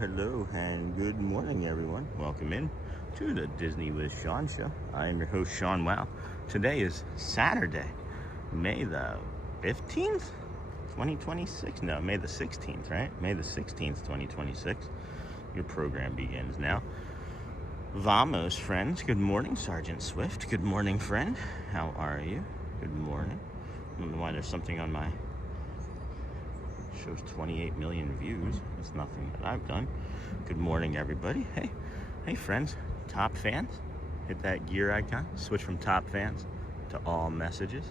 Hello, and good morning, everyone. Welcome in to the Disney with Sean show. I am your host, Sean Wow. Today is Saturday, May the 15th, 2026. No, May the 16th, right? May the 16th, 2026. Your program begins now. Vamos, friends. Good morning, Sergeant Swift. Good morning, friend. How are you? Good morning. I don't know why there's something on my shows 28 million views. It's nothing that I've done. Good morning, everybody. Hey friends, top fans, hit that gear icon, switch from top fans to all messages,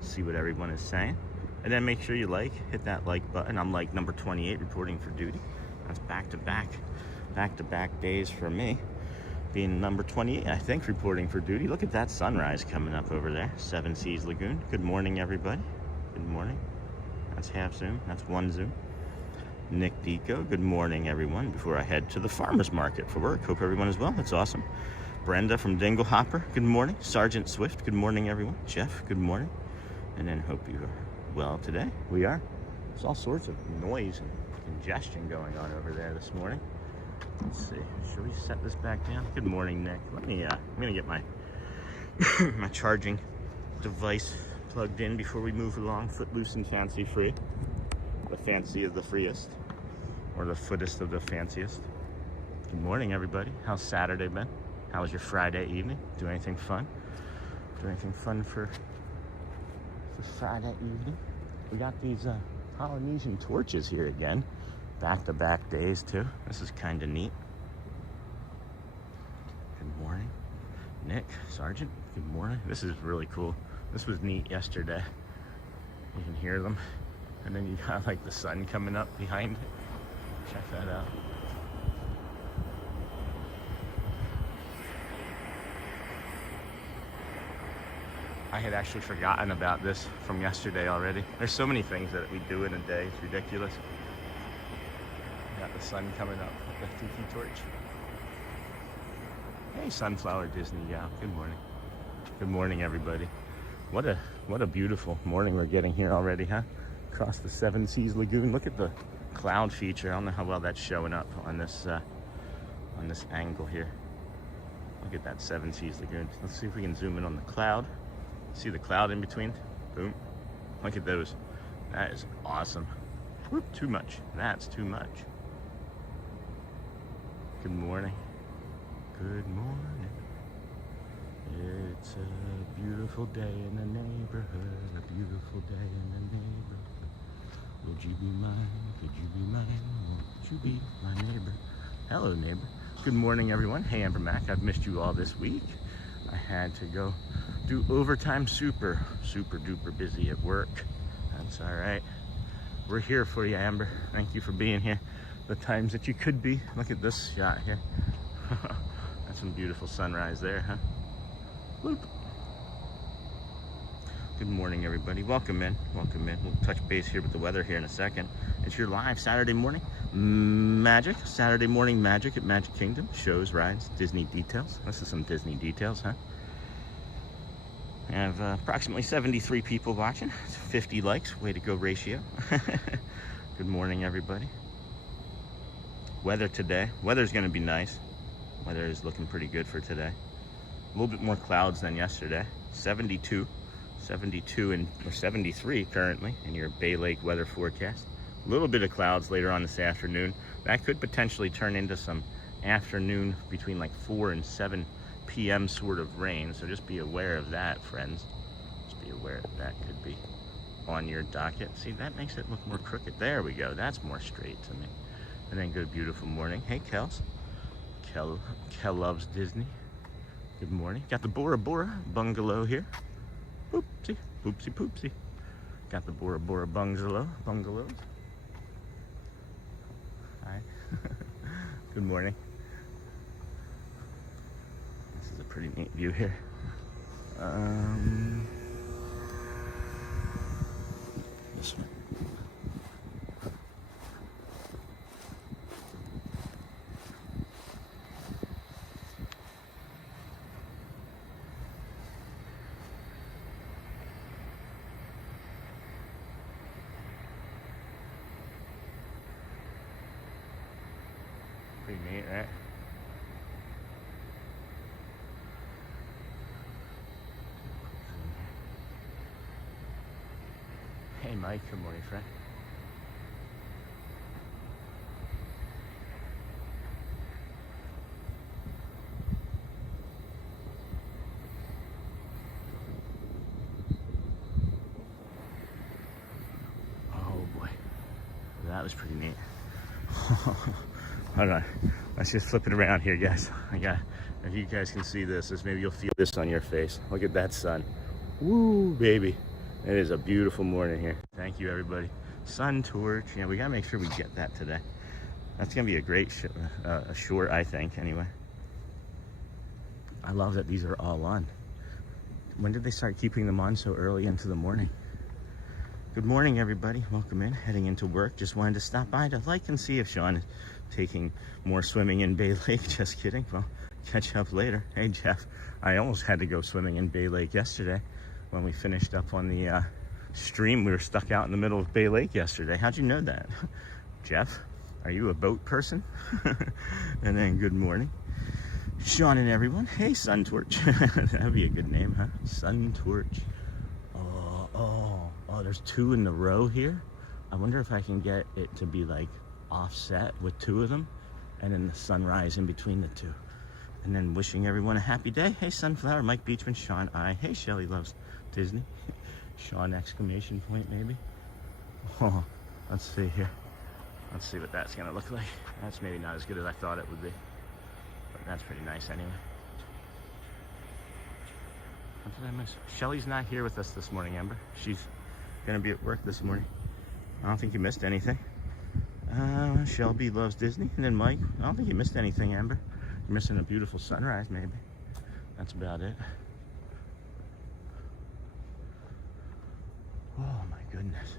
see what everyone is saying, and then make sure you hit that like button. I'm like number 28, reporting for duty. That's back-to-back days for me, being number 28, I think, reporting for duty. Look at that sunrise coming up over there, Seven Seas Lagoon. Good morning, everybody. Good morning. That's half Zoom. That's one Zoom. Nick Deco. Good morning, everyone. Before I head to the farmer's market for work. Hope everyone is well. That's awesome. Brenda from Dinglehopper. Good morning. Sergeant Swift. Good morning, everyone. Jeff. Good morning. And then hope you are well today. We are. There's all sorts of noise and congestion going on over there this morning. Let's see. Should we set this back down? Good morning, Nick. I'm gonna get my my charging device plugged in before we move along. Footloose and fancy free. The fancy is the freest, or the footest of the fanciest. Good morning, everybody. How's Saturday been? How was your Friday evening? Do anything fun? Do anything fun for Friday evening? We got these Polynesian torches here again. Back-to-back days too. This is kind of neat. Good morning, Nick, Sergeant. Good morning. This is really cool. This was neat yesterday. You can hear them. And then you got like the sun coming up behind it. Check that out. I had actually forgotten about this from yesterday already. There's so many things that we do in a day. It's ridiculous. Got the sun coming up with the tiki torch. Hey, Sunflower Disney gal. Good morning. Good morning, everybody. What a beautiful morning we're getting here already, huh? Across the Seven Seas Lagoon. Look at the cloud feature. I don't know how well that's showing up on this angle here. Look at that Seven Seas Lagoon. Let's see if we can zoom in on the cloud. See the cloud in between? Boom. Look at those. That is awesome. Whoop, too much. That's too much. Good morning. Good morning. It's a beautiful day in the neighborhood. A beautiful day in the neighborhood. Would you be mine? Could you be mine? Would you be my neighbor? Hello, neighbor. Good morning, everyone. Hey, Amber Mac. I've missed you all this week. I had to go do overtime, super duper busy at work. That's all right. We're here for you, Amber. Thank you for being here. The times that you could be. Look at this shot here. That's some beautiful sunrise there, huh? Bloop. Good morning, everybody. Welcome in. Welcome in. We'll touch base here with the weather here in a second. It's your live Saturday morning magic. Saturday morning magic at Magic Kingdom. Shows, rides, Disney details. This is some Disney details, huh? I have approximately 73 people watching. It's 50 likes. Way to go, ratio. Good morning, everybody. Weather today. Weather's going to be nice. Weather is looking pretty good for today. A little bit more clouds than yesterday. 72 or 73 currently in your Bay Lake weather forecast. A little bit of clouds later on this afternoon. That could potentially turn into some afternoon between like 4 and 7 p.m. sort of rain. So just be aware of that, friends. Just be aware that could be on your docket. See, that makes it look more crooked. There we go. That's more straight to me. And then good, beautiful morning. Hey, Kels. Kel loves Disney. Good morning. Got the Bora Bora bungalow here. Oopsie, poopsie, poopsie. Got the Bora Bora bungalows. Hi. Good morning. This is a pretty neat view here. This one. Pretty neat, right? Hey Mike, good morning, friend. Oh boy, that was pretty neat. Hold on, let's just flip it around here, guys. If you guys can see this, maybe you'll feel this on your face. Look at that sun. Woo, baby. It is a beautiful morning here. Thank you, everybody. Sun torch. Yeah, we gotta make sure we get that today. That's gonna be a great short, I think, anyway. I love that these are all on. When did they start keeping them on so early into the morning? Good morning, everybody. Welcome in. Heading into work. Just wanted to stop by to like and see if Sean is taking more swimming in Bay Lake. Just kidding. Well, catch up later. Hey, Jeff. I almost had to go swimming in Bay Lake yesterday when we finished up on the stream. We were stuck out in the middle of Bay Lake yesterday. How'd you know that? Jeff, are you a boat person? And then good morning, Sean and everyone. Hey, Sun Torch. That'd be a good name, huh? Sun Torch. Oh, there's two in the row here. I wonder if I can get it to be like offset with two of them and then the sunrise in between the two. And then wishing everyone a happy day. Hey, Sunflower, Mike Beachman, Sean I. Hey, Shelly loves Disney. Sean exclamation point maybe. Oh, let's see here. Let's see what that's gonna look like. That's maybe not as good as I thought it would be, but that's pretty nice anyway. What did I miss? Shelly's not here with us this morning, Amber. She's gonna be at work this morning. I don't think you missed anything. Shelby loves Disney. And then Mike, I don't think you missed anything, Amber. You're missing a beautiful sunrise, maybe. That's about it. Oh my goodness.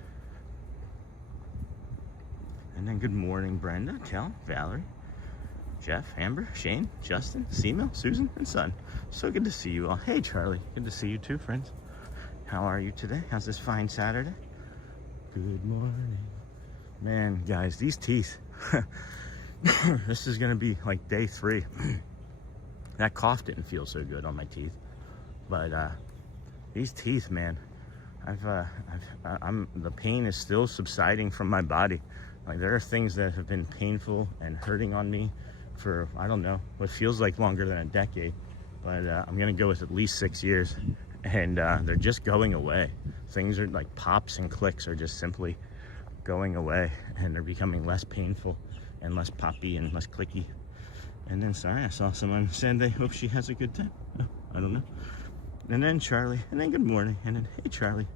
And then good morning, Brenda, Kel, Valerie, Jeff, Amber, Shane, Justin, Seamil, Susan, and Son. So good to see you all. Hey, Charlie. Good to see you too, friends. How are you today? How's this fine Saturday? Good morning. Man, guys, these teeth. This is gonna be like day 3. That cough didn't feel so good on my teeth, but these teeth, man, the pain is still subsiding from my body. Like there are things that have been painful and hurting on me for, I don't know, what feels like longer than a decade, but I'm gonna go with at least 6 years, and they're just going away. Things are like pops and clicks are just simply going away, and they're becoming less painful and less poppy and less clicky. And then, sorry, I saw someone said they hope she has a good time. Oh, I don't know. And then Charlie, and then good morning, and then, hey Charlie,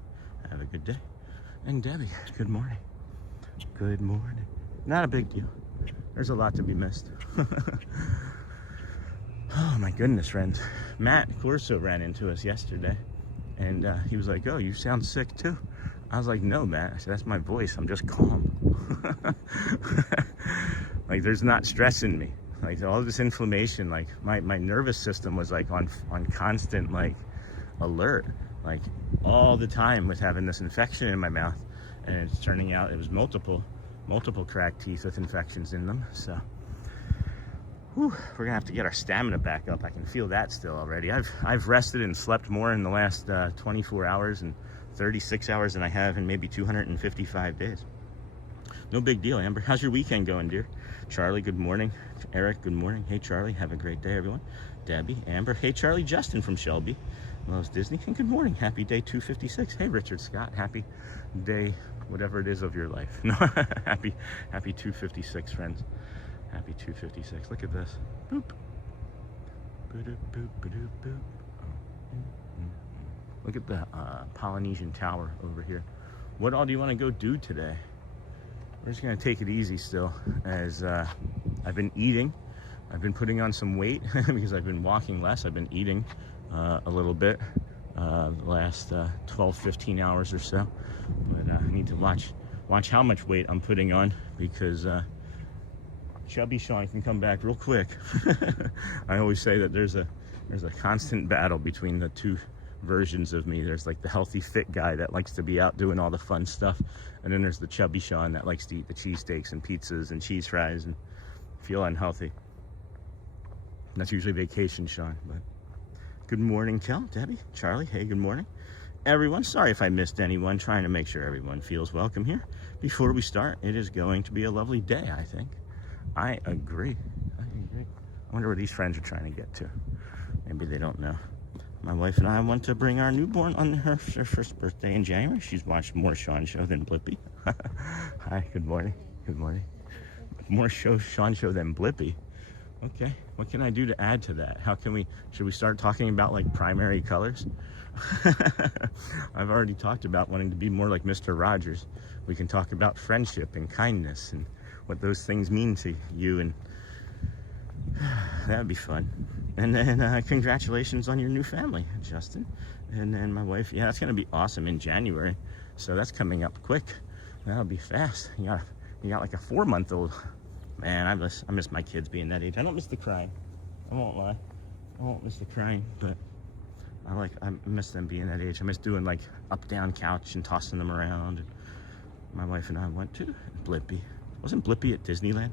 have a good day. And Debbie, good morning. Good morning. Not a big deal. There's a lot to be missed. Oh my goodness, friends. Matt Corso ran into us yesterday, and he was like, oh, you sound sick too. I was like, no, Matt. I said, that's my voice. I'm just calm. Like, there's not stress in me. Like, all this inflammation, like, my nervous system was, like, on constant, like, alert. Like, all the time with having this infection in my mouth. And it's turning out it was multiple cracked teeth with infections in them. So, Whew, we're gonna have to get our stamina back up. I can feel that still already. I've rested and slept more in the last 24 hours and 36 hours than I have in maybe 255 days. No big deal, Amber. How's your weekend going, dear? Charlie, good morning. Eric, good morning. Hey, Charlie, have a great day, everyone. Debbie, Amber, hey, Charlie, Justin from Shelby loves Disney, and good morning. Happy day 256. Hey, Richard Scott, happy day, whatever it is of your life. No, happy 256, friends. Happy 256. Look at this. Boop. Boop, boop, boop, boop. Look at the Polynesian Tower over here. What all do you want to go do today? We're just going to take it easy still, as I've been eating. I've been putting on some weight because I've been walking less. I've been eating a little bit the last 12, 15 hours or so. But I need to watch how much weight I'm putting on, because Chubby Sean can come back real quick. I always say that there's a constant battle between the two versions of me. There's like the healthy fit guy that likes to be out doing all the fun stuff, and then there's the chubby Sean that likes to eat the cheesesteaks and pizzas and cheese fries and feel unhealthy. And that's usually vacation Sean. But good morning, Kel, Debbie, Charlie. Hey, good morning, everyone. Sorry if I missed anyone. Trying to make sure everyone feels welcome here. Before we start, it is going to be a lovely day, I think. I agree. I wonder where these friends are trying to get to. Maybe they don't know. My wife and I want to bring our newborn on her first birthday in January. She's watched more Sean show than Blippi. Hi, good morning. Good morning. More Sean show than Blippi. Okay, what can I do to add to that? Should we start talking about like primary colors? I've already talked about wanting to be more like Mr. Rogers. We can talk about friendship and kindness and what those things mean to you, and that would be fun. And then congratulations on your new family, Justin. And then my wife, yeah, that's gonna be awesome in January. So that's coming up quick. That'll be fast. You got like a 4-month-old. Man, I miss my kids being that age. I don't miss the crying. I won't lie. I won't miss the crying, but I miss them being that age. I miss doing like up-down couch and tossing them around. And my wife and I went to Blippi. Wasn't Blippi at Disneyland?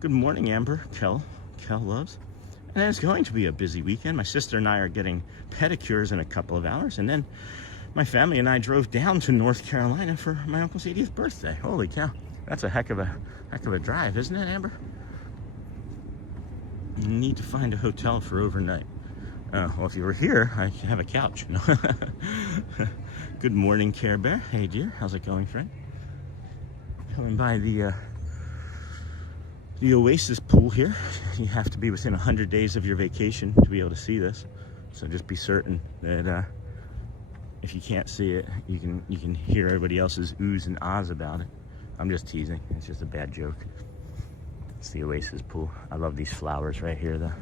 Good morning, Amber. Kel loves. And then it's going to be a busy weekend. My sister and I are getting pedicures in a couple of hours, and then my family and I drove down to North Carolina for my uncle's 80th birthday. Holy cow, that's a heck of a drive, isn't it, Amber? You need to find a hotel for overnight. Oh, well, if you were here, I could have a couch. No. Good morning, Care Bear. Hey, dear, how's it going, friend? Coming by the Oasis pool here. You have to be within 100 days of your vacation to be able to see this. So just be certain that if you can't see it, you can hear everybody else's oohs and ahs about it. I'm just teasing. It's just a bad joke. It's the Oasis pool. I love these flowers right here, though.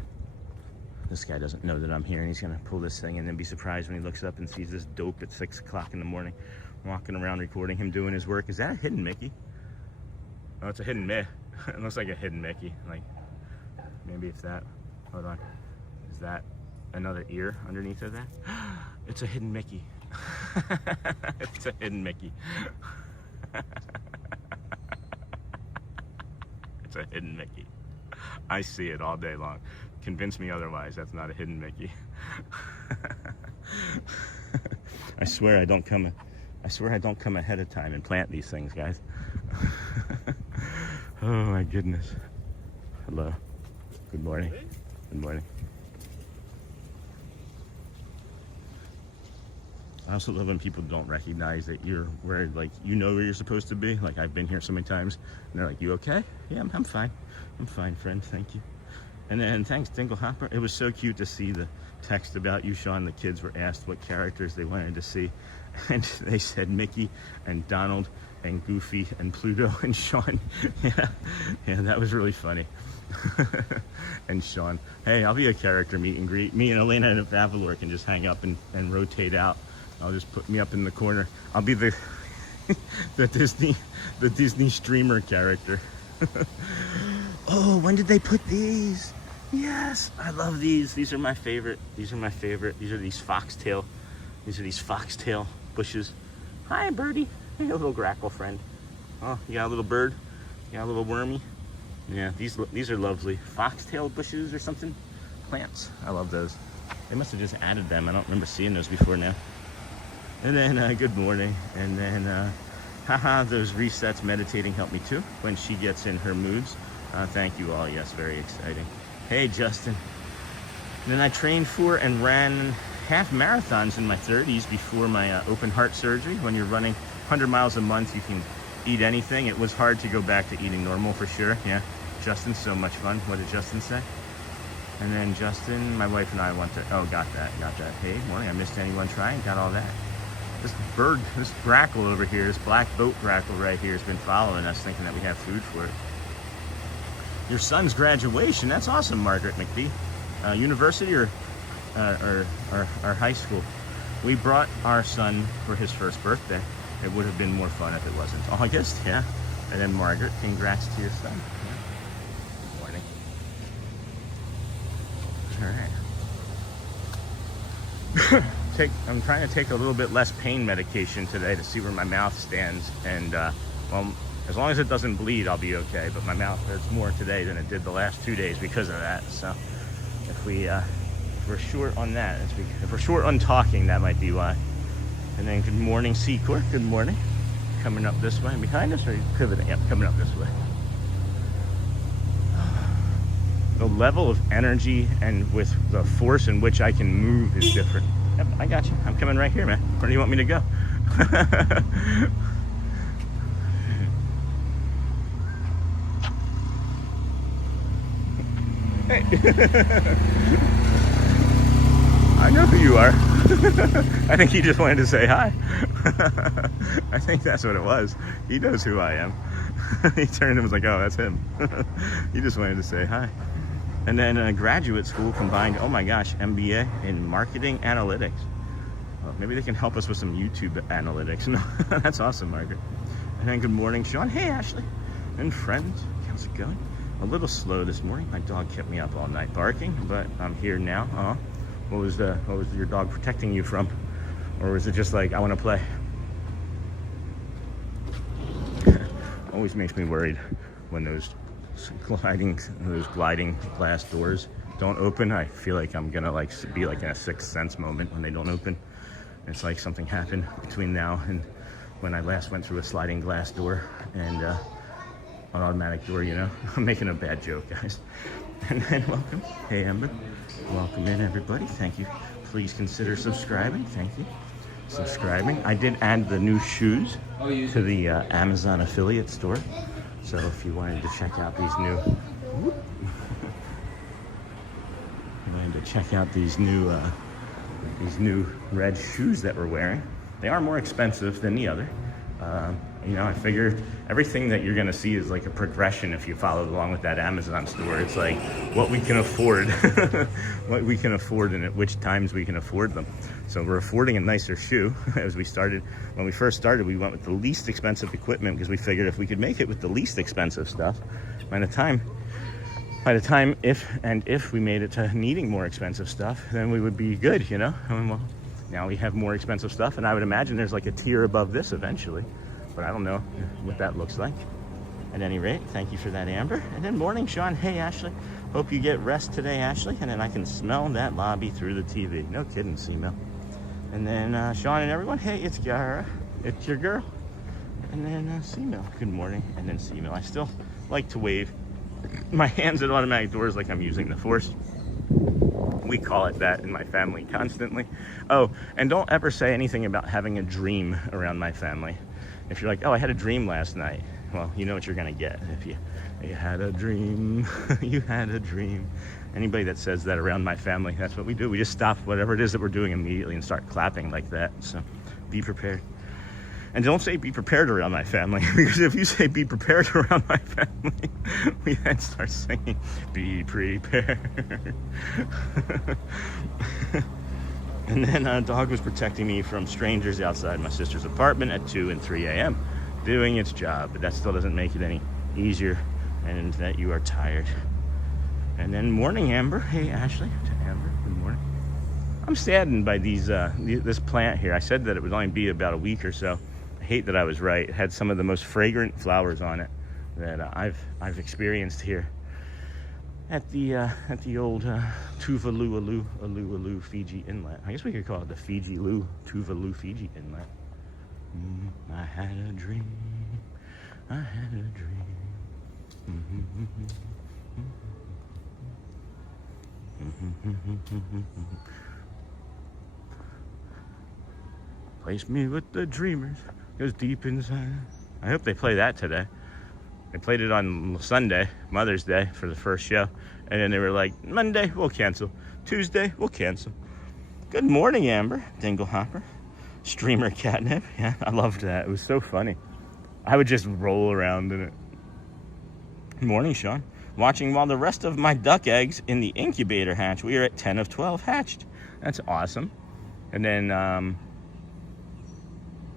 This guy doesn't know that I'm here, and he's gonna pull this thing and then be surprised when he looks up and sees this dope at 6 o'clock in the morning, walking around recording him doing his work. Is that a hidden Mickey? Oh, it's a hidden Mickey. It looks like a hidden Mickey. Like, maybe it's that. Hold on. Is that another ear underneath of that? It's a hidden Mickey. It's a hidden Mickey. It's a hidden Mickey. I see it all day long. Convince me otherwise. That's not a hidden Mickey. I swear I don't come ahead of time and plant these things, guys. Oh my goodness. Hello. Good morning. Good morning. I also love when people don't recognize that you're where, like, you know where you're supposed to be. Like, I've been here so many times, and they're like, "You okay?" "Yeah, I'm fine. I'm fine, friend. Thank you." And then, thanks, Dinglehopper. It was so cute to see the text about you, Sean. The kids were asked what characters they wanted to see, and they said Mickey and Donald and Goofy and Pluto and Sean. Yeah, that was really funny. And Sean, hey, I'll be a character meet and greet. Me and Elena and Avalor can just hang up and rotate out. I'll just put me up in the corner. I'll be the Disney streamer character. Oh, when did they put these? Yes, I love these. These are my favorite. These are my favorite. These are these foxtail. These are these foxtail bushes. Hi, birdie. Hey, a little grackle friend. Oh, you got a little bird? You got a little wormy? Yeah, these are lovely foxtail bushes or something. Plants. I love those. They must have just added them. I don't remember seeing those before now. And then good morning. And then haha, those resets meditating help me too when she gets in her moods. Thank you all. Yes, very exciting. Hey, Justin. And then I trained for and ran half marathons in my 30s before my open heart surgery. When you're running 100 miles a month, you can eat anything. It was hard to go back to eating normal for sure. Yeah, Justin's so much fun. What did Justin say? And then Justin, my wife and I went to, oh, got that. Hey, morning, I missed anyone trying, got all that. This bird, this grackle over here, this black boat grackle right here has been following us, thinking that we have food for it. Your son's graduation, that's awesome, Margaret McBee. University or high school? We brought our son for his first birthday. It would have been more fun if it wasn't August, yeah. And then Margaret, congrats to your son. Yeah. Good morning. All right. I'm trying to take a little bit less pain medication today to see where my mouth stands. And well, as long as it doesn't bleed, I'll be okay. But my mouth hurts more today than it did the last 2 days because of that. So if we're short on that, if we're short on talking, that might be why. And then good morning, Secor. Good morning. Coming up this way. Behind us, or are you pivoting? Yep, coming up this way. The level of energy and with the force in which I can move is different. Yep, I got you. I'm coming right here, man. Where do you want me to go? Hey. I know who you are. I think he just wanted to say hi. I think that's what it was. He knows who I am. He turned and was like, oh, that's him. He just wanted to say hi. And then graduate school combined, oh my gosh, MBA in marketing analytics. Well, maybe they can help us with some YouTube analytics. No, that's awesome, Margaret. And then good morning, Sean. Hey, Ashley. And friends, how's it going? A little slow this morning. My dog kept me up all night barking, but I'm here now. What was your dog protecting you from? Or was it just like, I want to play? Always makes me worried when those gliding glass doors don't open. I feel like I'm gonna be like in a sixth sense moment when they don't open. It's like something happened between now and when I last went through a sliding glass door and an automatic door, you know. I'm making a bad joke, guys. And then welcome. Hey, Amber. Welcome in, everybody. Thank you. Please consider subscribing. Thank you. Subscribing. I did add the new shoes to the Amazon affiliate store. So if you wanted to check out these new red shoes that we're wearing, they are more expensive than the other. You know, I figured everything that you're gonna see is like a progression if you follow along with that Amazon store. It's like what we can afford, what we can afford and at which times we can afford them. So we're affording a nicer shoe. As we started, when we first started, we went with the least expensive equipment because we figured if we could make it with the least expensive stuff, by the time if we made it to needing more expensive stuff, then we would be good, you know? And well, now we have more expensive stuff, and I would imagine there's like a tier above this eventually. But I don't know what that looks like. At any rate, thank you for that, Amber. And then morning, Sean. Hey, Ashley. Hope you get rest today, Ashley. And then I can smell that lobby through the TV. No kidding, Seamel. And then Sean and everyone. Hey, it's Gara. It's your girl. And then Seamel. Good morning. And then Seamel. I still like to wave my hands at automatic doors like I'm using the force. We call it that in my family constantly. Oh, and don't ever say anything about having a dream around my family. If you're like, oh, I had a dream last night, well, you know what you're gonna get. If you had a dream, you had a dream. Anybody that says that around my family, that's what we do. We just stop whatever it is that we're doing immediately and start clapping like that. So be prepared. And don't say be prepared around my family, because if you say be prepared around my family, we then start singing, be prepared. And then a dog was protecting me from strangers outside my sister's apartment at 2 and 3 a.m. doing its job, but that still doesn't make it any easier and that you are tired. And then morning, Amber. Hey, Ashley. To Amber, good morning. I'm saddened by this plant here. I said that it would only be about a week or so. I hate that I was right. It had some of the most fragrant flowers on it that I've experienced here at the old Tuvalu Fiji Inlet. I guess we could call it the Tuvalu Fiji Inlet. I had a dream. I had a dream. Place me with the dreamers, goes deep inside. I hope they play that today. They played it on Sunday, Mother's Day, for the first show. And then they were like, Monday, we'll cancel. Tuesday, we'll cancel. Good morning, Amber. Dinglehopper. Streamer catnip. Yeah, I loved that. It was so funny. I would just roll around in it. Good morning, Sean. Watching while the rest of my duck eggs in the incubator hatch. We are at 10 of 12 hatched. That's awesome. And then,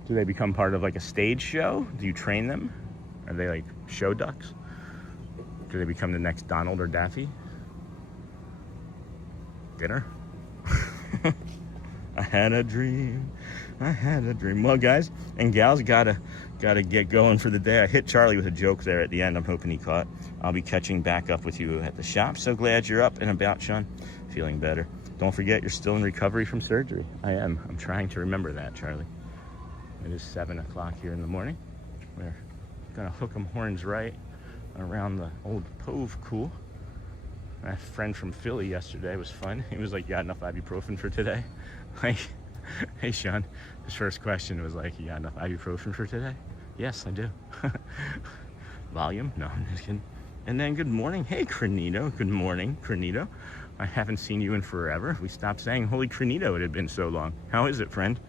do they become part of like a stage show? Do you train them? Are they like show ducks? Do they become the next Donald or Daffy? Dinner? I had a dream. I had a dream. Well, guys and gals, gotta get going for the day. I hit Charlie with a joke there at the end. I'm hoping he caught. I'll be catching back up with you at the shop. So glad you're up and about, Sean. Feeling better. Don't forget, you're still in recovery from surgery. I am. I'm trying to remember that, Charlie. It is 7 o'clock here in the morning. We're gonna hook 'em horns right around the old Pove Cool. My friend from Philly yesterday was fun. He was like, "You got enough ibuprofen for today?" Like, hey Sean, his first question was like, "You got enough ibuprofen for today?" Yes, I do. Volume? No, I'm just kidding. And then good morning. Hey Crenito. Good morning, Crenito. I haven't seen you in forever. We stopped saying holy Crenito. It had been so long. How is it, friend?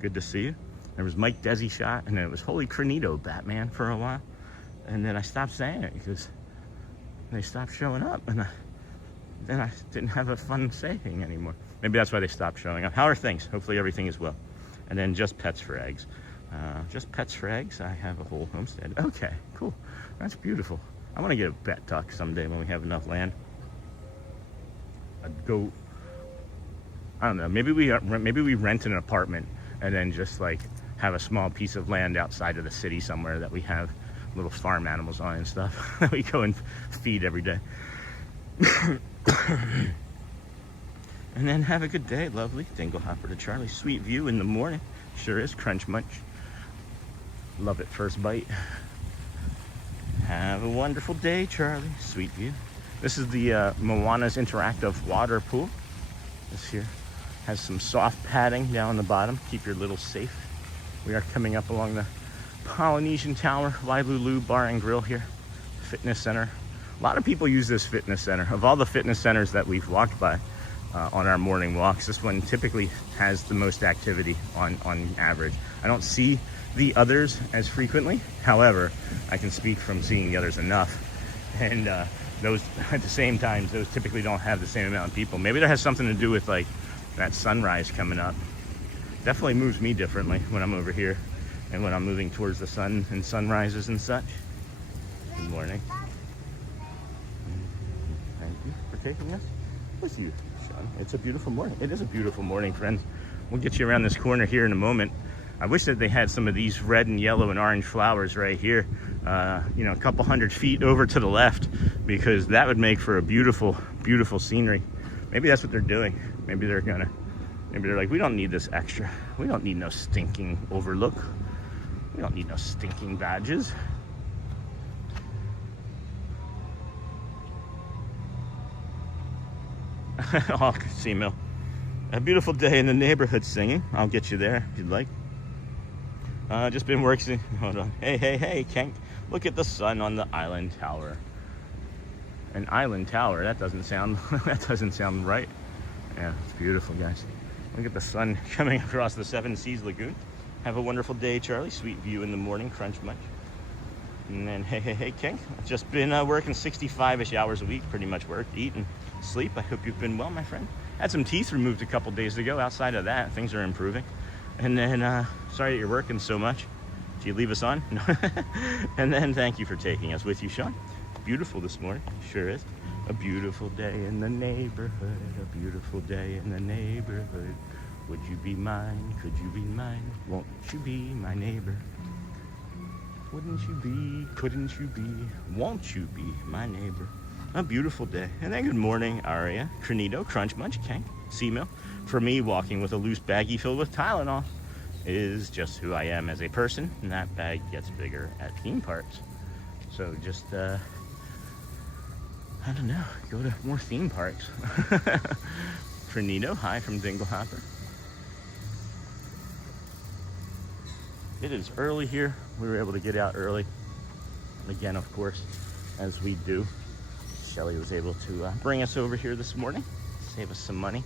Good to see you. There was Mike Desi shot, and then it was holy Crenito Batman for a while. And then I stopped saying it because they stopped showing up, and then I didn't have a fun saying anymore. Maybe that's why they stopped showing up. How are things? Hopefully everything is well. And then just pets for eggs. Just pets for eggs. I have a whole homestead. Okay, cool. That's beautiful. I want to get a pet duck someday when we have enough land. I'd go. I don't know. Maybe we rent an apartment and then just like have a small piece of land outside of the city somewhere that we have little farm animals on and stuff that we go and feed every day. And then have a good day, lovely. Dinglehopper to Charlie. Sweet view in the morning. Sure is. Crunch munch. Love it. First bite. Have a wonderful day, Charlie. Sweet view. This is the Moana's interactive water pool. This here has some soft padding down the bottom. Keep your littles safe. We are coming up along the Polynesian Tower, Wailulu Bar and Grill here. Fitness center. A lot of people use this fitness center. Of all the fitness centers that we've walked by on our morning walks, this one typically has the most activity on average. I don't see the others as frequently. However, I can speak from seeing the others enough. And those, at the same time, those typically don't have the same amount of people. Maybe that has something to do with like that sunrise coming up. Definitely moves me differently when I'm over here and when I'm moving towards the sun and sunrises and such. Good morning. Thank you for taking us with you, Sean. It's a beautiful morning. It is a beautiful morning, friends. We'll get you around this corner here in a moment. I wish that they had some of these red and yellow and orange flowers right here, you know, a couple 100 feet over to the left, because that would make for a beautiful, beautiful scenery. Maybe that's what they're doing. Maybe they're like, we don't need this extra. We don't need no stinking overlook. We don't need no stinking badges. Oh, see, Mill. A beautiful day in the neighborhood singing. I'll get you there if you'd like. Just been working. Hold on. Hey, Kenk. Look at the sun on the island tower. An island tower. That doesn't sound. That doesn't sound right. Yeah, it's beautiful, guys. Look at the sun coming across the Seven Seas Lagoon. Have a wonderful day, Charlie. Sweet view in the morning. Crunch much. And then hey, Kenk. Just been working 65-ish hours a week. Pretty much work, eat, and sleep. I hope you've been well, my friend. Had some teeth removed a couple days ago. Outside of that, things are improving. And then, sorry that you're working so much. Do you leave us on? No. And then thank you for taking us with you, Sean. Beautiful this morning. Sure is. A beautiful day in the neighborhood. A beautiful day in the neighborhood. Would you be mine? Could you be mine? Won't you be my neighbor? Wouldn't you be, couldn't you be, won't you be my neighbor? A beautiful day. And then good morning, Aria, Cronito, Crunch Munch, Kank, Seamill. For me, walking with a loose baggie filled with Tylenol is just who I am as a person, and that bag gets bigger at theme parks. So just, I don't know, go to more theme parks. Cronito, hi from Dinglehopper. It is early here. We were able to get out early. Again, of course, as we do. Shelly was able to bring us over here this morning, save us some money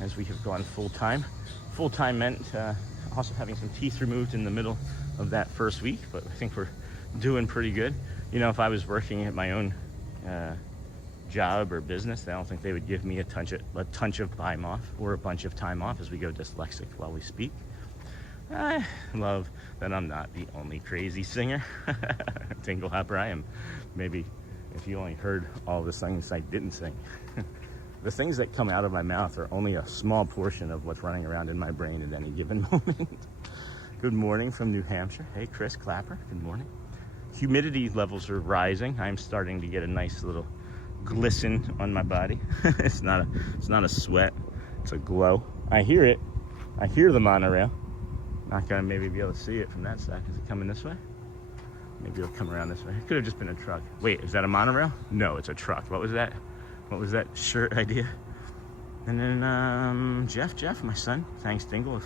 as we have gone full-time. Full-time meant also having some teeth removed in the middle of that first week, but I think we're doing pretty good. You know, if I was working at my own job or business, I don't think they would give me a bunch of time off or a bunch of time off as we go dyslexic while we speak. I love that I'm not the only crazy singer. Dinglehopper, I am. Maybe if you only heard all the things I didn't sing. The things that come out of my mouth are only a small portion of what's running around in my brain at any given moment. Good morning from New Hampshire. Hey, Chris Clapper, good morning. Humidity levels are rising. I'm starting to get a nice little glisten on my body. It's not a sweat, it's a glow. I hear it. I hear the monorail. Not gonna maybe be able to see it from that side. Is it coming this way? Maybe it'll come around this way. It could have just been a truck. Wait, is that a monorail? No, it's a truck. What was that? What was that shirt idea? And then Jeff, my son. Thanks, Dingle.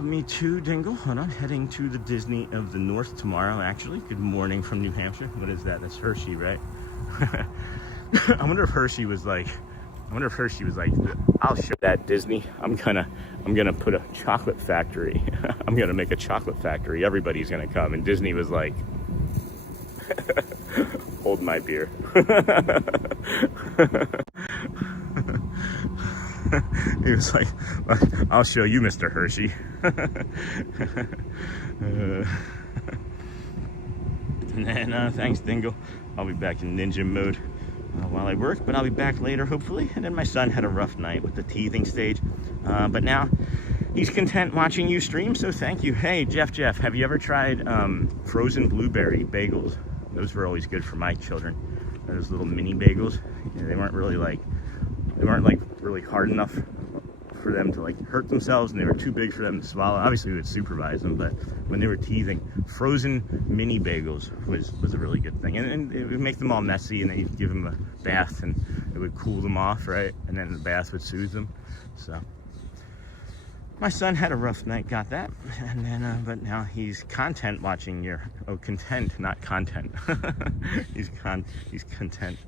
Me too, Dingle. Hold on, heading to the Disney of the North tomorrow, actually. Good morning from New Hampshire. What is that? That's Hershey, right? I wonder if Hershey was like, I'll show that Disney. I'm gonna put a chocolate factory. I'm gonna make a chocolate factory. Everybody's gonna come. And Disney was like, hold my beer. He was like, I'll show you, Mr. Hershey. And then, thanks, Dingle. I'll be back in ninja mode while I work, but I'll be back later, hopefully. And then my son had a rough night with the teething stage, but now he's content watching you stream, so thank you. Hey, Jeff, have you ever tried frozen blueberry bagels? Those were always good for my children. Those little mini bagels. Yeah, they weren't really hard enough for them to like hurt themselves, and they were too big for them to swallow. Obviously we would supervise them, but when they were teething, frozen mini bagels was a really good thing. And it would make them all messy, and then you'd give them a bath and it would cool them off, right? And then the bath would soothe them. So my son had a rough night, got that, and then but now he's content watching your content, not content. he's content.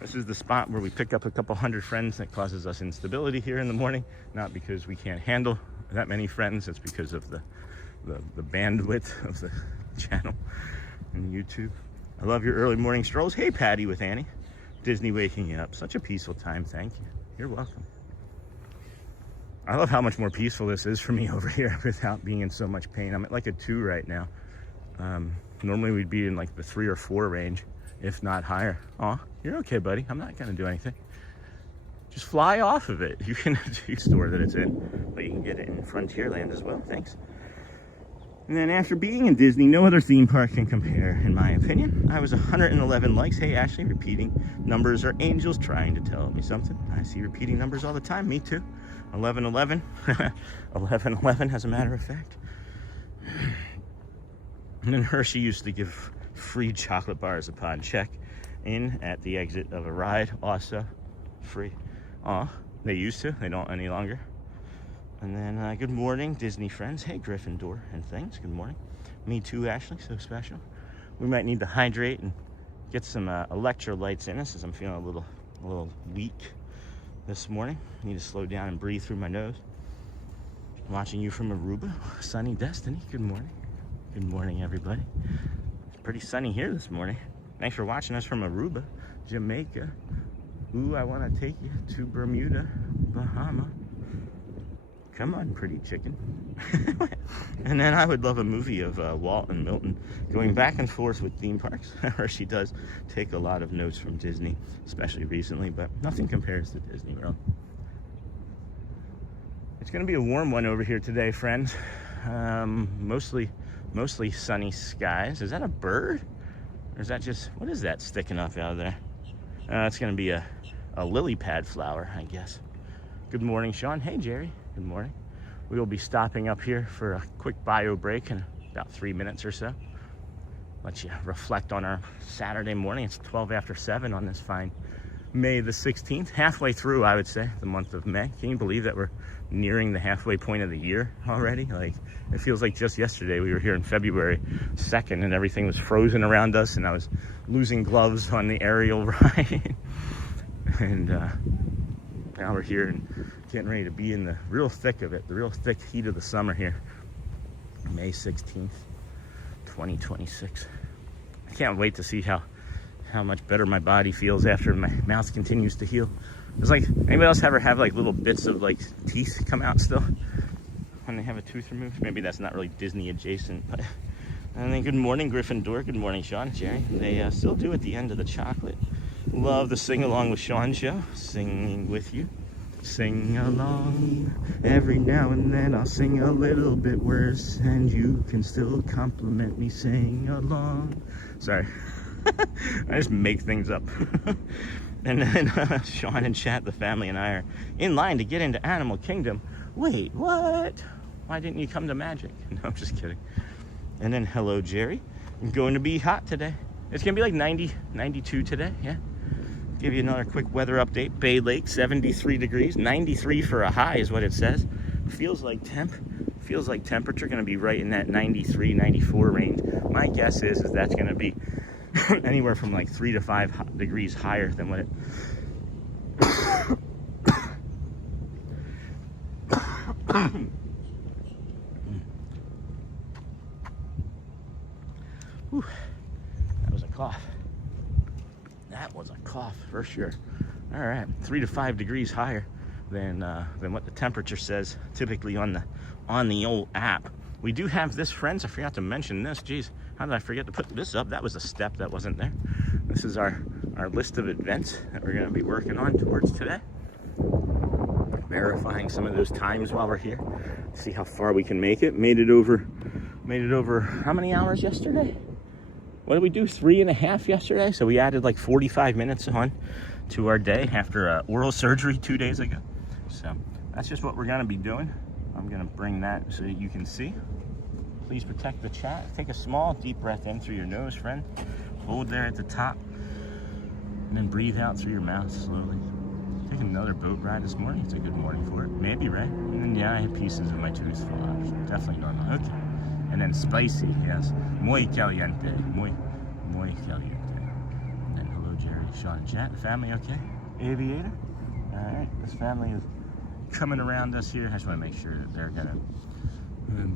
This is the spot where we pick up a couple hundred friends that causes us instability here in the morning. Not because we can't handle that many friends, it's because of the bandwidth of the channel and YouTube. I love your early morning strolls. Hey, Patty with Annie. Disney waking you up. Such a peaceful time, thank you. You're welcome. I love how much more peaceful this is for me over here without being in so much pain. I'm at like a 2 right now. Normally we'd be in like the 3 or 4 range, if not higher. Aw, you're okay, buddy. I'm not gonna do anything. Just fly off of it. You can do store that it's in, but you can get it in Frontierland as well. Thanks. And then after being in Disney, no other theme park can compare, in my opinion. I was 111 likes. Hey, Ashley, repeating numbers are angels trying to tell me something. I see repeating numbers all the time. Me too. 1111. 1111, as a matter of fact. And then Hershey used to give free chocolate bars upon check in at the exit of a ride. Also free. Aw, they used to. They don't any longer. And then good morning, Disney friends. Hey, Gryffindor and things. Good morning. Me too, Ashley. So special. We might need to hydrate and get some electrolytes in us, as I'm feeling a little weak this morning. Need to slow down and breathe through my nose. Watching you from Aruba, sunny Destiny. Good morning. Good morning, everybody. It's pretty sunny here this morning. Thanks for watching us from Aruba, Jamaica. Ooh, I want to take you to Bermuda, Bahama. Come on, pretty chicken. And then I would love a movie of Walt and Milton going back and forth with theme parks, where she does take a lot of notes from Disney, especially recently, but nothing compares to Disney World. It's going to be a warm one over here today, friends. Mostly Mostly sunny skies. Is that a bird? Or is that just, what is that sticking up out of there? It's going to be a lily pad flower, I guess. Good morning, Sean. Hey, Jerry. Good morning. We will be stopping up here for a quick bio break in about 3 minutes or so. Let you reflect on our Saturday morning. It's 12 after 7 on this fine May the 16th. Halfway through, I would say, the month of May. Can you believe that we're nearing the halfway point of the year already? Like, it feels like just yesterday we were here in February 2nd and everything was frozen around us and I was losing gloves on the aerial ride. And now we're here and getting ready to be in the real thick of it, the real thick heat of the summer here. May 16th, 2026. I can't wait to see how much better my body feels after my mouth continues to heal. It's like, anybody else ever have like little bits of like teeth come out still when they have a tooth removed? Maybe that's not really Disney adjacent, but. And then good morning, Gryffindor. Good morning, Sean, Jerry. They still do at the end of the chocolate. Love the sing along with Sean show. Singing with you. Sing along. Every now and then I'll sing a little bit worse, and you can still compliment me. Sing along. Sorry. I just make things up. And then Sean and Chat, the family, and I are in line to get into Animal Kingdom. Wait, what? Why didn't you come to Magic? No, I'm just kidding. And then hello, Jerry. It's going to be hot today. It's going to be like 90, 92 today, yeah. Give you another quick weather update. Bay Lake, 73 degrees. 93 for a high is what it says. Feels like temperature going to be right in that 93, 94 range. My guess is that's going to be anywhere from like 3 to 5 degrees higher than what it... Whew. That was a cough. That was a cough for sure. All right, 3 to 5 degrees higher than what the temperature says typically on the old app. We do have this, friends. I forgot to mention this. Geez, how did I forget to put this up? That was a step that wasn't there. This is our list of events that we're going to be working on towards today. Verifying some of those times while we're here. See how far we can make it. Made it over how many hours yesterday? What did we do? 3.5 yesterday. So we added like 45 minutes on to our day after oral surgery 2 days ago. So that's just what we're going to be doing. I'm going to bring that so that you can see. Please protect the chat. Take a small deep breath in through your nose, friend. Hold there at the top. And then breathe out through your mouth slowly. Take another boat ride this morning. It's a good morning for it. Maybe, right? And then, yeah, I had pieces of my tooth fall out. Definitely normal. Okay. And then spicy, yes. Muy caliente. Muy caliente. And then hello, Jerry, Sean, and Chat. Family, okay? Aviator. All right. This family is coming around us here. I just want to make sure that they're going to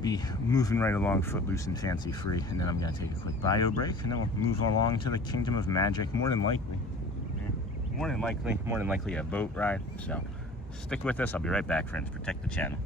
be moving right along, footloose and fancy free. And then I'm going to take a quick bio break, and then we'll move along to the Kingdom of Magic, more than likely. Yeah. More than likely a boat ride. So stick with us. I'll be right back, friends. Protect the channel.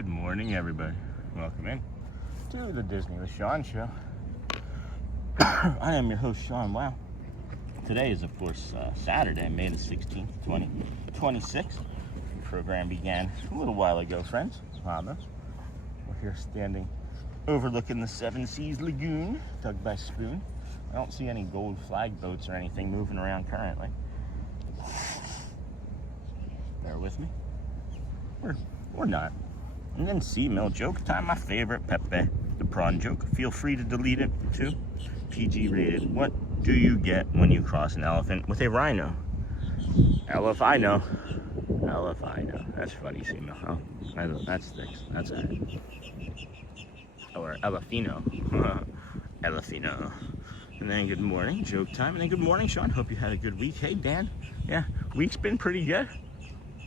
Good morning, everybody. Welcome in to the Disney with Sean show. I am your host, Sean. Wow. Today is, of course, Saturday, May the 16th, 2026. The program began a little while ago, friends. We're here standing overlooking the Seven Seas Lagoon, dug by Spoon. I don't see any gold flag boats or anything moving around currently. Bear with me. Or not. And then C-Mill joke time, my favorite, Pepe, the prawn joke. Feel free to delete it too. PG rated. What do you get when you cross an elephant with a rhino? Elephino. That's funny, C-Mill. Oh, that sticks. That's it. Or Elefino. Elefino. And then good morning, joke time. And then good morning, Sean. Hope you had a good week. Hey, Dan. Yeah, week's been pretty good.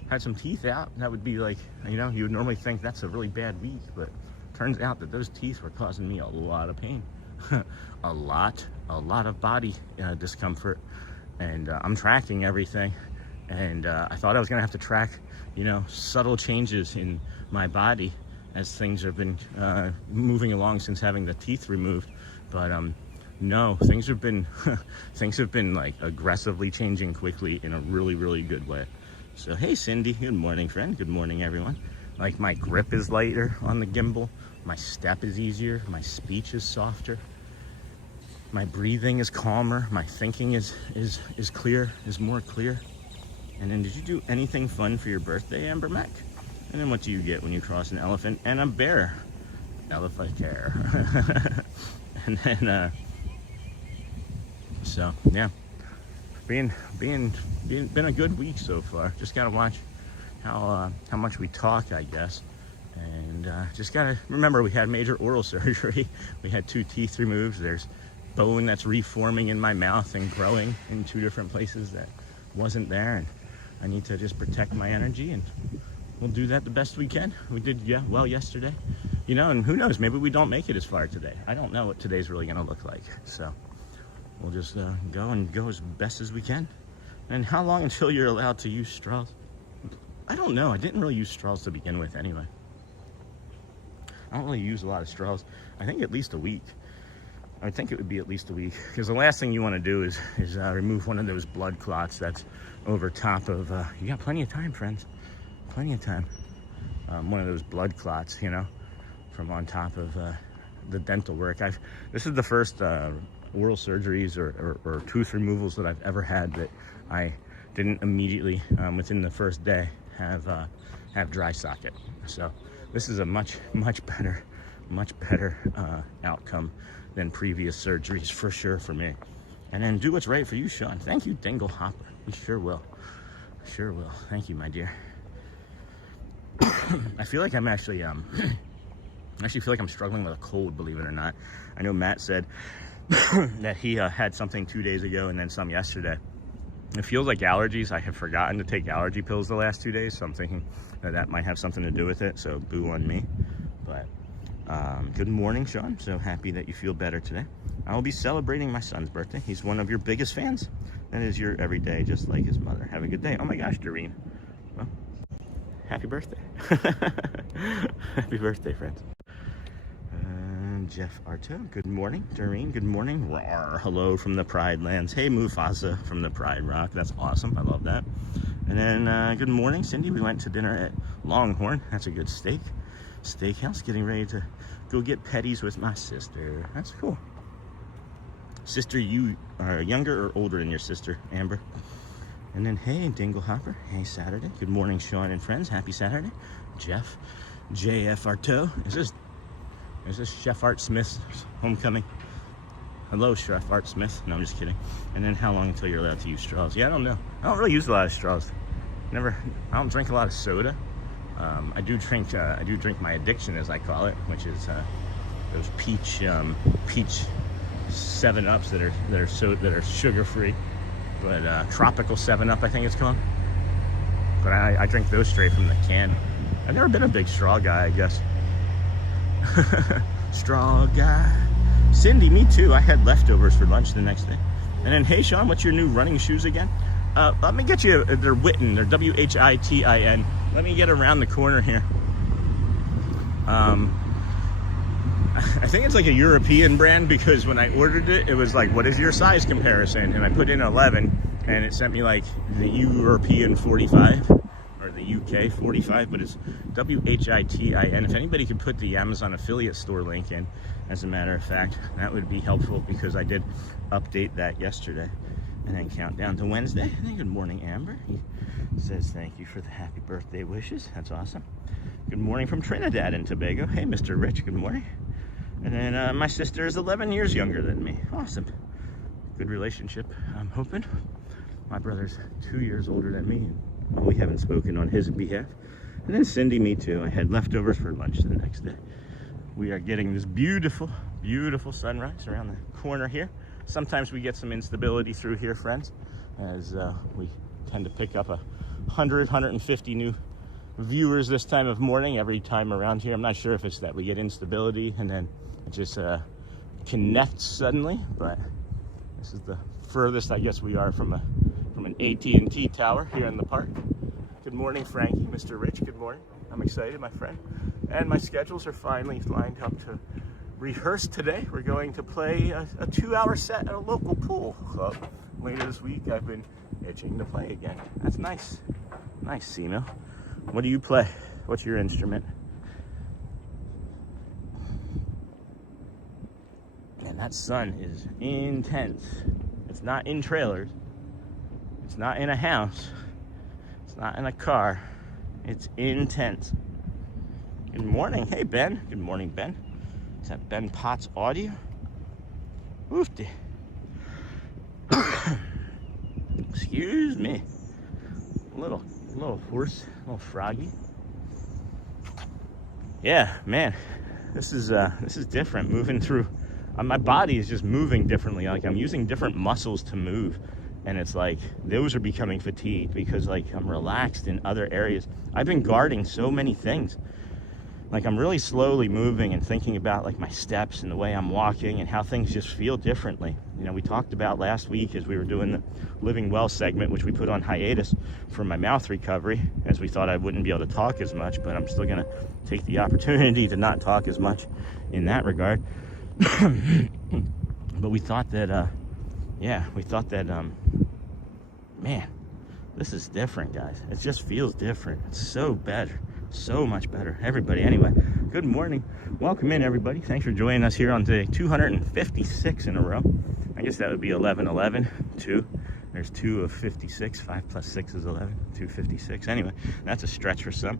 Had some teeth out. That would be like, you know, you would normally think that's a really bad week, but turns out that those teeth were causing me a lot of pain. a lot of body discomfort. And I'm tracking everything. And I thought I was gonna have to track, you know, subtle changes in my body as things have been moving along since having the teeth removed. But no, things have been like aggressively changing quickly in a really, really good way. So hey, Cindy, good morning, friend. Good morning, everyone. Like, my grip is lighter on the gimbal, my step is easier, my speech is softer, my breathing is calmer, my thinking is clear, is more clear. And then, did you do anything fun for your birthday, Amber Mac? And then what do you get when you cross an elephant and a bear? Elephant care. And then so yeah, been a good week so far. Just gotta watch how much we talk, I guess. And just gotta remember, we had major oral surgery. We had 2 teeth removed. There's bone that's reforming in my mouth and growing in 2 different places that wasn't there, and I need to just protect my energy, and we'll do that the best we can. We did well yesterday, you know, and who knows, maybe we don't make it as far today. I don't know what today's really gonna look like, so we'll just go as best as we can. And how long until you're allowed to use straws? I don't know. I didn't really use straws to begin with anyway. I don't really use a lot of straws. I think at least a week. I think it would be at least a week, because the last thing you want to do is remove one of those blood clots that's over top of, you got plenty of time, friends. Plenty of time. One of those blood clots, you know, from on top of the dental work. This is the first oral surgeries or tooth removals that I've ever had that I didn't immediately, within the first day, have dry socket. So this is a much better outcome than previous surgeries, for sure, for me. And then do what's right for you, Sean. Thank you, Dingle Hopper. We sure will. Thank you, my dear. I feel like I'm actually feel like I'm struggling with a cold, believe it or not. I know Matt said that he had something 2 days ago and then some yesterday. It feels like allergies. I have forgotten to take allergy pills the last 2 days, so I'm thinking that might have something to do with it, so boo on me. But good morning, Sean. So happy that you feel better today. I will be celebrating my son's birthday. He's one of your biggest fans. That is your everyday, just like his mother. Have a good day. Oh my gosh, Doreen. Well, happy birthday. Happy birthday, friends. Jeff Arto, good morning. Doreen, good morning. Rawr, hello from the Pride Lands. Hey, Mufasa from the Pride Rock. That's awesome. I love that. And then good morning, Cindy. We went to dinner at Longhorn. That's a good steakhouse. Getting ready to go get petties with my sister. That's cool. Sister, you are younger or older than your sister, Amber? And then, hey, Dingle Hopper. Hey, Saturday. Good morning, Sean and friends. Happy Saturday. Jeff, JF Arto. Is this Chef Art Smith's homecoming? Hello, Chef Art Smith. No, I'm just kidding. And then how long until you're allowed to use straws? Yeah, I don't know. I don't really use a lot of straws. I don't drink a lot of soda. I do drink my addiction, as I call it, which is those peach 7-Ups that are sugar-free, but tropical 7-Up, I think it's called. But I drink those straight from the can. I've never been a big straw guy, I guess. Straw guy. Cindy, me too. I had leftovers for lunch the next day. And then, hey, Sean, what's your new running shoes again? Let me get you, they're Witten. They're W-H-I-T-I-N. Let me get around the corner here. I think it's like a European brand, because when I ordered it, it was like, what is your size comparison? And I put in 11, and it sent me like the European 45 or the UK 45, but it's WHITIN. If anybody could put the Amazon affiliate store link in, as a matter of fact, that would be helpful, because I did update that yesterday. And then count down to Wednesday. And then good morning, Amber. He says thank you for the happy birthday wishes. That's awesome. Good morning from Trinidad and Tobago. Hey, Mr. Rich, good morning. And then my sister is 11 years younger than me. Awesome. Good relationship, I'm hoping. My brother's 2 years older than me. And we haven't spoken on his behalf. And then Cindy, me too. I had leftovers for lunch the next day. We are getting this beautiful, beautiful sunrise around the corner here. Sometimes we get some instability through here, friends, as we tend to pick up 150 new viewers this time of morning every time around here. I'm not sure if it's that we get instability and then it just connects suddenly, but this is the furthest I guess we are from an AT&T tower here in the park. Good morning, Frankie, Mr. Rich, good morning. I'm excited, my friend. And my schedules are finally lined up to rehearse today. We're going to play a 2-hour set at a local pool club. Later this week, I've been itching to play again. That's nice. Nice, Sino. What do you play? What's your instrument? And that sun is intense. It's not in trailers. It's not in a house. It's not in a car. It's intense. Good morning. Hey, Ben. Good morning, Ben. Is that Ben Potts audio? Oofty. Excuse me. A little hoarse, a little froggy. Yeah, man. This is different. Moving through, my body is just moving differently. Like I'm using different muscles to move, and it's like those are becoming fatigued because like I'm relaxed in other areas. I've been guarding so many things. Like I'm really slowly moving and thinking about like my steps and the way I'm walking and how things just feel differently. You know, we talked about last week as we were doing the Living Well segment, which we put on hiatus for my mouth recovery, as we thought I wouldn't be able to talk as much, but I'm still gonna take the opportunity to not talk as much in that regard. But we thought that, man, this is different, guys. It just feels different. It's so better. So much better. Everybody, anyway, good morning. Welcome in, everybody. Thanks for joining us here on day 256 in a row. I guess that would be 11, 11, 2. There's 2 of 56. 5 plus 6 is 11. 256. Anyway, that's a stretch for some.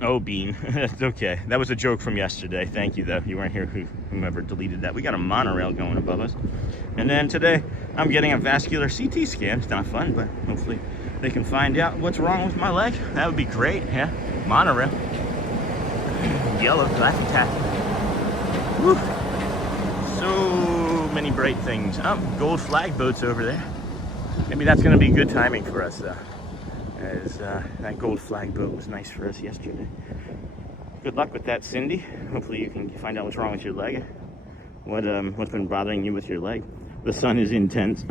Oh, Bean. That's okay. That was a joke from yesterday. Thank you, though. You weren't here, whomever deleted that. We got a monorail going above us. And then today, I'm getting a vascular CT scan. It's not fun, but hopefully they can find out what's wrong with my leg. That would be great, yeah? Monorail. Yellow, glass attack. Woo. So many bright things. Oh, gold flag boats over there. Maybe that's going to be good timing for us, though. As that gold flag boat was nice for us yesterday. Good luck with that, Cindy. Hopefully you can find out what's wrong with your leg. What's been bothering you with your leg? The sun is intense.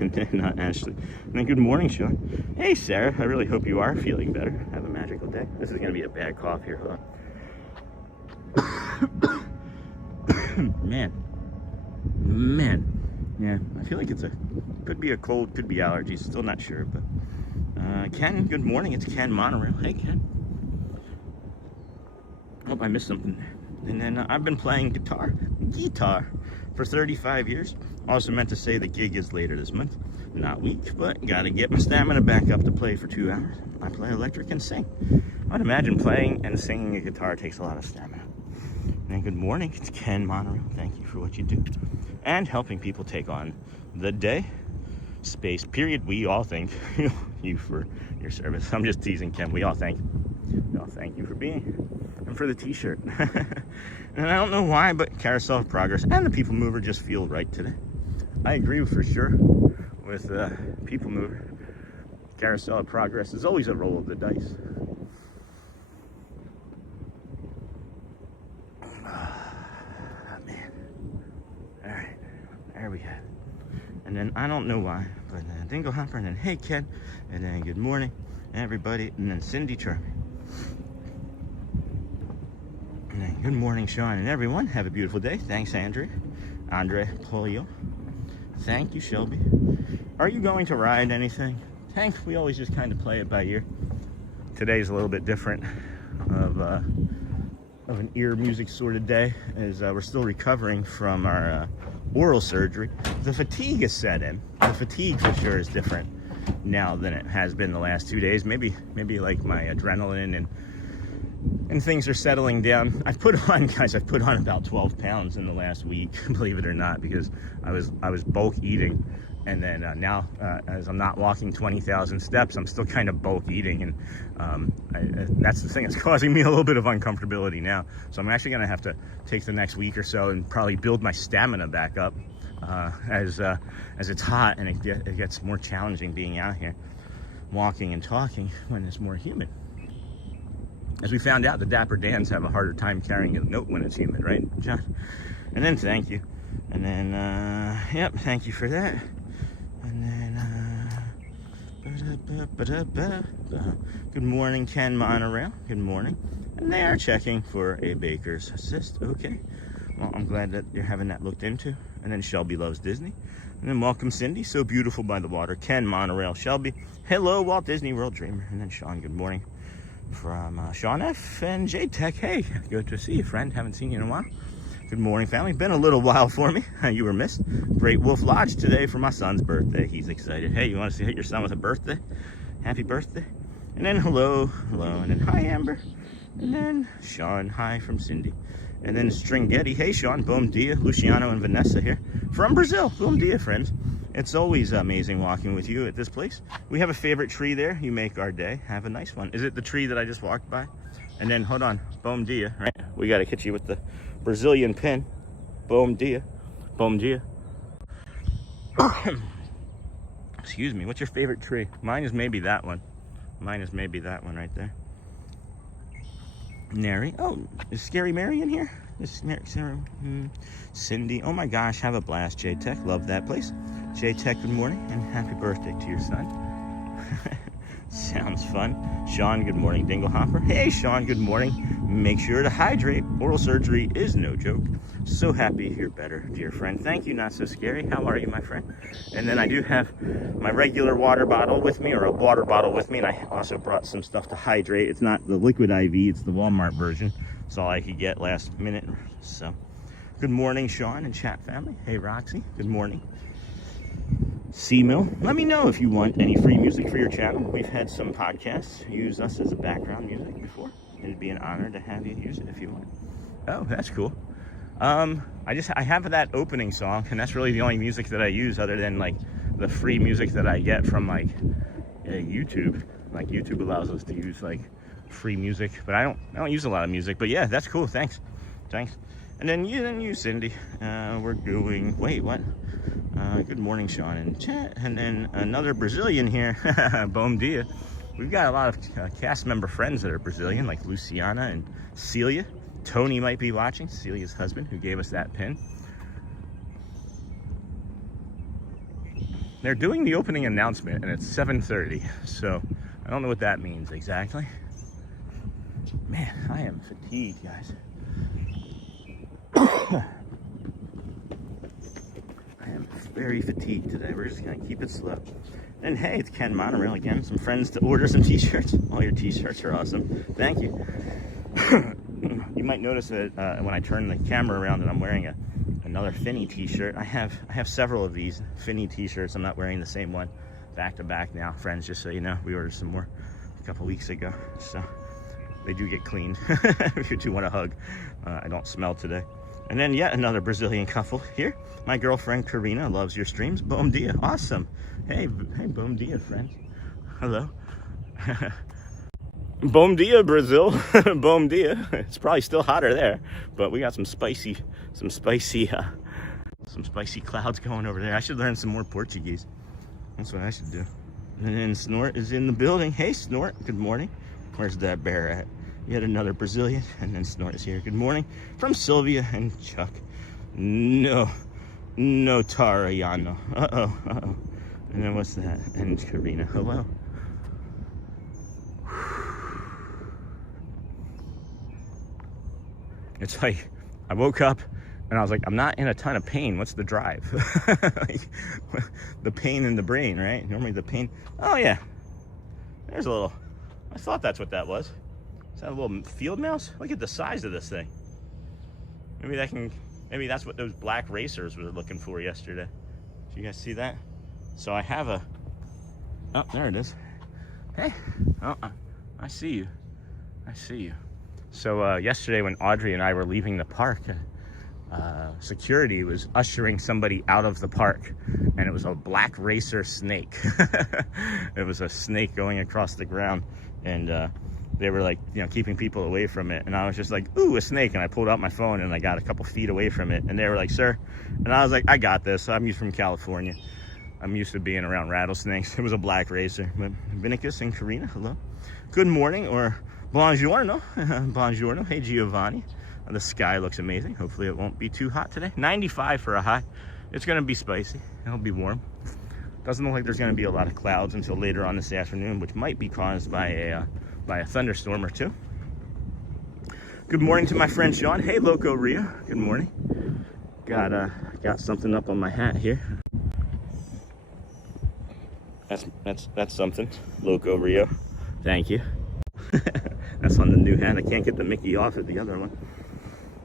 And then not Ashley. And then good morning, Sean. Hey, Sarah. I really hope you are feeling better. Have a magical day. This is going to be a bad cough here. Hold on. Man. Yeah, I feel like could be a cold, could be allergies. Still not sure, but Ken, good morning. It's Ken Monorail. Hey, Ken. Hope I missed something. And then I've been playing guitar for 35 years. Also meant to say the gig is later this month, not week, but gotta get my stamina back up to play for 2 hours. I play electric and sing. I'd imagine playing and singing a guitar takes a lot of stamina. And good morning, it's Ken Monorail. Thank you for what you do. And helping people take on the day, space, period. We all thank you for your service. I'm just teasing, Ken. We all thank you. We all thank you for being here. And for the t-shirt. And I don't know why, but Carousel of Progress and the People Mover just feel right today. I agree for sure with People Mover. Carousel of Progress is always a roll of the dice. Man. All right. There we go. And then I don't know why, but then Dingle Hopper, and then hey Ken, and then good morning everybody, and then Cindy Charming. And then good morning Sean and everyone. Have a beautiful day. Thanks Andre Polio. Thank you Shelby. Are you going to ride anything? Hank, we always just kind of play it by ear. Today's a little bit different of an ear music sort of day, as we're still recovering from our oral surgery. The fatigue is set in. The fatigue for sure is different now than it has been the last 2 days. Maybe like my adrenaline and things are settling down. I've put on about 12 pounds in the last week, believe it or not, because I was bulk eating. And then now, as I'm not walking 20,000 steps, I'm still kind of bulk eating. And that's the thing that's causing me a little bit of uncomfortability now. So I'm actually going to have to take the next week or so and probably build my stamina back up as it's hot and it gets more challenging being out here walking and talking when it's more humid. As we found out, the Dapper Dans have a harder time carrying a note when it's humid, right, John? And then thank you. And then, yep, thank you for that. And then, good morning, Ken Monorail. Good morning. And they are checking for a baker's cyst. Okay. Well, I'm glad that you're having that looked into. And then Shelby loves Disney. And then welcome, Cindy. So beautiful by the water. Ken Monorail. Shelby. Hello, Walt Disney World Dreamer. And then Sean, good morning. From Sean F. and J Tech. Hey, good to see you, friend. Haven't seen you in a while. Good morning, family. Been a little while for me. You were missed. Great Wolf Lodge today for my son's birthday. He's excited. Hey, you want to hit your son with a birthday? Happy birthday. And then hello. And then hi, Amber. And then Sean, hi from Cindy. And then Stringetti. Hey, Sean. Bom dia. Luciano and Vanessa here from Brazil. Bom dia, friends. It's always amazing walking with you at this place. We have a favorite tree there. You make our day. Have a nice one. Is it the tree that I just walked by? And then, hold on. Bom dia, right? We got to hit you with the Brazilian pin. Bom dia. Bom dia. Excuse me. What's your favorite tree? Mine is maybe that one. Mine is maybe that one right there. Nary. Oh, is Scary Mary in here? Is Sarah, Cindy. Oh my gosh, have a blast, J-Tech. Love that place. J-Tech, good morning and happy birthday to your son. Sounds fun. Sean, good morning. Dingle Hopper. Hey, Sean, good morning. Make sure to hydrate. Oral surgery is no joke. So happy you're better, dear friend. Thank you, Not So Scary. How are you, my friend? And then I do have my regular water bottle with me, or a water bottle with me, and I also brought some stuff to hydrate. It's not the liquid IV, it's the Walmart version. It's all I could get last minute. So, good morning, Sean and chat family. Hey, Roxy, good morning. C-Mill, let me know if you want any free music for your channel. We've had some podcasts use us as a background music before. It'd be an honor to have you use it if you want. Oh, that's cool. I have that opening song, and that's really the only music that I use other than like the free music that I get from like YouTube. Like YouTube allows us to use like free music, but I don't use a lot of music. But yeah, that's cool. Thanks. And then you, Cindy. We're doing. Wait, what? Good morning, Sean and chat. And then another Brazilian here. Bom dia. We've got a lot of cast member friends that are Brazilian, like Luciana and Celia. Tony might be watching. Celia's husband, who gave us that pin. They're doing the opening announcement, and it's 7:30. So I don't know what that means exactly. Man, I am fatigued, guys. I am very fatigued today. We're just gonna keep it slow. And hey, it's Ken Monorail again. Some friends to order some t-shirts. All your t-shirts are awesome. Thank you. You might notice that when I turn the camera around that I'm wearing another Finny t-shirt. I have several of these Finny t-shirts. I'm not wearing the same one back to back now, friends, just so you know. We ordered some more a couple weeks ago, so they do get cleaned. If you do want a hug, I don't smell today. And then yet another Brazilian couple here. My girlfriend Karina loves your streams. Bom dia. Awesome. Hey, bom dia, friends. Hello. Bom dia, Brazil. Bom dia. It's probably still hotter there, but we got some spicy clouds going over there. I should learn some more Portuguese. That's what I should do. And then Snort is in the building. Hey, Snort. Good morning. Where's that bear at? Yet another Brazilian. And then Snort is here. Good morning from Sylvia and Chuck. No Tarayano. Uh-oh. And then what's that? And Karina, hello. It's like, I woke up and I was like, I'm not in a ton of pain. What's the drive? Like, the pain in the brain, right? Normally the pain. Oh yeah, there's a little, I thought that's what that was. Is that a little field mouse? Look at the size of this thing. Maybe that's what those black racers were looking for yesterday. Did you guys see that? So I have a, oh, there it is. Hey, oh, I see you. I see you. So yesterday when Audrey and I were leaving the park, security was ushering somebody out of the park, and it was a black racer snake. It was a snake going across the ground, and they were like, you know, keeping people away from it. And I was just like, ooh, a snake. And I pulled out my phone and I got a couple feet away from it. And they were like, sir. And I was like, I got this. I'm used from California. I'm used to being around rattlesnakes. It was a black racer. But Vinicus and Karina, hello. Good morning, or buongiorno. Buongiorno. Hey, Giovanni. The sky looks amazing. Hopefully it won't be too hot today. 95 for a high. It's going to be spicy. It'll be warm. Doesn't look like there's going to be a lot of clouds until later on this afternoon, which might be caused by a thunderstorm or two. Good morning to my friend Sean. Hey, Loco Rio. Good morning. Got something up on my hat here. That's something. Loco Rio. Thank you. That's on the new hat. I can't get the Mickey off of the other one.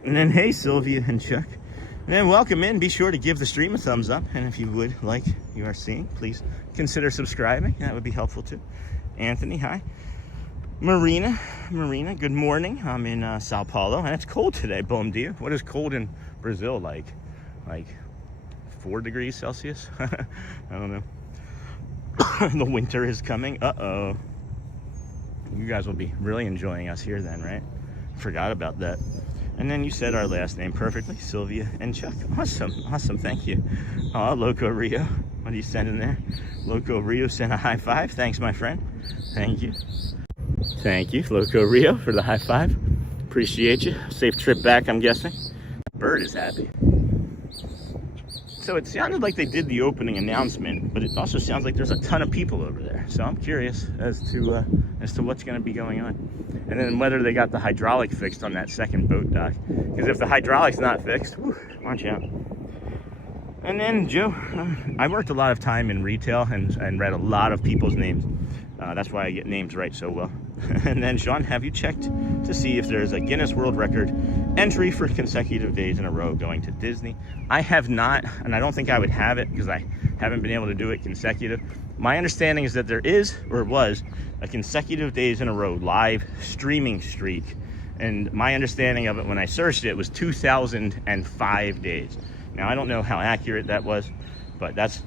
And then, hey, Sylvia and Chuck. And then welcome in. Be sure to give the stream a thumbs up. And if you would like you are seeing, please consider subscribing. That would be helpful too. Anthony, hi. Marina, good morning. I'm in Sao Paulo, and it's cold today. Bom dia. What is cold in Brazil like? Like 4 degrees Celsius? I don't know. The winter is coming. Uh-oh. You guys will be really enjoying us here then, right? Forgot about that. And then you said our last name perfectly, Sylvia and Chuck. Awesome, thank you. Oh, Loco Rio, what are you sending there? Loco Rio sent a high five. Thanks, my friend. Thank you. Thank you, Loco Rio, for the high five. Appreciate you. Safe trip back, I'm guessing. Bird is happy. So it sounded like they did the opening announcement, but it also sounds like there's a ton of people over there. So I'm curious as to what's going to be going on, and then whether they got the hydraulic fixed on that second boat dock. Because if the hydraulic's not fixed, whew, watch out. And then Joe, I worked a lot of time in retail and read a lot of people's names. That's why I get names right so well. And then Sean, have you checked to see if there's a Guinness World Record entry for consecutive days in a row going to Disney? I have not, and I don't think I would have it because I haven't been able to do it consecutive. My understanding is that there is, or was, a consecutive days in a row live streaming streak. And my understanding of it when I searched it was 2005 days. Now, I don't know how accurate that was, but that's,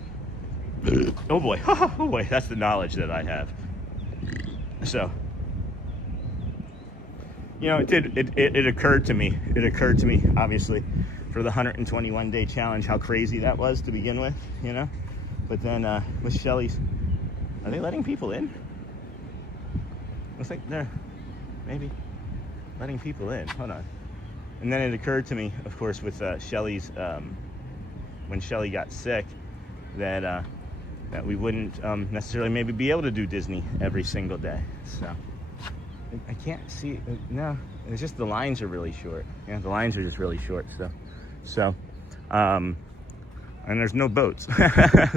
oh boy, that's the knowledge that I have. So, you know, it occurred to me, obviously, for the 121 day challenge, how crazy that was to begin with, you know? But then with Shelly's, are they letting people in? Looks like they're maybe letting people in. Hold on. And then it occurred to me, of course, with Shelly's, when Shelly got sick, that we wouldn't necessarily maybe be able to do Disney every single day. So I can't see, no, it's just the lines are really short. Yeah, the lines are just really short. So and there's no boats.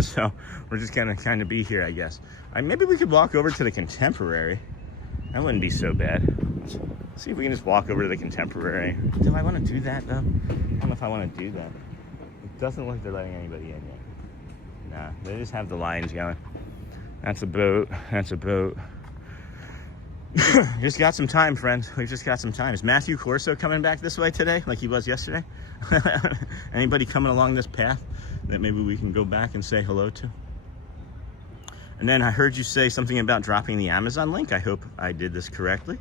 So we're just gonna kind of be here, I guess. Maybe we could walk over to the Contemporary. That wouldn't be so bad. Let's see if we can just walk over to the Contemporary. Do I want to do that though? I don't know if I want to do that. It doesn't look like they're letting anybody in yet. Nah, they just have the lines going. That's a boat. That's a boat. Just got some time, friends. We've just got some time. Is Matthew Corso coming back this way today like he was yesterday? Anybody coming along this path that maybe we can go back and say hello to? And then I heard you say something about dropping the Amazon link. I hope I did this correctly.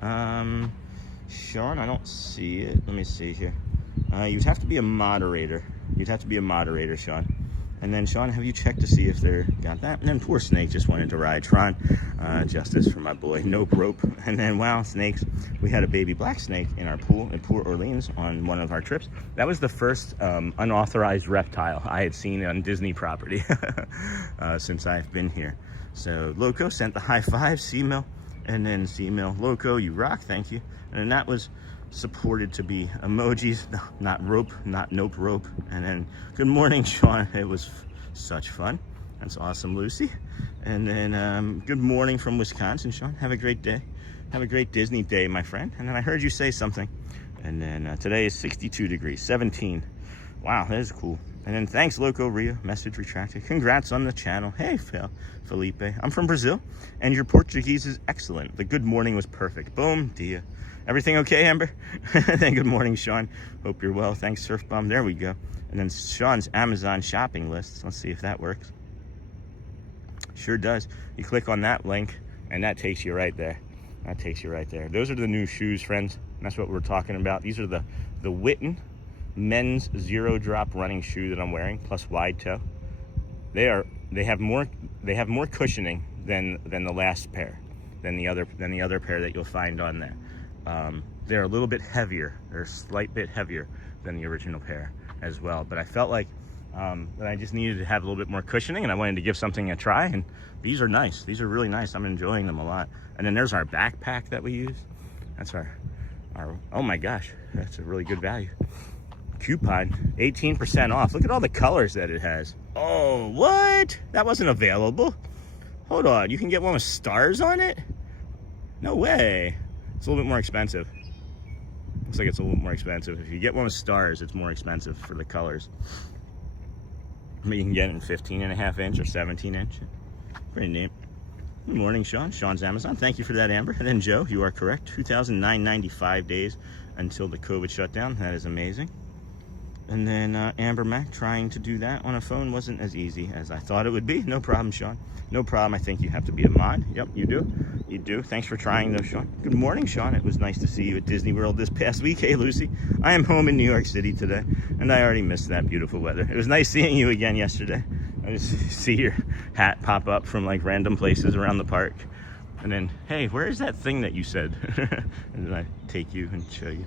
Sean, I don't see it. Let me see here. You'd have to be a moderator. You'd have to be a moderator, Sean. And then, Sean, have you checked to see if they're got that? And then poor Snake just wanted to ride. Tron, justice for my boy. Nope rope. And then, wow, snakes. We had a baby black snake in our pool in Port Orleans on one of our trips. That was the first unauthorized reptile I had seen on Disney property since I've been here. So Loco sent the high five, C-Mill. And then C-Mill, Loco, you rock, thank you. And then that was supported to be emojis, not rope, not nope rope. And then good morning, Sean. It was such fun. That's awesome, Lucy. And then good morning from Wisconsin, Sean. Have a great day. Have a great Disney day, my friend. And then I heard you say something. And then today is 62 degrees, 17. Wow, that is cool. And then thanks, Loco Rio. Message retracted. Congrats on the channel. Hey, Felipe. I'm from Brazil, and your Portuguese is excellent. The good morning was perfect. Boom, dia. Everything okay, Amber? Then good morning, Sean. Hope you're well. Thanks, Surf Bomb. There we go. And then Sean's Amazon shopping list. Let's see if that works. Sure does. You click on that link, and that takes you right there. That takes you right there. Those are the new shoes, friends. And that's what we're talking about. These are the Witten men's zero drop running shoe that I'm wearing, plus wide toe. They have more cushioning than the last pair, than the other pair that you'll find on there. They're a little bit heavier. They're a slight bit heavier than the original pair as well. But I felt like that I just needed to have a little bit more cushioning, and I wanted to give something a try. And these are nice. These are really nice. I'm enjoying them a lot. And then there's our backpack that we use. That's our oh my gosh, that's a really good value. Coupon, 18% off. Look at all the colors that it has. Oh, what? That wasn't available. Hold on, you can get one with stars on it? No way. It's a little bit more expensive. Looks like it's a little more expensive. If you get one with stars, it's more expensive for the colors. But you can get it in 15.5 inch or 17 inch. Pretty neat. Good morning, Sean. Sean's Amazon. Thank you for that, Amber. And then Joe, you are correct. 2,995 days until the COVID shutdown. That is amazing. And then Amber Mac, trying to do that on a phone wasn't as easy as I thought it would be. No problem, Sean. No problem. I think you have to be a mod. Yep, you do. You do. Thanks for trying though, Sean. Good morning, Sean. It was nice to see you at Disney World this past week. Hey, Lucy. I am home in New York City today, and I already missed that beautiful weather. It was nice seeing you again yesterday. I just see your hat pop up from like random places around the park. And then, hey, where is that thing that you said? And then I take you and show you.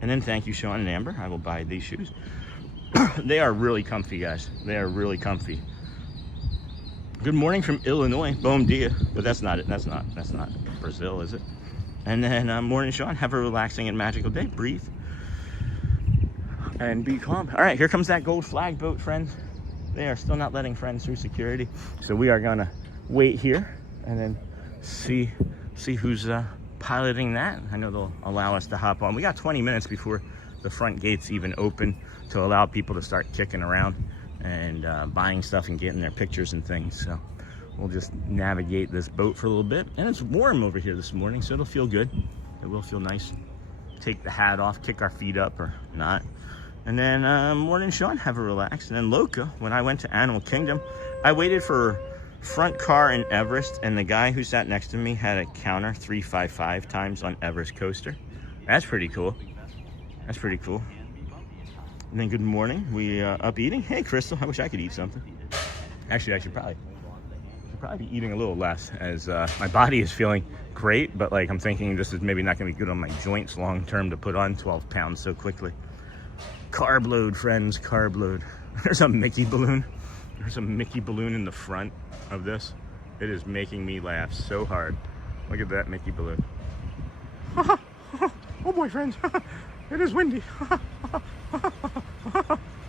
And then thank you, Sean and Amber. I will buy these shoes. They are really comfy, guys. They are really comfy. Good morning from Illinois. Boom dia. But that's not it. That's not Brazil, is it? And then morning, Sean. Have a relaxing and magical day. Breathe. And be calm. All right, here comes that gold flag boat, friends. They are still not letting friends through security. So we are gonna wait here and then see who's piloting that. I know they'll allow us to hop on. We got 20 minutes before the front gates even open to allow people to start kicking around and buying stuff and getting their pictures and things. So we'll just navigate this boat for a little bit. And it's warm over here this morning, so it'll feel good. It will feel nice. Take the hat off, kick our feet up or not. And then morning, Sean, have a relax. And then Loca, when I went to Animal Kingdom, I waited for front car in Everest, and the guy who sat next to me had a counter 355 times on Everest coaster. That's pretty cool. That's pretty cool. And then good morning. We up eating. Hey, Crystal, I wish I could eat something. Actually, I should probably be eating a little less, as my body is feeling great, but like I'm thinking this is maybe not going to be good on my joints long term to put on 12 pounds so quickly. Carb load, friends, carb load. There's a Mickey balloon. There's a Mickey balloon in the front of this. It is making me laugh so hard. Look at that Mickey balloon. Oh boy, friends. It is windy.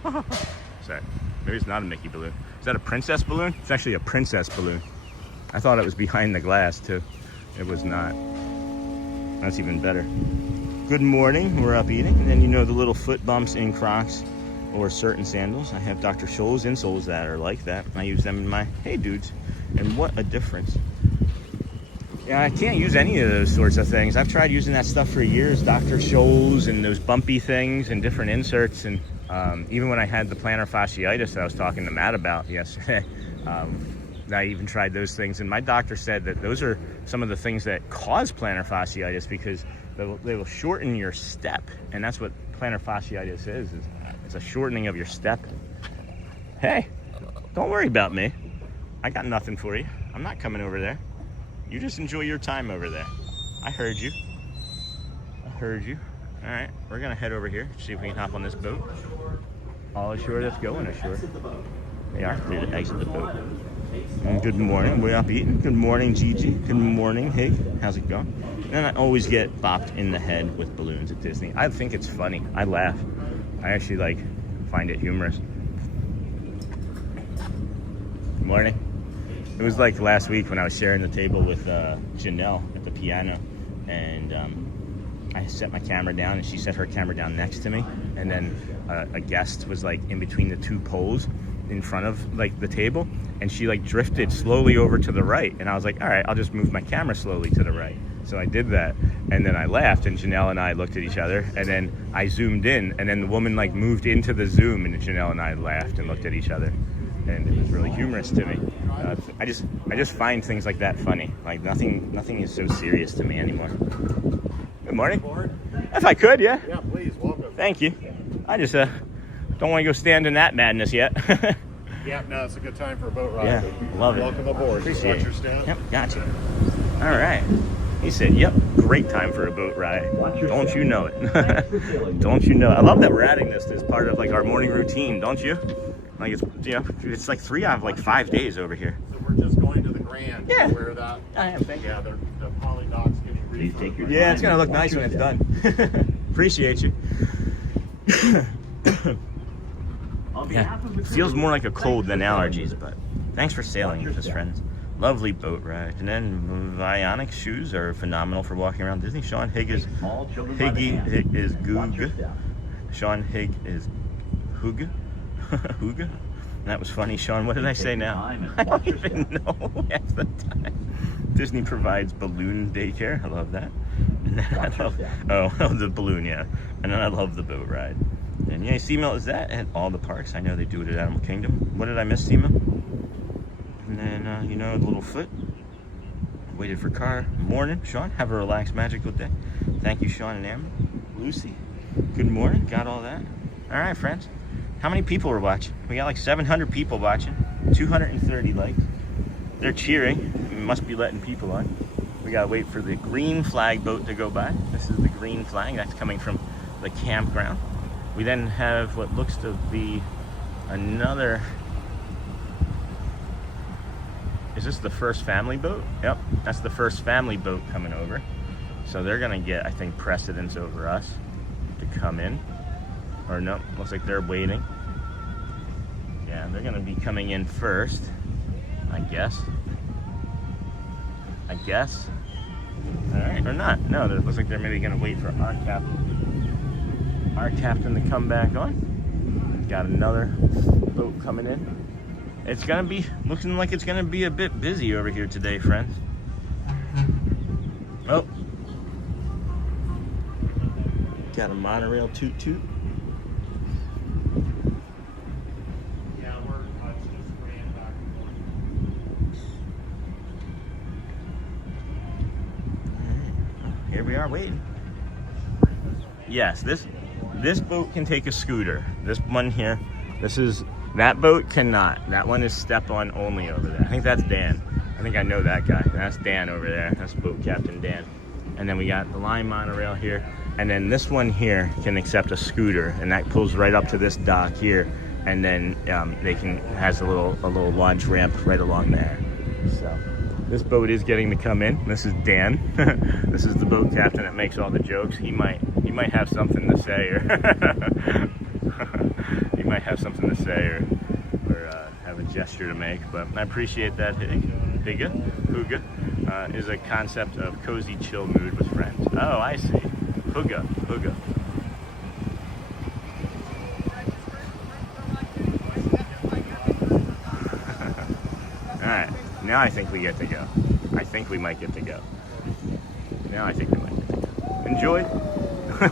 What's that? Maybe it's not a Mickey balloon. Is that a princess balloon? It's actually a princess balloon. I thought it was behind the glass too. It was not. That's even better. Good morning. We're up eating. And then you know the little foot bumps in Crocs or certain sandals. I have Dr. Scholl's insoles that are like that. I use them in my Hey Dudes. And what a difference. Yeah, I can't use any of those sorts of things. I've tried using that stuff for years. Dr. Scholl's and those bumpy things and different inserts. And even when I had the plantar fasciitis that I was talking to Matt about yesterday, I even tried those things. And my doctor said that those are some of the things that cause plantar fasciitis because they will shorten your step. And that's what plantar fasciitis is it's a shortening of your step. Hey, Don't worry about me. I got nothing for you. I'm not coming over there. You just enjoy your time over there. I heard you. I heard you. All right, we're gonna head over here, see if we can hop on this boat. All ashore that's going ashore. They are clear to exit the boat. And good morning, we're up eating. Good morning, Gigi. Good morning, Hig. How's it going? And I always get bopped in the head with balloons at Disney. I think it's funny. I laugh. I actually like find it humorous. Good morning. It was like last week when I was sharing the table with Janelle at the piano, and I set my camera down and she set her camera down next to me, and then a guest was like in between the two poles in front of like the table, and she like drifted slowly over to the right, and I was like, all right, I'll just move my camera slowly to the right. So I did that, and then I laughed, and Janelle and I looked at each other, and then I zoomed in, and then the woman like moved into the zoom, and Janelle and I laughed and looked at each other, and it was really humorous to me. I just find things like that funny. Like nothing is so serious to me anymore. Good morning. If I could, yeah. Yeah, please, welcome. Thank you. I just don't want to go stand in that madness yet. Yeah, no, it's a good time for a boat ride. Yeah, love it. Welcome aboard. Appreciate Watch it. your step. Yep, gotcha. All right. He said, yep, great time for a boat ride. Don't you know it? Don't you know? I love that we're adding this as part of like our morning routine, don't you? Like it's like 3 out of like 5 days over here. So we're just going to the Grand. Yeah. Where that? I am. Thank you. Yeah, the poly dock's getting refurbished. Yeah, it's gonna look nice when it's done. Appreciate you. Yeah, it feels more like a cold than allergies, but thanks for sailing with us, friends. Lovely boat ride. And then Vionic shoes are phenomenal for walking around Disney. Sean Higg is Higgy is Goog. Sean Higg is Hoog. Hoog. That was funny, Sean. What did I say now? I don't even know half the time. Disney provides balloon daycare. I love that. And then I love the balloon, yeah. And then I love the boat ride. And yeah, Seamel is that at all the parks. I know they do it at Animal Kingdom. What did I miss, Seamel? And then, you know, the little foot. Waited for car. Morning, Sean. Have a relaxed, magical day. Thank you, Sean and Amber. Lucy, good morning. Got all that. All right, friends. How many people are watching? We got like 700 people watching. 230 likes. They're cheering. We must be letting people on. We gotta wait for the green flag boat to go by. This is the green flag. That's coming from the campground. We then have what looks to be another. Is this the first family boat? Yep, that's the first family boat coming over. So they're gonna get, I think, precedence over us to come in. Or no, looks like they're waiting. Yeah, they're gonna be coming in first, I guess. All right, or not. No, it looks like they're maybe gonna wait for our captain to come back on. Got another boat coming in. It's gonna be looking like it's gonna be a bit busy over here today, friends. Oh, got a monorail toot toot. Yeah, we're just ran back and forth. Here we are waiting. Yes, this boat can take a scooter. This one here, that boat cannot. That one is step on only over there. I think that's Dan. I think I know that guy. That's Dan over there. That's boat captain Dan. And then we got the line monorail here. And then this one here can accept a scooter, and that pulls right up to this dock here. And then has a little launch ramp right along there. So this boat is getting to come in. This is Dan. This is the boat captain that makes all the jokes. He might have something to say, or he might have something to say, or have a gesture to make. But I appreciate that. Hygge is a concept of cozy, chill mood with friends. Oh, I see. Hygge. All right. Now I think we get to go. I think we might get to go. Now I think we might get to go. Enjoy.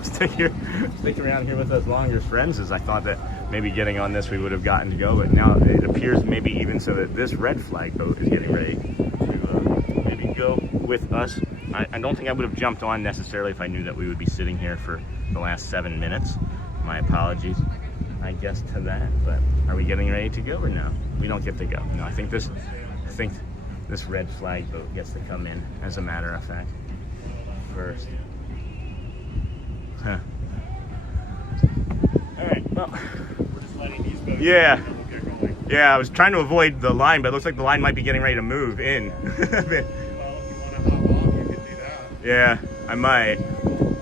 Stick around here with us longer, friends, as I thought that maybe getting on this we would have gotten to go, but now it appears maybe even so that this red flag boat is getting ready to maybe go with us. I don't think I would have jumped on necessarily if I knew that we would be sitting here for the last 7 minutes. My apologies. I guess, to that. But are we getting ready to go or no? We don't get to go. No, I think this red flag boat gets to come in, as a matter of fact, first. Huh. All right, well. We're just letting these boats Yeah. go, and we'll get going. Yeah, I was trying to avoid the line, but it looks like the line might be getting ready to move in. Well, if you want to hop off, you can do that. Yeah, I might.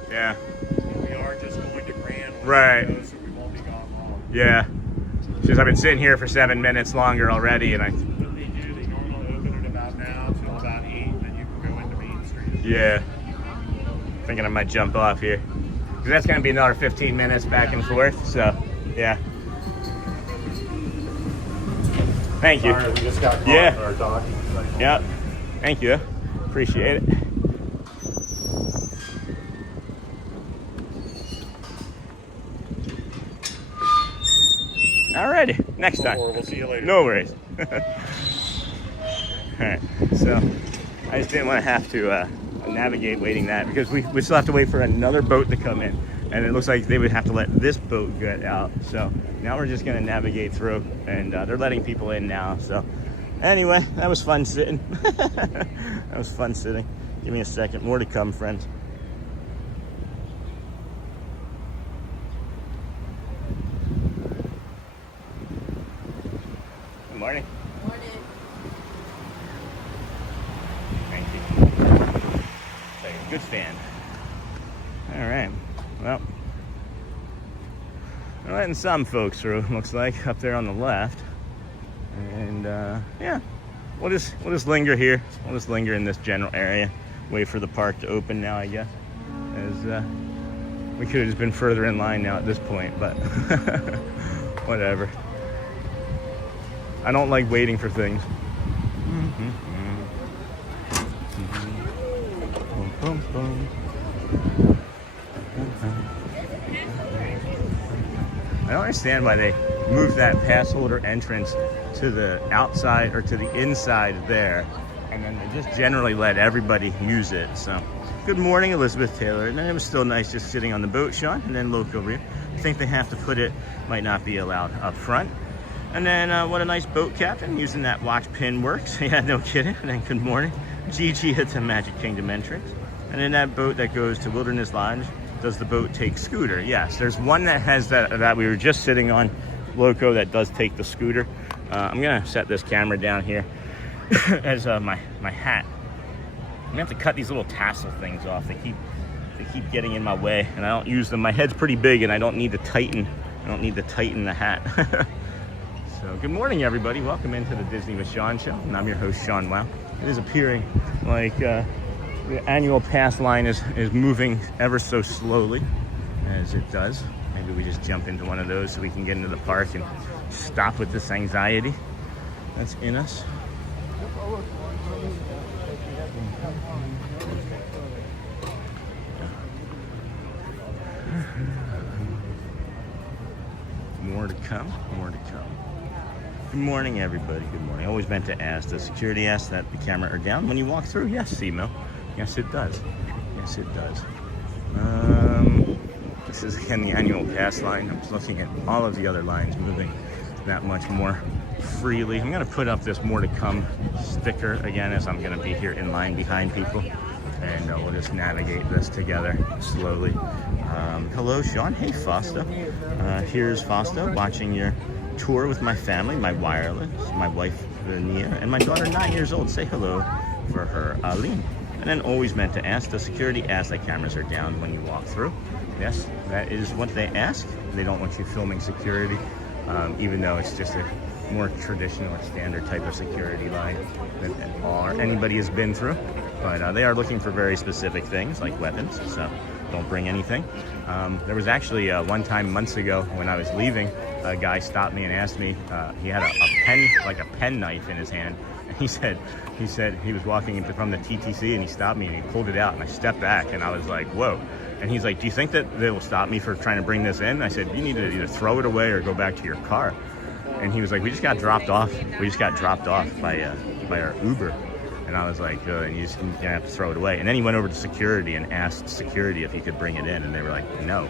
Yeah. We are just going to Grand when Right. we go, so we won't be gone long. Yeah. Because I've been sitting here for 7 minutes longer already, and What they do, they normally open it about now till about 8, and then you can go into Main Street. yeah, thinking I might jump off here. Because that's going to be another 15 minutes back and forth, so, yeah. Thank you. Sorry, we just got caught Yeah. in our docking cycle. Yep. Thank you. Appreciate it. Alrighty, next time. Or we'll see you later. No worries. Alright, so I just didn't want to have to navigate waiting that, because we still have to wait for another boat to come in, and it looks like they would have to let this boat get out. So now we're just going to navigate through, and they're letting people in now. So anyway, that was fun sitting. That was fun sitting. Give me a second. More to come, friends. Good morning. Morning. Thank you. Good fan. All right. Well, we're letting some folks through. Looks like up there on the left, and yeah, we'll just linger here. We'll just linger in this general area. Wait for the park to open now, I guess. As we could have just been further in line now at this point, but whatever. I don't like waiting for things. I don't understand why they moved that pass holder entrance to the outside or to the inside there, and then they just generally let everybody use it. So, good morning, Elizabeth Taylor. And it was still nice just sitting on the boat, Sean, and then look over here. I think they have to put it, might not be allowed up front. And then what a nice boat captain using that watch pin works. Yeah, no kidding. And then good morning, Gigi at the Magic Kingdom entrance. And then that boat that goes to Wilderness Lodge, does the boat take scooter? Yes, there's one that has that we were just sitting on, Loco, that does take the scooter. I'm gonna set this camera down here as my hat. I'm gonna have to cut these little tassel things off. They keep getting in my way, and I don't use them. My head's pretty big, and I don't need to tighten the hat. So good morning, everybody. Welcome into the Disney with Sean show, and I'm your host, Sean Wow. It is appearing like the annual pass line is moving ever so slowly, as it does. Maybe we just jump into one of those so we can get into the park and stop with this anxiety that's in us. More to come, more to come. Good morning, everybody. Good morning. I always meant to ask, does security ask that the camera are down when you walk through? Yes, Simo. Yes, it does. Yes, it does. This is, again, the annual pass line. I'm just looking at all of the other lines moving that much more freely. I'm going to put up this more to come sticker again, as I'm going to be here in line behind people. And we'll just navigate this together slowly. Hello, Sean. Hey, Fausto. Here's Fausto watching your tour with my family, my wireless, my wife, Nia, and my daughter, 9 years old. Say hello for her, Aline. And then always meant to ask, does security ask that cameras are down when you walk through? Yes, that is what they ask. They don't want you filming security, even though it's just a more traditional or standard type of security line that anybody has been through. But they are looking for very specific things like weapons, so don't bring anything. There was actually one time months ago when I was leaving, a guy stopped me and asked me, he had a pen, like a pen knife in his hand. And he said he was walking from the TTC and he stopped me and he pulled it out, and I stepped back and I was like, whoa. And he's like, do you think that they will stop me for trying to bring this in? I said, you need to either throw it away or go back to your car. And he was like, we just got dropped off. We just got dropped off by our Uber. And I was like, and you're gonna have to throw it away. And then he went over to security and asked security if he could bring it in, and they were like, no.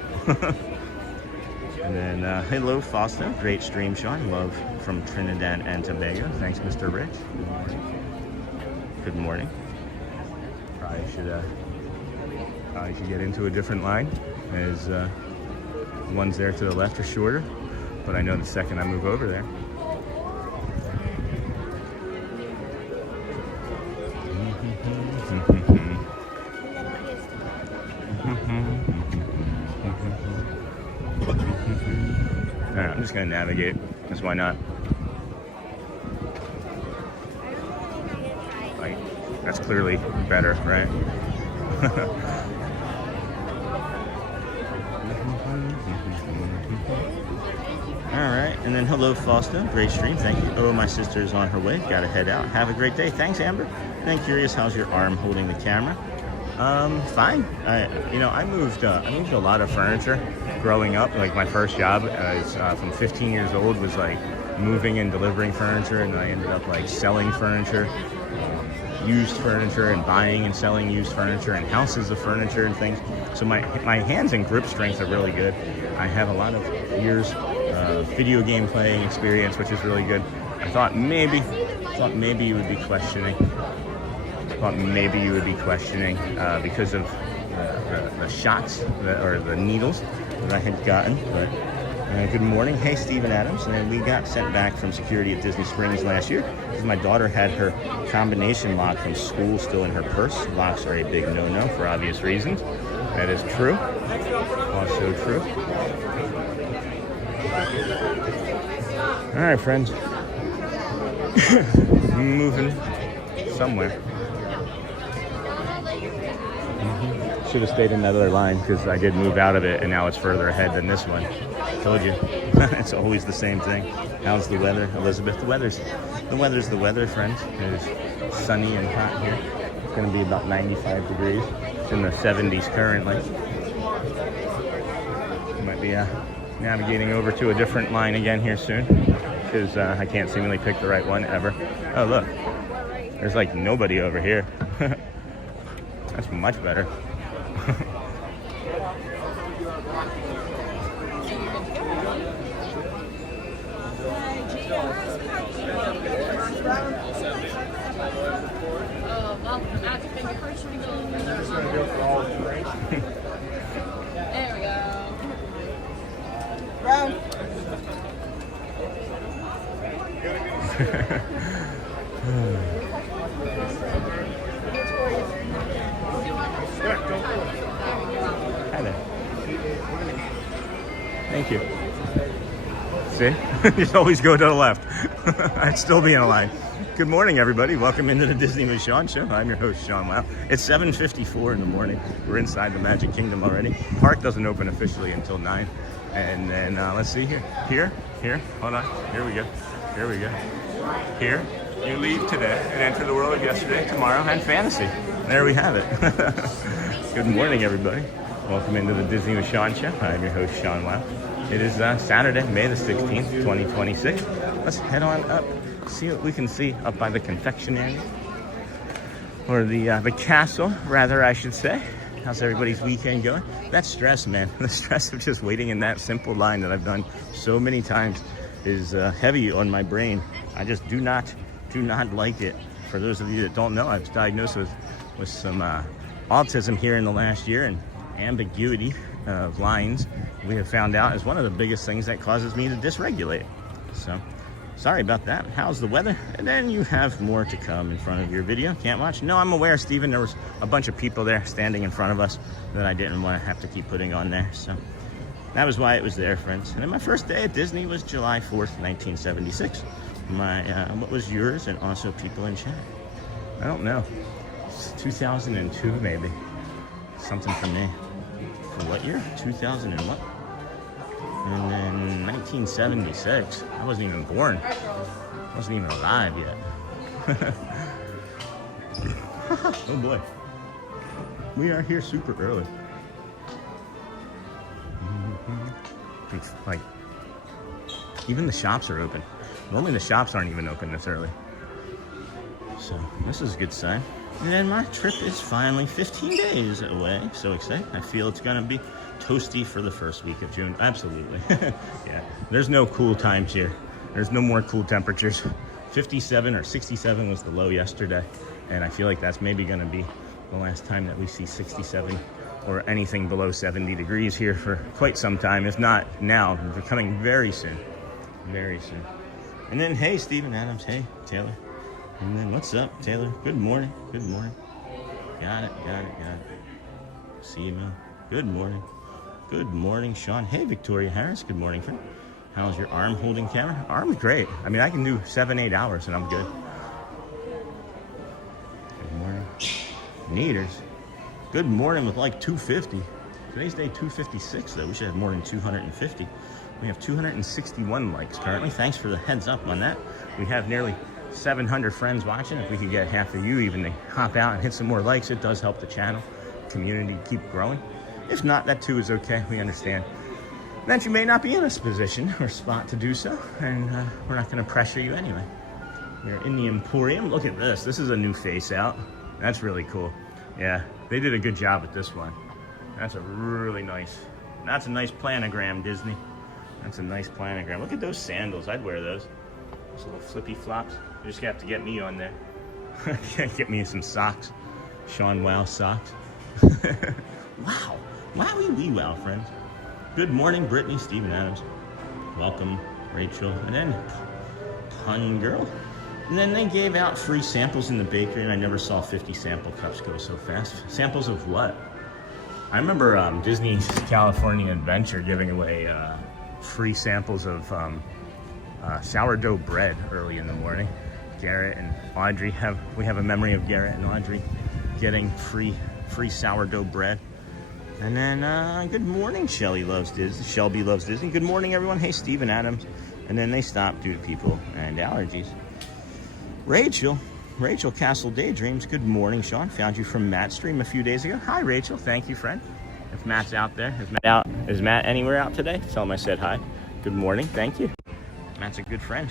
And then, hello, Fausto. Great stream, Sean. Love from Trinidad and Tobago. Thanks, Mr. Rich. Good morning. Probably should get into a different line, as the ones there to the left are shorter. But I know the second I move over there. Alright, I'm just gonna navigate, because why not? Like, that's clearly better, right? Alright, and then hello, Fausto. Great stream, thank you. Oh, my sister's on her way. Gotta head out. Have a great day. Thanks, Amber. And then curious, how's your arm holding the camera? Fine. I moved a lot of furniture growing up. Like, my first job as from 15 years old was like moving and delivering furniture, and I ended up like selling furniture, used furniture, and buying and selling used furniture and houses of furniture and things. So my hands and grip strength are really good. I have a lot of years of video game playing experience, which is really good. I thought maybe you would be questioning. Because of the shots or the needles that I had gotten. But good morning. Hey, Stephen Adams. And we got sent back from security at Disney Springs last year because my daughter had her combination lock from school still in her purse. Locks are a big no-no for obvious reasons. That is true. Also true. All right, friends. Moving somewhere. Should have stayed in that other line because I did move out of it, and now it's further ahead than this one. Told you. It's always the same thing. How's the weather, Elizabeth? The weather's the weather, friends. It's sunny and hot here. It's going to be about 95 degrees. It's in the 70s currently. Might be navigating over to a different line again here soon because I can't seemingly pick the right one ever. Oh, look. There's like nobody over here. That's much better. There we go. Round. Hi there. Thank you. See? Just always go to the left. I'd still be in a line. Good morning, everybody. Welcome into the Disney with Sean show. I'm your host, Sean Wow. It's 7:54 in the morning. We're inside the Magic Kingdom already. Park doesn't open officially until 9. And then, let's see here. Here. Hold on. Here we go. Here. You leave today and enter the world of yesterday, tomorrow, and fantasy. There we have it. Good morning, everybody. Welcome into the Disney with Sean show. I'm your host, Sean Wow. It is Saturday, May the 16th, 2026. Let's head on up, see what we can see up by the confectionery. Or the castle, rather, I should say. How's everybody's weekend going? That stress, man. The stress of just waiting in that simple line that I've done so many times is heavy on my brain. I just do not like it. For those of you that don't know, I was diagnosed with some autism here in the last year, and ambiguity of lines we have found out is one of the biggest things that causes me to dysregulate. So sorry about that. How's the weather? And then you have more to come in front of your video. Can't watch? No, I'm aware, Stephen. There was a bunch of people there standing in front of us that I didn't want to have to keep putting on there. So that was why it was there, friends. And then my first day at Disney was July 4th, 1976. What was yours, and also people in chat? I don't know. It's 2002, maybe. Something for me. For what year? 2000 and what? And then 1976. I wasn't even born. I wasn't even alive yet. Oh boy. We are here super early. It's like, even the shops are open. Normally the shops aren't even open this early. So this is a good sign. And then my trip is finally 15 days away. So excited. I feel it's gonna be toasty for the first week of June. Absolutely. Yeah, there's no cool times here. There's no more cool temperatures. 57 or 67 was the low yesterday. And I feel like that's maybe gonna be the last time that we see 67 or anything below 70 degrees here for quite some time. If not now, they're coming very soon. Very soon. And then, hey, Stephen Adams. Hey, Taylor. And then, what's up, Taylor? Good morning. Good morning. Got it. See you, man. Good morning. Good morning, Sean. Hey, Victoria Harris. Good morning, friend. How's your arm holding camera? Arm's great. I mean, I can do 7-8 hours and I'm good. Good morning. Neaters. Good morning with like 250. Today's day 256, though. We should have more than 250. We have 261 likes currently. Thanks for the heads up on that. We have nearly 700 friends watching. If we could get half of you even to hop out and hit some more likes, it does help the channel, community keep growing. If not, that too is okay. We understand that you may not be in a position or spot to do so, and we're not going to pressure you anyway. We're in the Emporium. Look at this. This is a new face out. That's really cool. Yeah, they did a good job with this one. That's a really nice. That's a nice planogram, Disney. That's a nice planogram. Look at those sandals. I'd wear those. Those little flippy flops. You just have to get me on there. Get me some socks. Sean Wow socks. Wow. Wowie wee wow, friends. Good morning, Brittany, Stephen Adams. Welcome, Rachel. And then Pun Girl. And then they gave out free samples in the bakery, and I never saw 50 sample cups go so fast. Samples of what? I remember Disney's California Adventure giving away free samples of sourdough bread early in the morning. Garrett and Audrey we have a memory of Garrett and Audrey getting free sourdough bread. And then good morning, Shelby loves Disney. Good morning, everyone. Hey, Stephen Adams. And then they stopped due to people and allergies. Rachel Castle Daydreams. Good morning, Sean. Found you from Matt's stream a few days ago. Hi, Rachel. Thank you, friend. If Matt's out there, is Matt anywhere out today? Tell him I said hi. Good morning. Thank you. Matt's a good friend.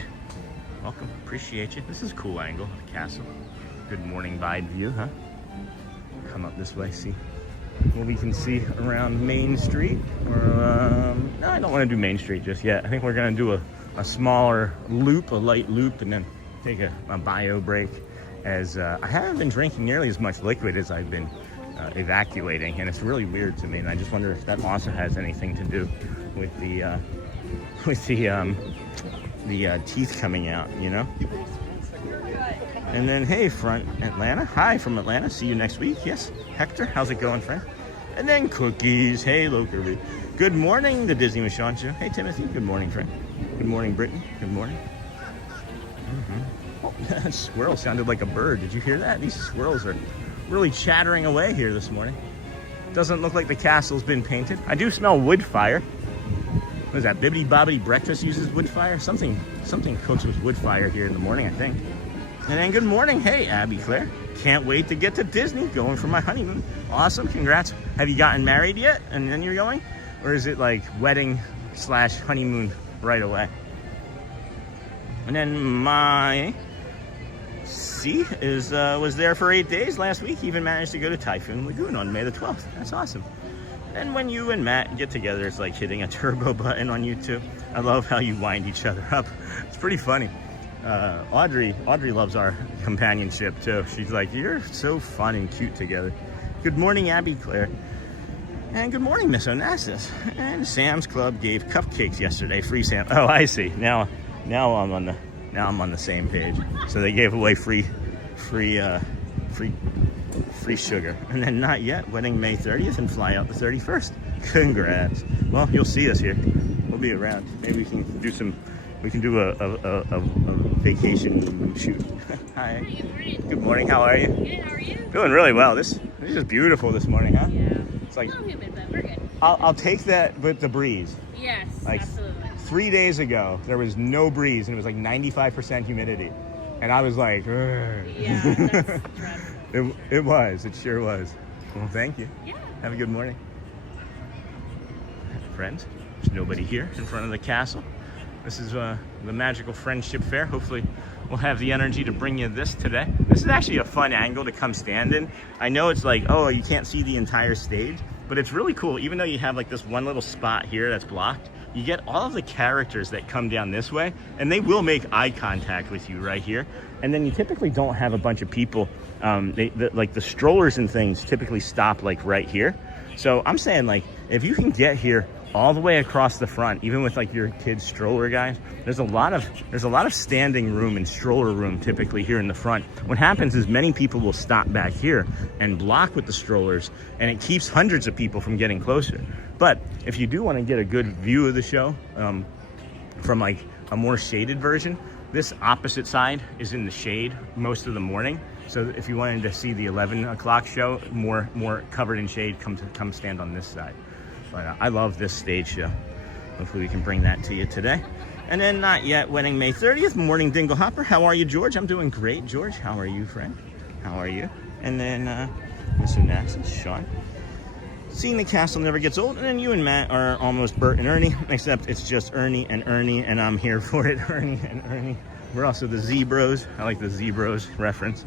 Welcome. Appreciate you. This is a cool angle of the castle. Good morning vibe view, huh? Come up this way, see what we can see around Main Street. Or no, I don't want to do Main Street just yet. I think we're going to do a smaller loop, a light loop, and then take a bio break, as I haven't been drinking nearly as much liquid as I've been evacuating, and it's really weird to me, and I just wonder if that also has anything to do with the teeth coming out, you know? And then, hey, front Atlanta. Hi from Atlanta. See you next week. Yes, Hector. How's it going, friend? And then Cookies. Hey, Kirby. Good morning, the Disney with Sean Show. Hey, Timothy. Good morning, friend. Good morning, Brittany. Good morning. Oh, that squirrel sounded like a bird. Did you hear that? These squirrels are really chattering away here this morning. Doesn't look like the castle's been painted. I do smell wood fire. What is that? Bibbidi Bobbidi Breakfast uses wood fire? Something cooks with wood fire here in the morning, I think. And then good morning. Hey, Abby Claire. Can't wait to get to Disney. Going for my honeymoon. Awesome. Congrats. Have you gotten married yet? And then you're going? Or is it like wedding / honeymoon right away? And then my C was there for 8 days last week. Even managed to go to Typhoon Lagoon on May the 12th. That's awesome. And when you and Matt get together, it's like hitting a turbo button on YouTube. I love how you wind each other up. It's pretty funny. Audrey loves our companionship too. She's like, you're so fun and cute together. Good morning, Abby Claire. And good morning, Miss Onassis. And Sam's Club gave cupcakes yesterday, free Sam. Oh, I see. Now I'm on the same page. So they gave away free sugar. And then not yet, wedding May 30th and fly out the 31st. Congrats. Well, you'll see us here. We'll be around. Maybe we can do a vacation shoot. Hi. Good morning. How are you? Good. How are you? Doing really well. This is just beautiful this morning, huh? Yeah. It's like, a little humid, but we're good. I'll take that with the breeze. Yes, Like, absolutely. 3 days ago, there was no breeze and it was like 95% humidity. And I was like, ugh. Yeah, that's dreadful. It sure was. Well, thank you. Yeah. Have a good morning. Friends, there's nobody here in front of the castle. This is the Magical Friendship Fair. Hopefully will have the energy to bring you this today. This is actually a fun angle to come stand in. I know it's like, oh, you can't see the entire stage, but it's really cool. Even though you have like this one little spot here that's blocked, you get all of the characters that come down this way, and they will make eye contact with you right here. And then you typically don't have a bunch of people. Like the strollers and things typically stop like right here. So I'm saying, like, if you can get here all the way across the front, even with like your kids stroller guys, there's a lot of standing room and stroller room typically here in the front. What happens is many people will stop back here and block with the strollers, and it keeps hundreds of people from getting closer. But if you do want to get a good view of the show from like a more shaded version, this opposite side is in the shade most of the morning. So if you wanted to see the 11 o'clock show, more covered in shade, come stand on this side. But I love this stage show. Hopefully we can bring that to you today. And then not yet, wedding May 30th, morning Dingle Hopper. How are you, George? I'm doing great, George. How are you, friend? How are you? And then Mr. Naxis, Sean. Seeing the castle never gets old. And then you and Matt are almost Bert and Ernie, except it's just Ernie, and I'm here for it. Ernie and Ernie. We're also the Z-Bros. I like the Z-Bros reference.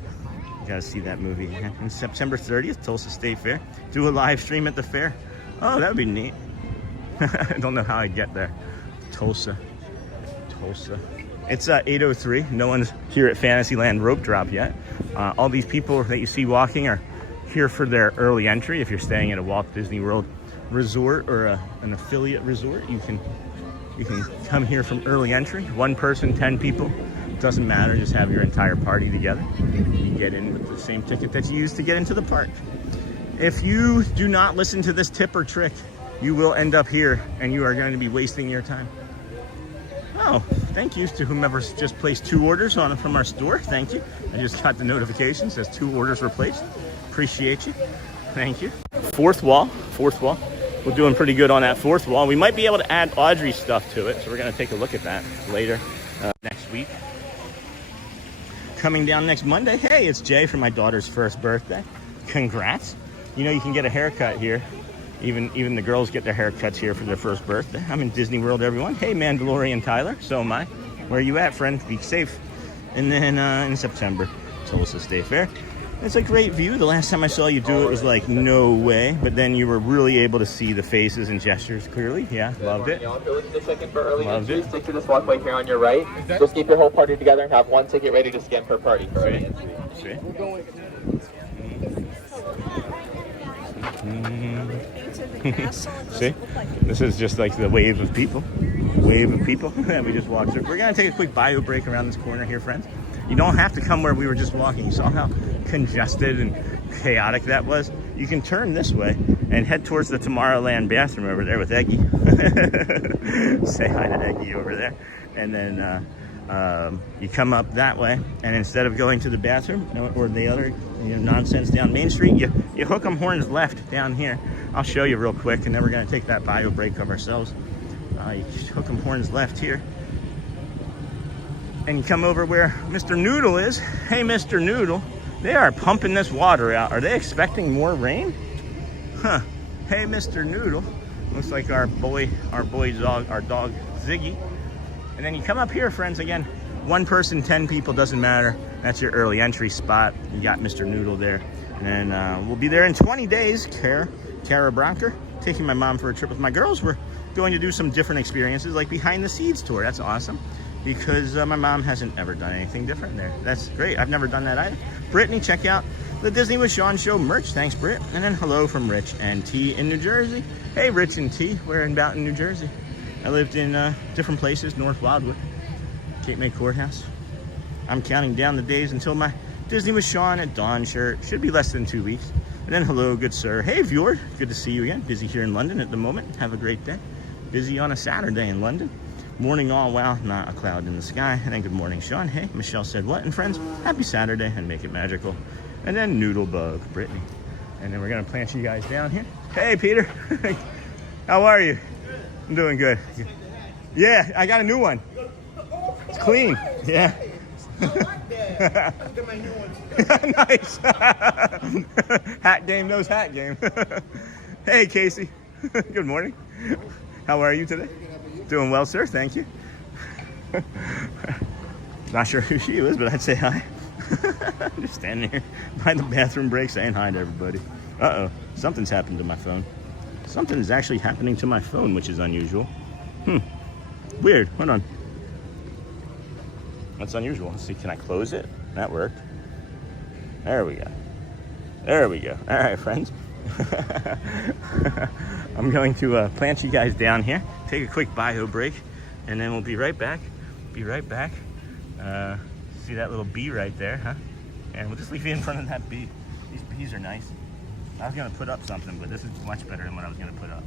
You gotta see that movie. And September 30th, Tulsa State Fair. Do a live stream at the fair. Oh, that would be neat. I don't know how I'd get there. Tulsa. It's 8:03. No one's here at Fantasyland rope drop yet. All these people that you see walking are here for their early entry. If you're staying at a Walt Disney World resort or an affiliate resort, you can come here from early entry. One person, 10 people. Doesn't matter, just have your entire party together. You can get in with the same ticket that you used to get into the park. If you do not listen to this tip or trick, you will end up here and you are going to be wasting your time. Oh, thank you to whomever's just placed 2 orders on from our store. Thank you. I just got the notification, says 2 orders were placed. Appreciate you. Thank you. Fourth wall. We're doing pretty good on that fourth wall. We might be able to add Audrey's stuff to it, so we're going to take a look at that later next week. Coming down next Monday. Hey, it's Jay for my daughter's first birthday. Congrats. You know you can get a haircut here. Even the girls get their haircuts here for their first birthday. I'm in Disney World, everyone. Hey, Mandalorian Tyler. So am I. Where are you at, friend? Be safe. And then in September, Tulsa State Fair. It's a great view. The last time I saw you do it was like, no way. But then you were really able to see the faces and gestures clearly. Yeah, loved it. Loved it. Stick to this walkway here on your right. Just keep your whole party together and have 1 ticket ready to scan per party. Sweet. See, this is just like the wave of people that we just walked through. We're gonna take a quick bio break around this corner here, friends. You don't have to come where we were just walking. You saw how congested and chaotic that was. You can turn this way and head towards the Tomorrowland bathroom over there with Eggy. Say hi to Eggy over there. And then you come up that way, and instead of going to the bathroom or the other nonsense down Main Street, you hook 'em horns left down here. I'll show you real quick, and then we're going to take that bio break of ourselves. You hook 'em horns left here, and you come over where Mr. Noodle is. Hey, Mr. Noodle, they are pumping this water out. Are they expecting more rain? Huh. Hey, Mr. Noodle. Looks like our dog Ziggy. And then you come up here, friends, again, 1 person, 10 people, doesn't matter. That's your early entry spot. You got Mr. Noodle there. And then we'll be there in 20 days. Kara Bronker, taking my mom for a trip with my girls. We're going to do some different experiences, like behind the scenes tour. That's awesome, because my mom hasn't ever done anything different there. That's great. I've never done that either. Brittany, check out the Disney with Sean show merch. Thanks, Britt. And then hello from Rich and T in New Jersey. Hey, Rich and T, we're about in New Jersey. I lived in different places, North Wildwood, Cape May Courthouse. I'm counting down the days until my Disney with Sean at Dawn shirt. Should be less than 2 weeks. And then hello, good sir. Hey, viewer, good to see you again. Busy here in London at the moment. Have a great day. Busy on a Saturday in London. Morning all wow, not a cloud in the sky. And then good morning, Sean. Hey, Michelle said what? And friends, happy Saturday and make it magical. And then Noodlebug, Brittany. And then we're gonna plant you guys down here. Hey, Peter. How are you? I'm doing good. Yeah, I got a new one. It's clean. Yeah. Nice. Hat game knows hat game. Hey, Casey. Good morning. How are you today? Doing well, sir. Thank you. Not sure who she was, but I'd say hi. Just standing here by the bathroom break saying hi to everybody. Uh-oh, something's happened to my phone. Something is actually happening to my phone, which is unusual. Weird. Hold on. That's unusual. Let's see, can I close it? That worked. There we go. There we go. All right, friends. I'm going to plant you guys down here, take a quick bio break, and then we'll be right back. Be right back. See that little bee right there, huh? And we'll just leave you in front of that bee. These bees are nice. I was gonna put up something, but this is much better than what I was gonna put up.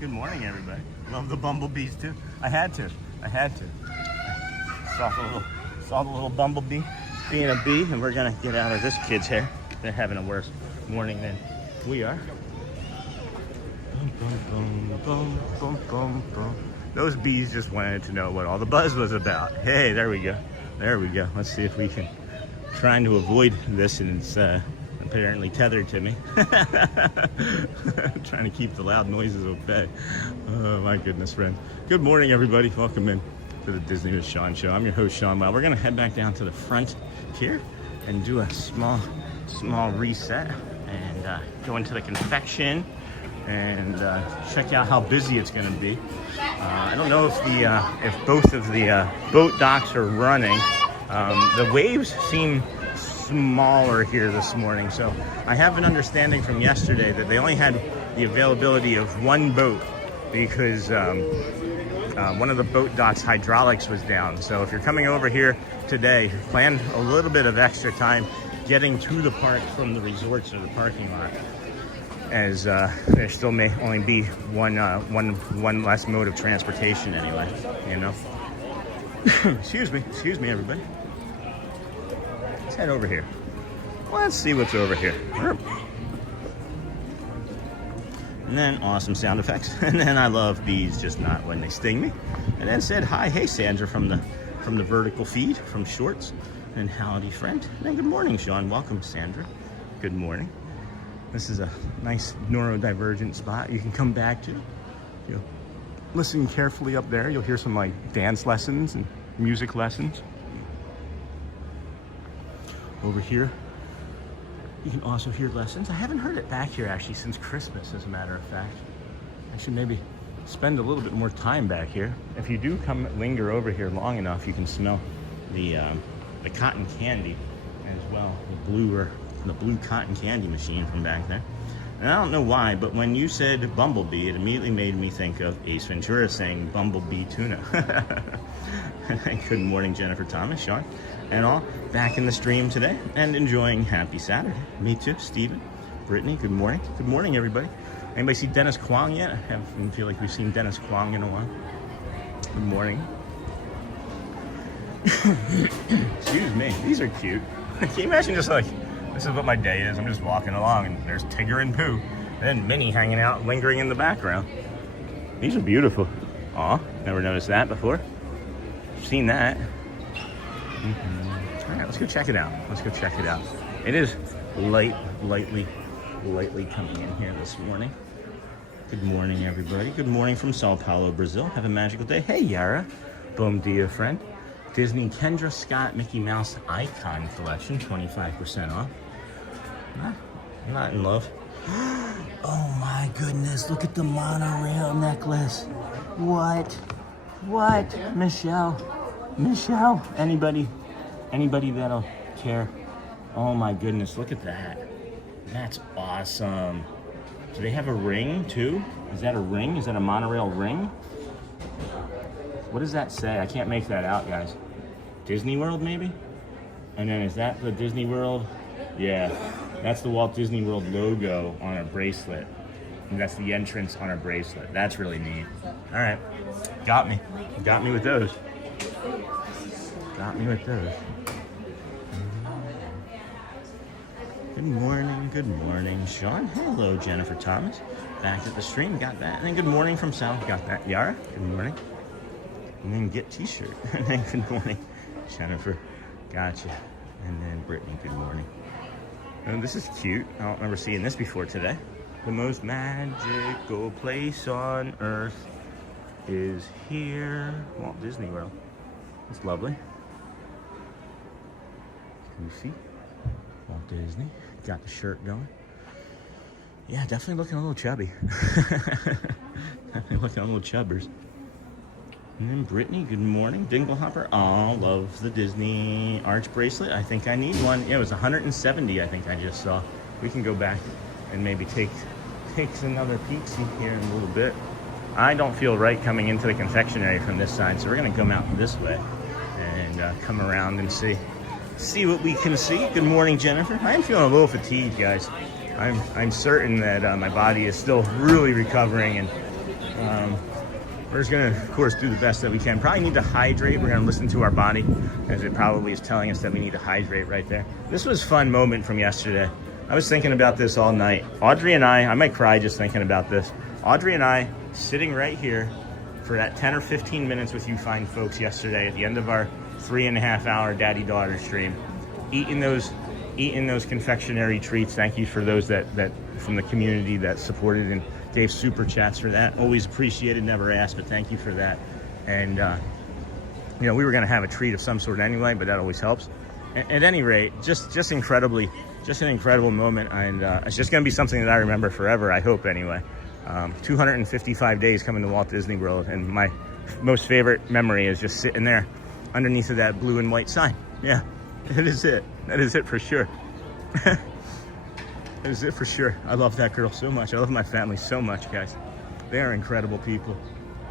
Good morning, everybody. Love the bumblebees too. I had to. I saw the little bumblebee being a bee, and we're gonna get out of this kid's hair. They're having a worse morning than we are. Those bees just wanted to know what all the buzz was about. Hey, there we go. There we go. Let's see if we can. Trying to avoid this, and it's apparently tethered to me. Trying to keep the loud noises at bay. Oh my goodness, friends. Good morning, everybody. Welcome in to the Disney with Sean show. I'm your host, Sean. Well, we're gonna head back down to the front here and do a small reset and go into the confection and check out how busy it's gonna be. I don't know if both of the boat docks are running. The waves seem smaller here this morning, so I have an understanding from yesterday that they only had the availability of one boat because one of the boat docks' hydraulics was down. So if you're coming over here today, plan a little bit of extra time getting to the park from the resorts or the parking lot, as there still may only be one less mode of transportation anyway, you know. Excuse me, everybody. Let's head over here. Let's see what's over here. And then awesome sound effects. And then I love bees, just not when they sting me. And then said hi, hey Sandra from the vertical feed from Shorts, and howdy friend. And then good morning, Sean. Welcome, Sandra. Good morning. This is a nice neurodivergent spot you can come back to. You'll listen carefully up there. You'll hear some like dance lessons and music lessons. Over here, you can also hear lessons. I haven't heard it back here actually since Christmas, as a matter of fact. I should maybe spend a little bit more time back here. If you do linger over here long enough, you can smell the cotton candy as well, the blue cotton candy machine from back there. And I don't know why, but when you said bumblebee, it immediately made me think of Ace Ventura saying bumblebee tuna. Good morning, Jennifer Thomas, Sean, and all back in the stream today and enjoying happy Saturday. Me too, Steven, Brittany, good morning. Good morning, everybody. Anybody see Dennis Kwong yet? I feel like we've seen Dennis Kwong in a while. Good morning. Excuse me, these are cute. Can you imagine just like, this is what my day is. I'm just walking along and there's Tigger and Pooh. And then Minnie hanging out, lingering in the background. These are beautiful. Aw, never noticed that before. Seen that. All right, let's go check it out. It is lightly coming in here this morning. Good morning, everybody. Good morning from Sao Paulo, Brazil. Have a magical day. Hey, Yara. Bom dia, friend. Disney Kendra Scott Mickey Mouse Icon Collection, 25% off. I'm not in love. Oh my goodness, look at the monorail necklace. What? Michelle? Anybody that'll care? Oh my goodness, look at that. That's awesome. Do they have a ring too? Is that a ring? Is that a monorail ring? What does that say? I can't make that out, guys. Disney World, maybe? And then is that the Disney World? Yeah, that's the Walt Disney World logo on a bracelet. And that's the entrance on a bracelet. That's really neat. All right, got me with those. Good morning, Sean. Hello, Jennifer Thomas. Back at the stream, got that. And then good morning from South, got that. Yara, good morning. And then get t-shirt. And then good morning, Jennifer. Gotcha. And then Brittany, good morning. And this is cute. I don't remember seeing this before today. The most magical place on earth is here. Walt Disney World. It's lovely. Goofy. Walt Disney. Got the shirt going. Yeah, definitely looking a little chubby. Definitely looking a little chubbers. And then Brittany, good morning. Dinglehopper, oh, love the Disney Arch bracelet. I think I need one. Yeah, it was 170, I think I just saw. We can go back and maybe take another peek here in a little bit. I don't feel right coming into the confectionery from this side, so we're gonna come out this way and come around and see what we can see. Good morning, Jennifer. I am feeling a little fatigued, guys. I'm certain that my body is still really recovering, and we're just gonna, of course, do the best that we can. Probably need to hydrate. We're gonna listen to our body, as it probably is telling us that we need to hydrate right there. This was a fun moment from yesterday. I was thinking about this all night. Audrey and I might cry just thinking about this. Audrey and I sitting right here for that 10 or 15 minutes with you fine folks yesterday at the end of our 3.5-hour daddy-daughter stream, eating those confectionery treats. Thank you for those that from the community that supported and gave super chats for that. Always appreciated, never asked, but thank you for that. And you know, we were gonna have a treat of some sort anyway, but that always helps. At any rate, just an incredible moment, and it's just gonna be something that I remember forever, I hope anyway. 255 days coming to Walt Disney World, and my most favorite memory is just sitting there underneath of that blue and white sign. Yeah, that is it for sure. That is it for sure. I love that girl so much. I love my family so much, guys. They are incredible people.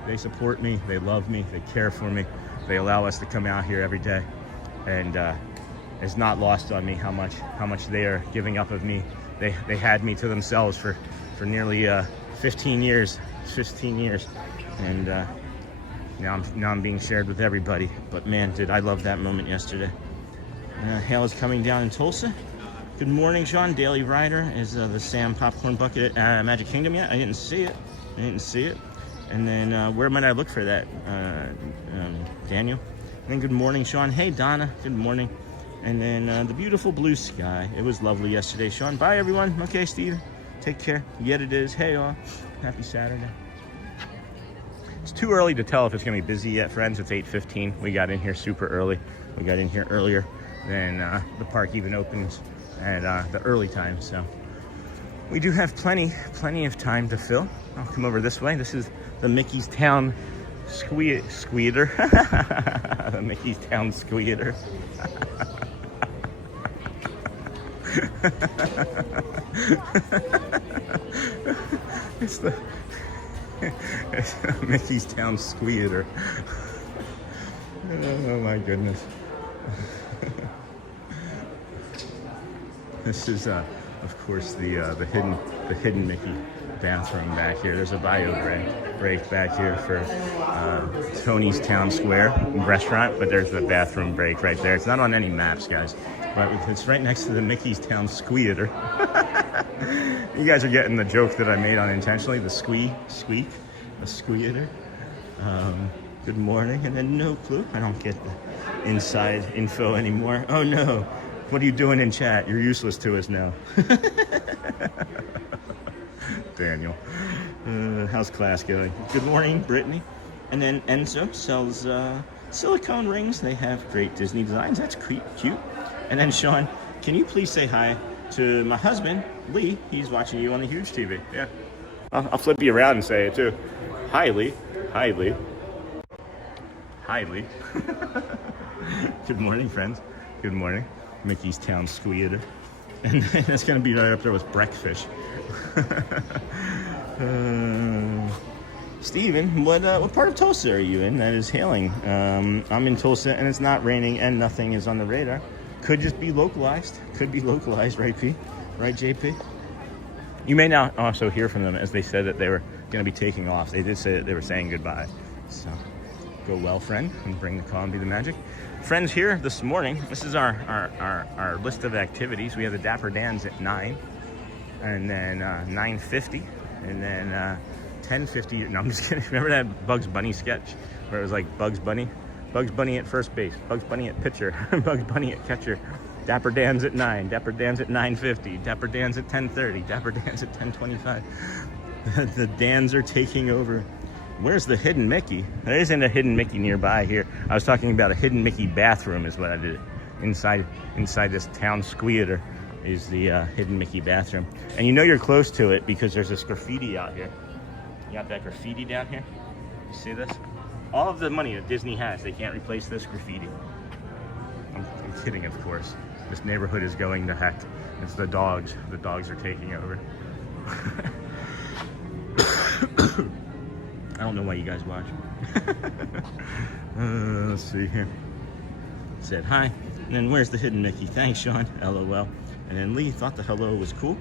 They support me, they love me, they care for me. They allow us to come out here every day, and it's not lost on me how much they are giving up of me. They had me to themselves for nearly 15 years, and now I'm being shared with everybody. But man, did I love that moment yesterday. Hail is coming down in Tulsa. Good morning, Sean. Daily Rider is the Sam Popcorn Bucket at Magic Kingdom yet? I didn't see it. And then where might I look for that? Daniel. And then good morning, Sean. Hey, Donna. Good morning. And then the beautiful blue sky. It was lovely yesterday, Sean. Bye, everyone. Okay, Steve. Take care. Yet it is. Hey, all. Happy Saturday. It's too early to tell if it's going to be busy yet, friends. It's 8:15. We got in here super early. We got in here earlier than the park even opens at the early time. So we do have plenty of time to fill. I'll come over this way. This is the Mickey's Town Squeeder. The Mickey's Town Squeeder. It's the Mickey's Town Squeeder. Oh my goodness. This is of course the hidden Mickey bathroom back here. There's a bio break back here for Tony's Town Square restaurant, but there's the bathroom break right there. It's not on any maps, guys, but it's right next to the Mickey's Town Squeeder. You guys are getting the joke that I made unintentionally, the squeak, the squeeder. Good morning, and then no clue. I don't get the inside info anymore. Oh no, what are you doing in chat? You're useless to us now. Daniel. How's class going? Good morning, Brittany. And then Enzo sells silicone rings. They have great Disney designs. That's cute. And then Sean, can you please say hi to my husband, Lee? He's watching you on the huge TV. Yeah. I'll flip you around and say it too. Hi, Lee. Hi, Lee. Hi, Lee. Good morning, friends. Good morning. Mickey's Town Squealer. And that's going to be right up there with Breakfish. Steven, what part of Tulsa are you in that is hailing? I'm in Tulsa, and it's not raining, and nothing is on the radar. Could just be localized. Could be localized, right, P? Right, JP? You may now also hear from them as they said that they were going to be taking off. They did say that they were saying goodbye. So, go well, friend, and bring the calm, be the magic. Friends, here this morning, this is our list of activities. We have the Dapper Dans at 9, and then 9:50, and then 10:50. No, I'm just kidding. Remember that Bugs Bunny sketch where it was like Bugs Bunny at first base, Bugs Bunny at pitcher, Bugs Bunny at catcher, Dapper Dans at 9, Dapper Dans at 9:50, Dapper Dans at 10:30, Dapper Dans at 10:25. The Dans are taking over. Where's the hidden Mickey? There isn't a hidden Mickey nearby here. I was talking about a hidden Mickey bathroom is what I did. Inside this town squealer is the hidden Mickey bathroom. And you know you're close to it because there's this graffiti out here. You got that graffiti down here? You see this? All of the money that Disney has, they can't replace this graffiti. I'm kidding, of course. This neighborhood is going to heck. It's the dogs. The dogs are taking over. I don't know why you guys watch. Let's see here. Said hi. And then where's the hidden Mickey? Thanks, Sean. LOL. And then Lee thought the hello was cool.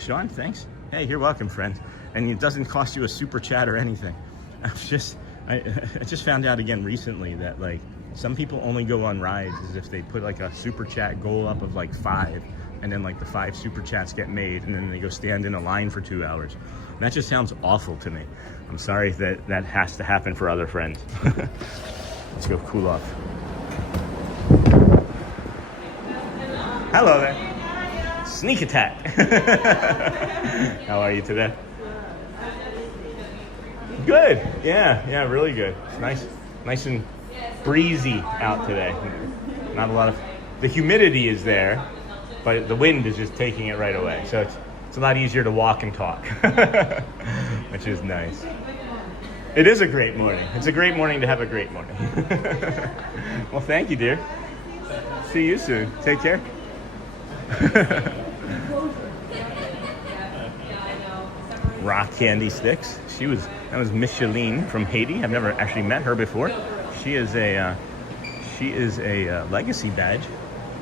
Sean, thanks. Hey, you're welcome, friend. And it doesn't cost you a super chat or anything. I just found out again recently that like some people only go on rides as if they put like a super chat goal up of like 5, and then like the 5 super chats get made, and then they go stand in a line for 2 hours. And that just sounds awful to me. I'm sorry that that has to happen for other friends. Let's go cool off. Hello there. Sneak attack. How are you today? Good. Yeah, really good. It's nice and breezy out today. Not a lot of, the humidity is there, but the wind is just taking it right away. So it's a lot easier to walk and talk, which is nice. It is a great morning. It's a great morning to have a great morning. Well, thank you, dear. See you soon. Take care. Rock candy sticks. That was Micheline from Haiti. I've never actually met her before. She is a legacy badge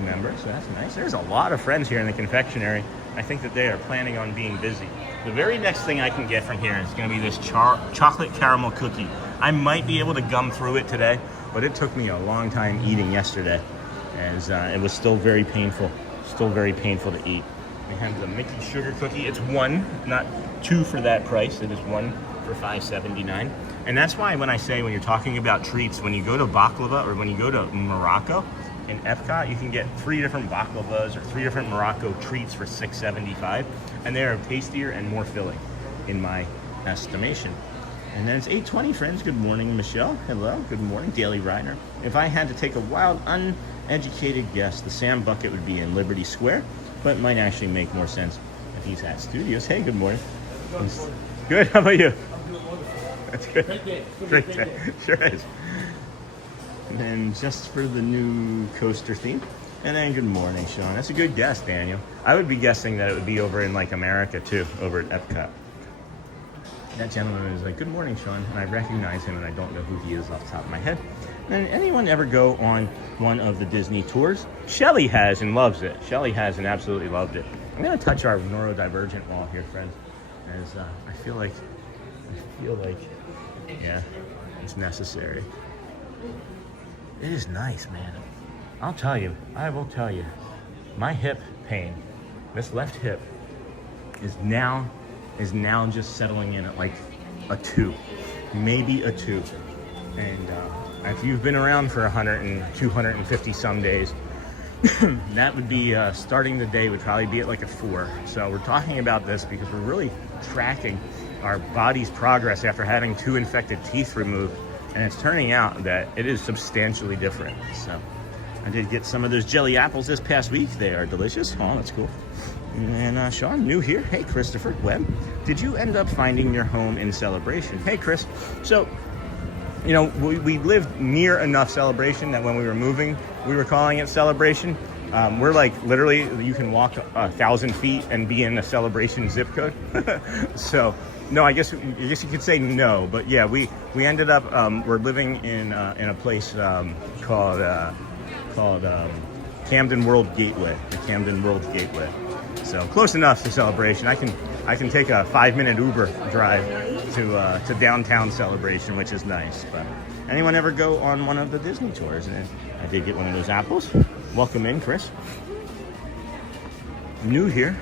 member, so that's nice. There's a lot of friends here in the confectionery. I think that they are planning on being busy. The very next thing I can get from here is going to be this chocolate caramel cookie. I might be able to gum through it today, but it took me a long time eating yesterday, as it was still very painful to eat. We have the Mickey sugar cookie. It's 1, not 2 for that price. It is 1 for $5.79. And that's why when I say, when you're talking about treats, when you go to baklava or when you go to Morocco in Epcot, you can get 3 different baklavas or 3 different Morocco treats for $6.75, and they are tastier and more filling, in my estimation. And then it's 8:20, friends. Good morning, Michelle. Hello. Good morning, Daily Rider. If I had to take a wild, uneducated guess, the Sam Bucket would be in Liberty Square, but it might actually make more sense if he's at Studios. Hey, good morning. Good. How about you? That's good. Great day. Sure is. And then just for the new coaster theme. And then good morning, Sean. That's a good guess, Daniel. I would be guessing that it would be over in like America too, over at Epcot. That gentleman is like, good morning, Sean. And I recognize him and I don't know who he is off the top of my head. And anyone ever go on one of the Disney tours? Shelly has and loves it. Shelly has and absolutely loved it. I'm going to touch our neurodivergent wall here, friends, as I feel like, yeah, it's necessary. It is nice, man. I will tell you, my hip pain, this left hip, is now just settling in at like a 2, maybe a 2. And if you've been around for 250 some days, that would be starting the day would probably be at like a 4. So we're talking about this because we're really tracking our body's progress after having 2 infected teeth removed, and it's turning out that it is substantially different. So I did get some of those jelly apples this past week. They are delicious. Oh, that's cool. And Sean, new here. Hey, Christopher Webb, did you end up finding your home in Celebration? Hey, Chris. So, you know, we lived near enough Celebration that when we were moving, we were calling it Celebration. We're like literally, you can walk 1,000 feet and be in a Celebration zip code. So, no, I guess you could say no, but yeah, we ended up we're living in a place called Camden World Gateway, the Camden World Gateway. So close enough to Celebration. I can take a 5-minute Uber drive to downtown Celebration, which is nice. But anyone ever go on one of the Disney tours? And I did get one of those apples. Welcome in, Chris. New here.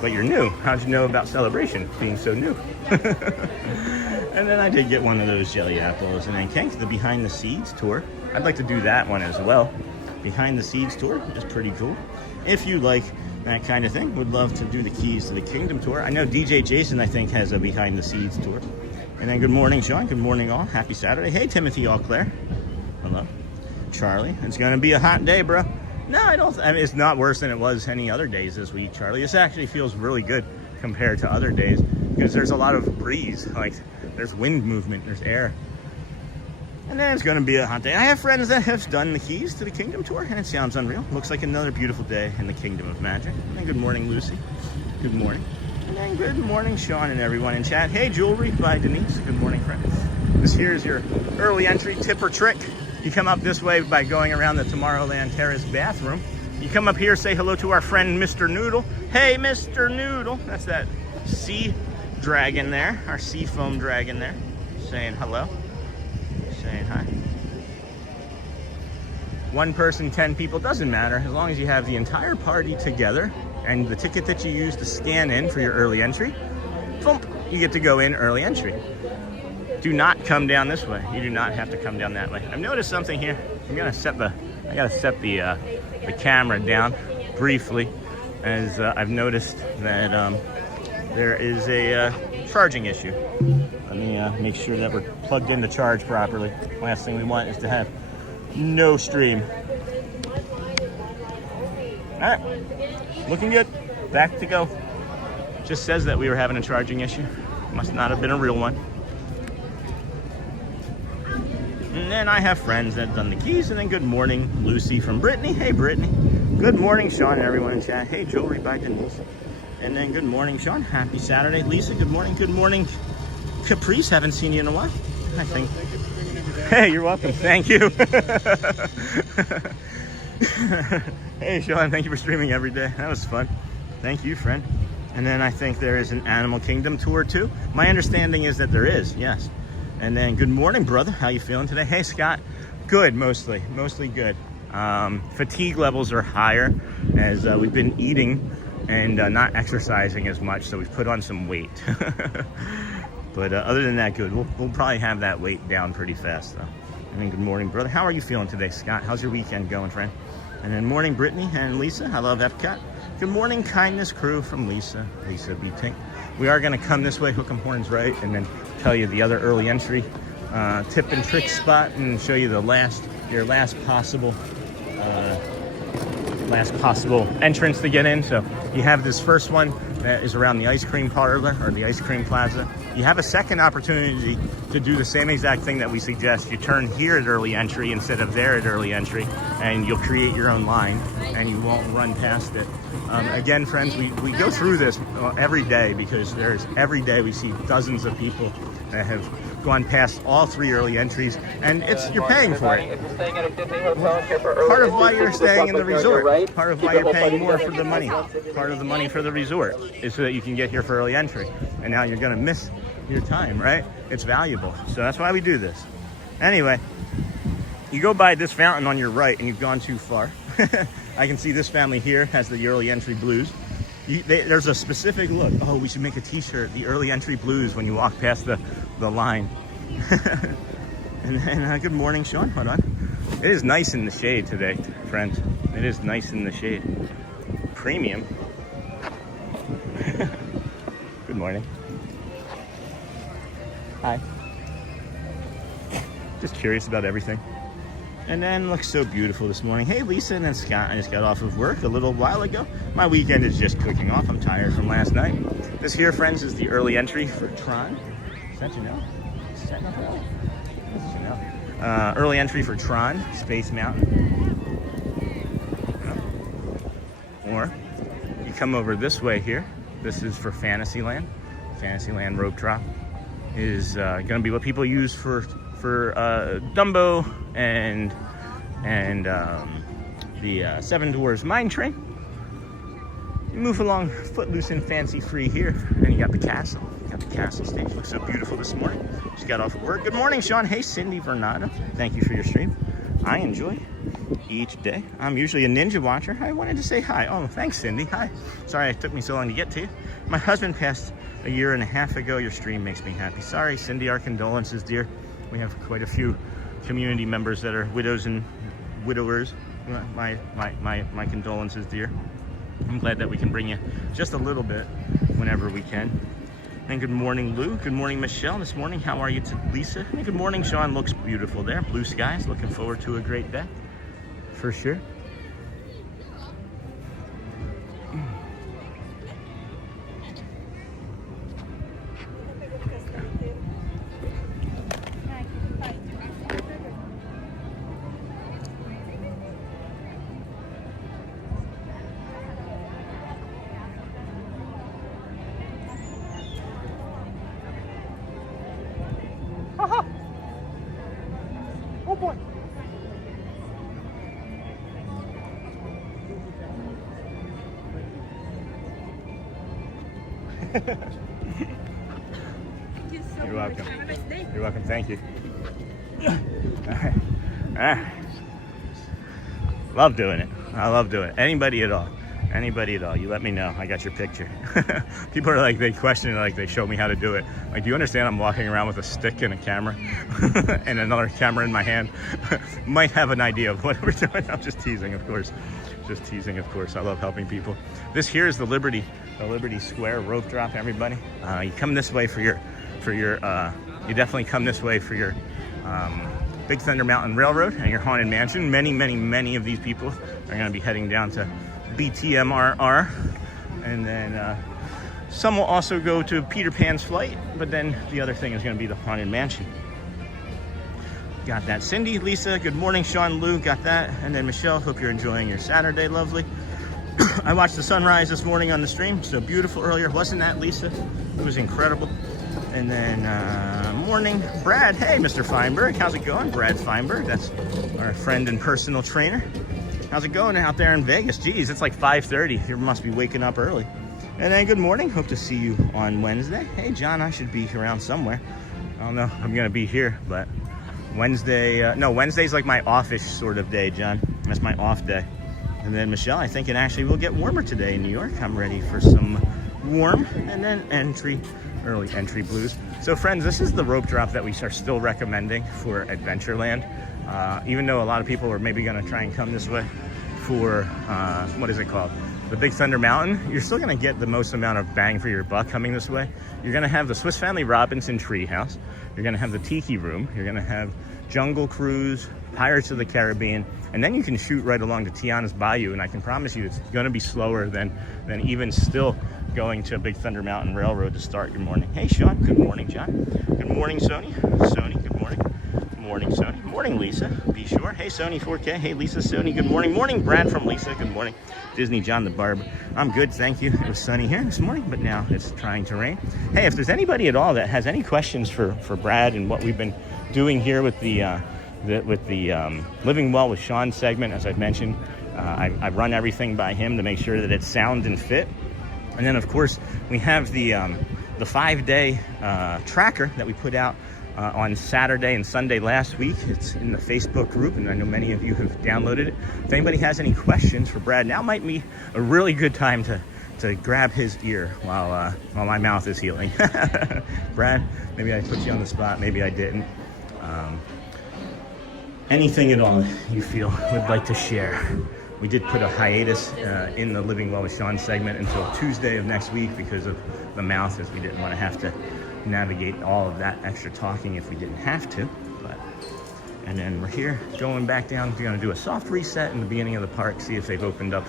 But you're new. How'd you know about Celebration being so new? And then I did get one of those jelly apples. And then Kenk, the Behind the Seeds tour. I'd like to do that one as well. Behind the Seeds tour is pretty cool. If you like that kind of thing, would love to do the Keys to the Kingdom tour. I know DJ Jason, I think, has a Behind the Seeds tour. And then good morning, Sean. Good morning, all. Happy Saturday. Hey, Timothy Allclair. Hello. Charlie. It's going to be a hot day, bro. No, I mean, it's not worse than it was any other days this week, Charlie. This actually feels really good compared to other days because there's a lot of breeze. Like, there's wind movement, there's air. And then it's going to be a hot day. I have friends that have done the Keys to the Kingdom tour, and it sounds unreal. Looks like another beautiful day in the Kingdom of Magic. And then good morning, Lucy. Good morning. And then good morning, Sean and everyone in chat. Hey, Jewelry by Denise. Good morning, friends. This here is your early entry tip or trick. You come up this way by going around the Tomorrowland Terrace bathroom. You come up here, say hello to our friend, Mr. Noodle. Hey, Mr. Noodle. That's that sea dragon there, our sea foam dragon there, saying hello. Saying hi. 1 person, 10 people, doesn't matter. As long as you have the entire party together and the ticket that you use to scan in for your early entry, boom, you get to go in early entry. Do not come down this way. You do not have to come down that way. I've noticed something here. I gotta set the camera down briefly, as I've noticed that there is a charging issue. Let me make sure that we're plugged in to charge properly. Last thing we want is to have no stream. All right, looking good. Back to go. Just says that we were having a charging issue. Must not have been a real one. And then I have friends that have done the Keys. And then good morning, Lucy from Brittany. Hey, Brittany. Good morning, Sean and everyone in chat. Hey, Jewelry by Denise. And then good morning, Sean. Happy Saturday. Lisa, good morning. Good morning, Caprice. Haven't seen you in a while, I think. Hey, you're welcome. Thank you. Hey, Sean. Thank you for streaming every day. That was fun. Thank you, friend. And then I think there is an Animal Kingdom tour, too. My understanding is that there is, yes. And then good morning, brother. How you feeling today? Hey, Scott. Good, mostly good. Fatigue levels are higher as we've been eating and not exercising as much, so we've put on some weight. But other than that, good. We'll probably have that weight down pretty fast, though. And then good morning, brother. How are you feeling today, Scott? How's your weekend going, friend? And then morning, Brittany and Lisa. I love Epcot. Good morning, Kindness Crew from Lisa B. Tink. We are going to come this way, hook 'em horns right, and then tell you the other early entry tip and trick spot, and show you your last possible entrance to get in. So you have this first one that is around the ice cream parlor or the ice cream plaza. You have a second opportunity to do the same exact thing that we suggest. You turn here at early entry instead of there at early entry, and you'll create your own line and you won't run past it. Again, friends, we go through this every day because every day we see dozens of people that have gone past all 3 early entries, and you're paying for it. Part of why you're staying in the resort, part of why you're paying more for the money, part of the money for the resort is so that you can get here for early entry. And now you're going to miss your time, right? It's valuable. So that's why we do this. Anyway, you go by this fountain on your right and you've gone too far. I can see this family here has the early entry blues. There's a specific look. Oh, we should make a t-shirt, the early entry blues, when you walk past the line. and good morning, Sean. Hold on. It is nice in the shade today, friends. It is nice in the shade. Premium. Good morning. Hi. Just curious about everything. And then looks so beautiful this morning. Hey, Lisa, and then Scott. I just got off of work a little while ago. My weekend is just kicking off. I'm tired from last night. This here, friends, is the early entry for Tron. Is that Janelle? Is that not early? That's Janelle. Early entry for Tron, Space Mountain. Or you come over this way here. This is for Fantasyland. Fantasyland rope drop is going to be what people use for Dumbo and the Seven Dwarfs Mine Train. You move along footloose and fancy free here. Then you got the castle. You got the castle stage. Looks so beautiful this morning. Just got off of work. Good morning, Sean. Hey, Cindy Vernata. Thank you for your stream. I enjoy each day. I'm usually a ninja watcher. I wanted to say hi. Oh, thanks, Cindy. Hi. Sorry it took me so long to get to you. My husband passed a year and a half ago. Your stream makes me happy. Sorry, Cindy. Our condolences, dear. We have quite a few community members that are widows and widowers. My condolences, dear. I'm glad that we can bring you just a little bit whenever we can. And good morning, Lou. Good morning, Michelle. This morning, how are you, Lisa? And good morning, Sean. Looks beautiful there. Blue skies. Looking forward to a great day, for sure. Oh boy. You're welcome. Have a nice day. You're welcome. Thank you. Love doing it. I love doing it. Anybody at all. Anybody at all. You let me know. I got your picture. People are like, they question it, like they show me how to do it. Like, do you understand I'm walking around with a stick and a camera and another camera in my hand? Might have an idea of what we're doing. I'm just teasing, of course. Just teasing, of course. I love helping people. This here is the Liberty Square rope drop, everybody. You come this way you definitely come this way for your Big Thunder Mountain Railroad and your Haunted Mansion. Many of these people are going to be heading down to BTMRR, and then some will also go to Peter Pan's Flight, but then the other thing is going to be the Haunted Mansion. Got that. Cindy, Lisa, good morning. Sean, Lou, got that. And then Michelle, hope you're enjoying your Saturday, lovely. I watched the sunrise this morning on the stream, so beautiful earlier. Wasn't that, Lisa? It was incredible. And then morning, Brad. Hey, Mr. Feinberg, how's it going? Brad Feinberg, that's our friend and personal trainer. How's it going out there in Vegas? Geez, it's like 5:30. You must be waking up early. And then good morning. Hope to see you on Wednesday. Hey, John, I should be around somewhere. I don't know. I'm going to be here, but Wednesday, no, Wednesday's like my office sort of day, John. That's my off day. And then Michelle, I think it actually will get warmer today in New York. I'm ready for some warm. And then early entry blues. So friends, this is the rope drop that we are still recommending for Adventureland. Even though a lot of people are maybe going to try and come this way for, what is it called? The Big Thunder Mountain, you're still going to get the most amount of bang for your buck coming this way. You're going to have the Swiss Family Robinson Treehouse. You're going to have the Tiki Room. You're going to have Jungle Cruise, Pirates of the Caribbean, and then you can shoot right along to Tiana's Bayou, and I can promise you it's going to be slower than even still going to Big Thunder Mountain Railroad to start your morning. Hey, Sean. Good morning, John. Good morning, Sony. Sony, good morning. Good morning, Sony. Morning, Lisa. Be sure. Hey, Sony 4K. Hey, Lisa, Sony. Good morning. Morning, Brad from Lisa. Good morning. Disney John the Barber. I'm good, thank you. It was sunny here this morning, but now it's trying to rain. Hey, if there's anybody at all that has any questions for Brad and what we've been doing here with the Living Well with Sean segment, as I've mentioned, I run everything by him to make sure that it's sound and fit. And then, of course, we have the 5-day tracker that we put out on Saturday and Sunday last week. It's in the Facebook group, and I know many of you have downloaded it. If anybody has any questions for Brad, now might be a really good time to grab his ear while my mouth is healing. Brad, maybe I put you on the spot, maybe I didn't. Anything at all you feel would like to share. We did put a hiatus in the Living Well with Sean segment until Tuesday of next week because of the mouth, as we didn't want to have to navigate all of that extra talking if we didn't have to. And then we're here going back down. We're going to do a soft reset in the beginning of the park, see if they've opened up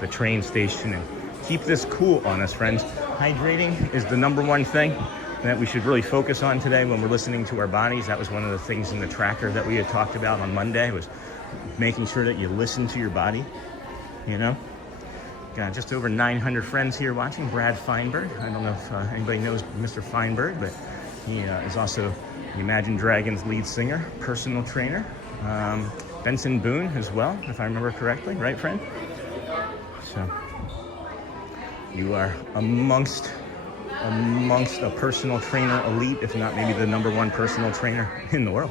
the train station, and keep this cool on us, friends. Hydrating is the #1 thing that we should really focus on today when we're listening to our bodies. That was one of the things in the tracker that we had talked about on Monday, was making sure that you listen to your body, you know. Got just over 900 friends here watching. Brad Feinberg. I don't know if anybody knows Mr. Feinberg, but he is also the Imagine Dragons lead singer, personal trainer. Benson Boone as well, if I remember correctly, right, friend? So you are amongst a personal trainer elite, if not maybe the #1 personal trainer in the world.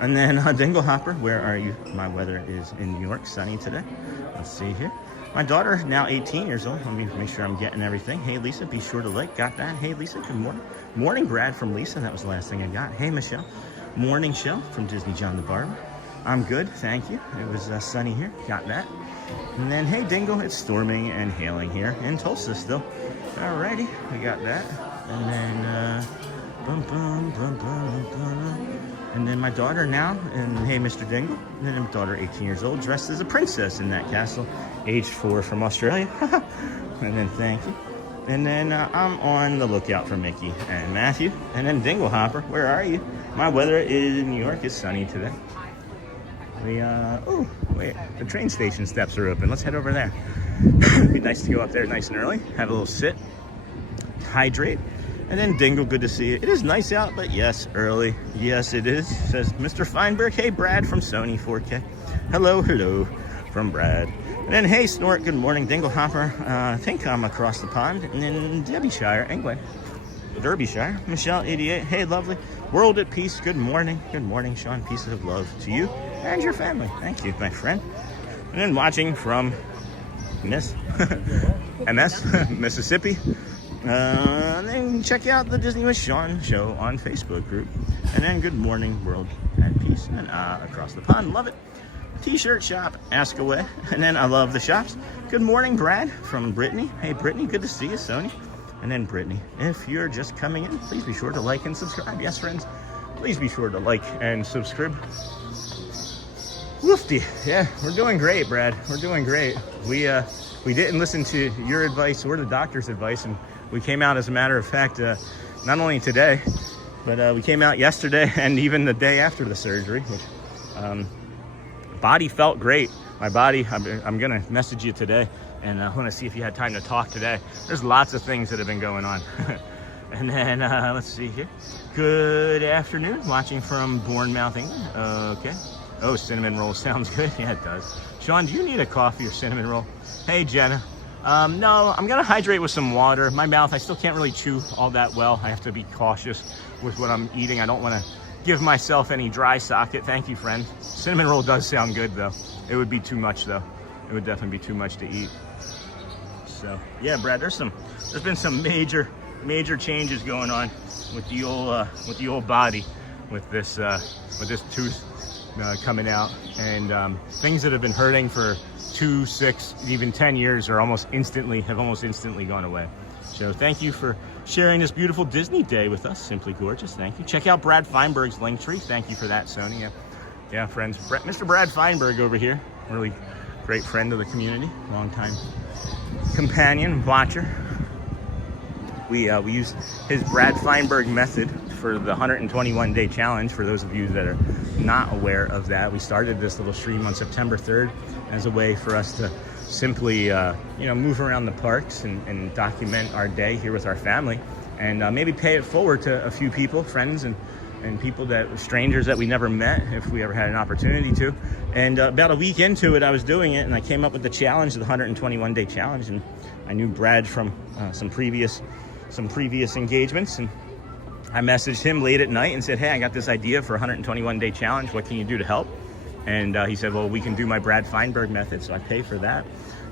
And then Dingle Hopper, where are you? My weather is in New York, sunny today. Let's see here. My daughter, now 18 years old. Let me make sure I'm getting everything. Hey, Lisa, be sure to like. Got that? Hey, Lisa, good morning. Morning, Brad from Lisa. That was the last thing I got. Hey, Michelle. Morning, Shell from Disney John the Barber. I'm good, thank you. It was sunny here. Got that. And then, hey, Dingle, it's storming and hailing here in Tulsa still. Alrighty, we got that. And then, and then my daughter now, and hey, Mr. Dingle. And then my daughter, 18 years old, dressed as a princess in that castle, age 4 from Australia. And then thank you. And then I'm on the lookout for Mickey and Matthew. And then Dingle Hopper, where are you? My weather in New York is sunny today. Oh, wait, the train station steps are open. Let's head over there. It'd be nice to go up there nice and early, have a little sit, hydrate. And then Dingle, good to see you. It is nice out, but yes, early. Yes, it is, says Mr. Feinberg. Hey, Brad from Sony 4K. Hello, hello from Brad. And then, hey, Snort, good morning. Dingle Hopper, I think I'm across the pond. And then Derbyshire, England. Derbyshire. Michelle, 88. Hey, lovely. World at peace, good morning. Good morning, Sean. Pieces of love to you and your family. Thank you, my friend. And then watching from MS, Mississippi. And then check out the Disney with Sean show on Facebook group. And then good morning, world at peace. And across the pond, love it. T-shirt shop, ask away. And then I love the shops. Good morning, Brad from Brittany. Hey, Brittany, good to see you, Sony. And then Brittany, if you're just coming in, please be sure to like and subscribe. Yes, friends, please be sure to like and subscribe. Woofty. Yeah, we're doing great, Brad. We're doing great. We didn't listen to your advice or the doctor's advice, and we came out, as a matter of fact, not only today, but we came out yesterday and even the day after the surgery, which body felt great. My body, I'm gonna message you today, and I want to see if you had time to talk today. There's lots of things that have been going on. And then let's see here. Good afternoon, watching from Bournemouth, England. Okay. Oh, cinnamon roll sounds good. Yeah, it does. Sean, do you need a coffee or cinnamon roll? Hey, Jenna. No, I'm gonna hydrate with some water. My mouth, I still can't really chew all that well. I have to be cautious with what I'm eating. I don't want to give myself any dry socket. Thank you, friend. Cinnamon roll does sound good, though. It would be too much, though. It would definitely be too much to eat. So yeah, Brad, there's been some major changes going on with the old body, with this tooth coming out, and things that have been hurting for 2, 6, even 10 years have almost instantly gone away. So thank you for sharing this beautiful Disney day with us. Simply gorgeous. Thank you. Check out Brad Feinberg's link tree. Thank you for that, Sonia. Yeah, friends. Mr. Brad Feinberg over here, really great friend of the community, longtime companion, watcher. We use his Brad Feinberg method for the 121-day challenge. For those of you that are not aware of that, we started this little stream on September 3rd as a way for us to simply, move around the parks and document our day here with our family, and maybe pay it forward to a few people, friends and people strangers that we never met, if we ever had an opportunity to. And about a week into it, I was doing it, and I came up with the challenge, the 121-day challenge, and I knew Brad from some previous engagements, and I messaged him late at night and said, hey, I got this idea for a 121-day challenge. What can you do to help? And he said, well, we can do my Brad Feinberg method, so I pay for that.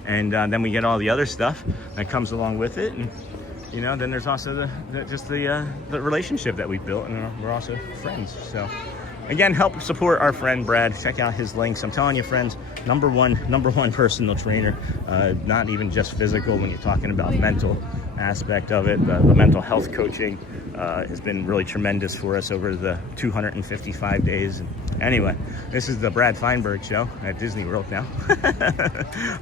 And then we get all the other stuff that comes along with it. And, then there's also the relationship that we've built, and we're also friends. So again, help support our friend Brad. Check out his links. I'm telling you, friends, number one personal trainer. Not even just physical. When you're talking about mental aspect of it, the mental health coaching has been really tremendous for us over the 255 days. Anyway, this is the Brad Feinberg show at Disney World now.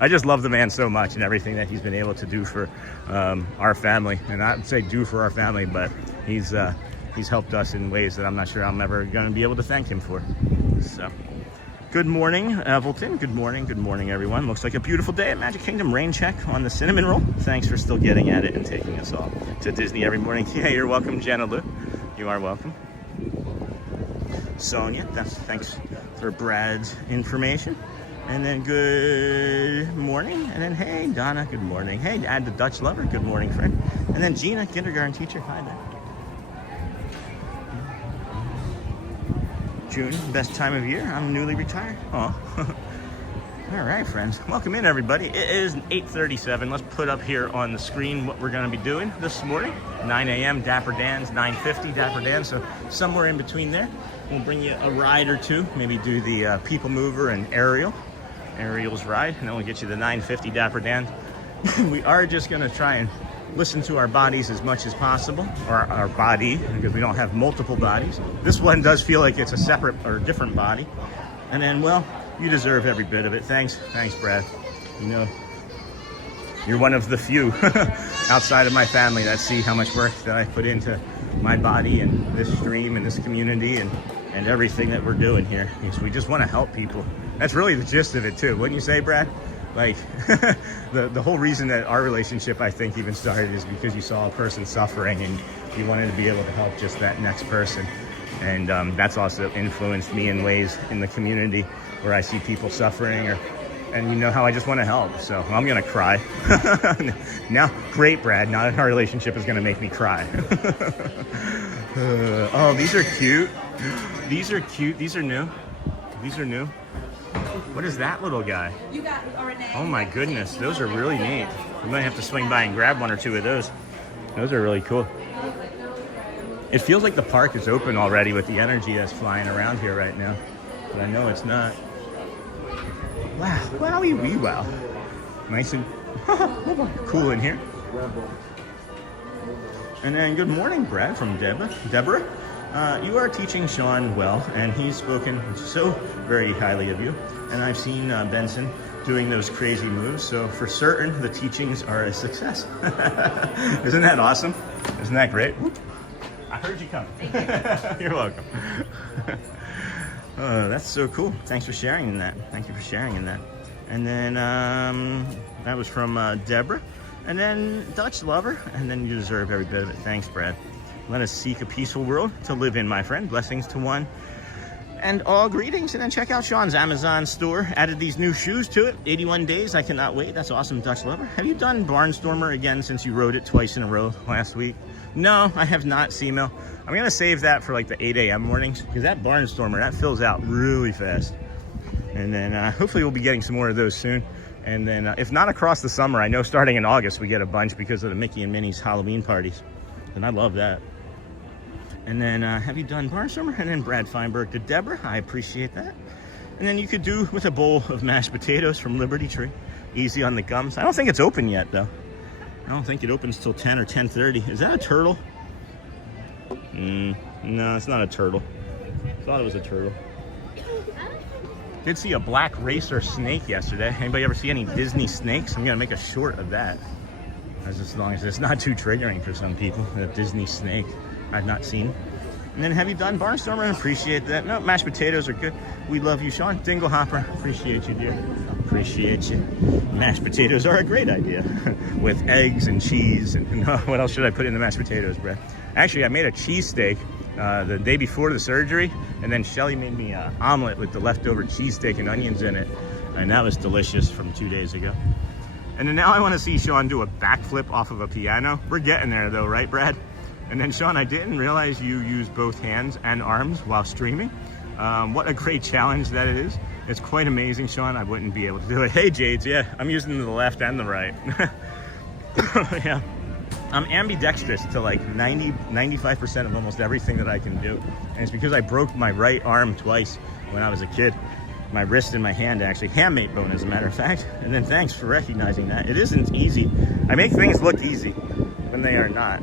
I just love the man so much and everything that he's been able to do for our family. And not say do for our family, but he's helped us in ways that I'm not sure I'm ever going to be able to thank him for. So, good morning, Evelton. Good morning, everyone. Looks like a beautiful day at Magic Kingdom. Rain check on the cinnamon roll. Thanks for still getting at it and taking us all to Disney every morning. Yeah, you're welcome, Jenna Lou. You are welcome. Sonia, thanks for Brad's information. And then good morning. And then, hey, Donna, good morning. Hey, Dad, the Dutch lover, good morning, friend. And then Gina, kindergarten teacher, hi there. June, best time of year. I'm newly retired. Oh. All right, friends. Welcome in, everybody. It is 8:37. Let's put up here on the screen what we're going to be doing this morning. 9 a.m. Dapper Dans, 9:50 Dapper Dans. So somewhere in between there, we'll bring you a ride or two. Maybe do the People Mover and Ariel's ride, and then we'll get you the 9:50 Dapper Dans. We are just going to try and listen to our bodies as much as possible, or our body, because we don't have multiple bodies. This one does feel like it's a separate or different body. And then, well, you deserve every bit of it. Thanks, Brad. You know, you're one of the few outside of my family that see how much work that I put into my body and this stream and this community and everything that we're doing here. Because we just want to help people. That's really the gist of it too. Wouldn't you say, Brad? Like, the whole reason that our relationship, I think, even started is because you saw a person suffering and you wanted to be able to help just that next person. And that's also influenced me in ways in the community where I see people suffering, and you know how I just want to help. So I'm going to cry. Now, great, Brad. Now our relationship is going to make me cry. Oh, these are cute. These are cute. These are new. What is that little guy? Oh my goodness, those are really neat. We might have to swing by and grab one or two of those. Those are really cool. It feels like the park is open already with the energy that's flying around here right now. But I know it's not. Wow, wowie wee wow. Nice and cool in here. And then good morning, Brad, from Deborah. You are teaching Sean well, and he's spoken so very highly of you. And I've seen Benson doing those crazy moves, so for certain the teachings are a success. Isn't that awesome? Isn't that great? I heard you coming. You're welcome. That's so cool. Thanks for sharing in that. Thank you for sharing in that. And then that was from Deborah. And then Dutch lover. And then you deserve every bit of it. Thanks, Brad. Let us seek a peaceful world to live in, my friend. Blessings to one and all, greetings. And then check out Sean's Amazon store. Added these new shoes to it. 81 days. I cannot wait. That's awesome, Dutch lover. Have you done Barnstormer again since you rode it twice in a row last week? No, I have not, C-Mill. I'm going to save that for like the 8 a.m. mornings, because that Barnstormer, that fills out really fast. And then hopefully we'll be getting some more of those soon. And then if not across the summer, I know starting in August we get a bunch because of the Mickey and Minnie's Halloween parties. And I love that. And then have you done Barnstormer? And then Brad Feinberg to Deborah. I appreciate that. And then you could do with a bowl of mashed potatoes from Liberty Tree. Easy on the gums. I don't think it's open yet, though. I don't think it opens till 10 or 10:30. Is that a turtle? No, it's not a turtle. Thought it was a turtle. Did see a black racer snake yesterday. Anybody ever see any Disney snakes? I'm gonna make a short of that. As long as it's not too triggering for some people. A Disney snake I've not seen. And then have you done Barnstormer? Appreciate that. No, mashed potatoes are good. We love you, Sean. Dingle Hopper. Appreciate you, dear. Appreciate you. Mashed potatoes are a great idea. With eggs and cheese. And what else should I put in the mashed potatoes, Brad? Actually, I made a cheesesteak the day before the surgery. And then Shelly made me an omelet with the leftover cheesesteak and onions in it. And that was delicious from 2 days ago. And then now I want to see Sean do a backflip off of a piano. We're getting there though, right, Brad? And then Sean, I didn't realize you use both hands and arms while streaming. What a great challenge that it is. It's quite amazing, Sean. I wouldn't be able to do it. Hey, Jades, yeah, I'm using the left and the right. Yeah, I'm ambidextrous to like 95% of almost everything that I can do. And it's because I broke my right arm twice when I was a kid. My wrist and my hand, actually. Hamate bone, as a matter of fact. And then thanks for recognizing that. It isn't easy. I make things look easy when they are not.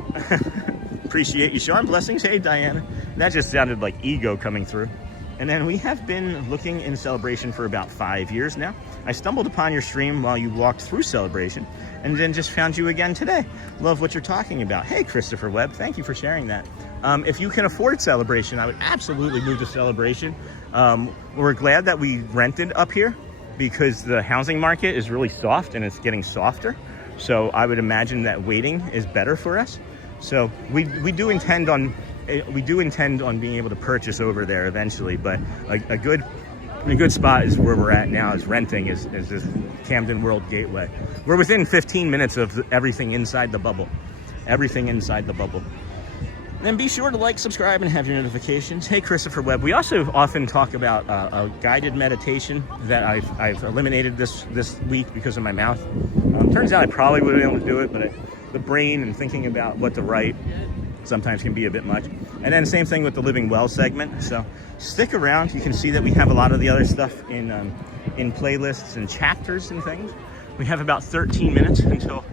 Appreciate you, Sean. Blessings. Hey, Diana. That just sounded like ego coming through. And then we have been looking in Celebration for about 5 years now. I stumbled upon your stream while you walked through Celebration, and then just found you again today. Love what you're talking about. Hey, Christopher Webb, thank you for sharing that. If you can afford Celebration, I would absolutely move to Celebration. We're glad that we rented up here because the housing market is really soft and it's getting softer. So I would imagine that waiting is better for us. So we do intend on being able to purchase over there eventually, but a good spot is where we're at now, is renting, is this Camden World Gateway. We're within 15 minutes of everything inside the bubble. Everything inside the bubble. Then be sure to like, subscribe, and have your notifications. Hey, Christopher Webb. We also often talk about a guided meditation that I've eliminated this week because of my mouth. Turns out I probably would have been able to do it, but the brain and thinking about what to write sometimes can be a bit much. And then same thing with the Living Well segment. So stick around. You can see that we have a lot of the other stuff in playlists and chapters and things. We have about 13 minutes until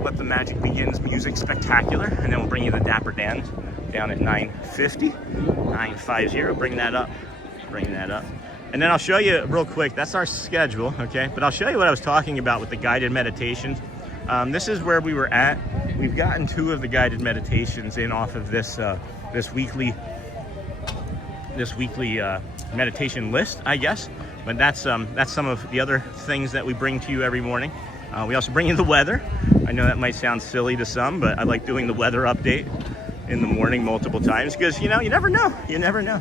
Let the Magic Begins Music Spectacular, and then we'll bring you the Dapper Dans down at 9:50, 9:50. Bring that up. And then I'll show you real quick. That's our schedule, okay? But I'll show you what I was talking about with the guided meditations. This is where we were at. We've gotten 2 of the guided meditations in off of this weekly meditation list, I guess. But that's some of the other things that we bring to you every morning. We also bring you the weather. I know that might sound silly to some, but I like doing the weather update in the morning multiple times because, you never know. You never know.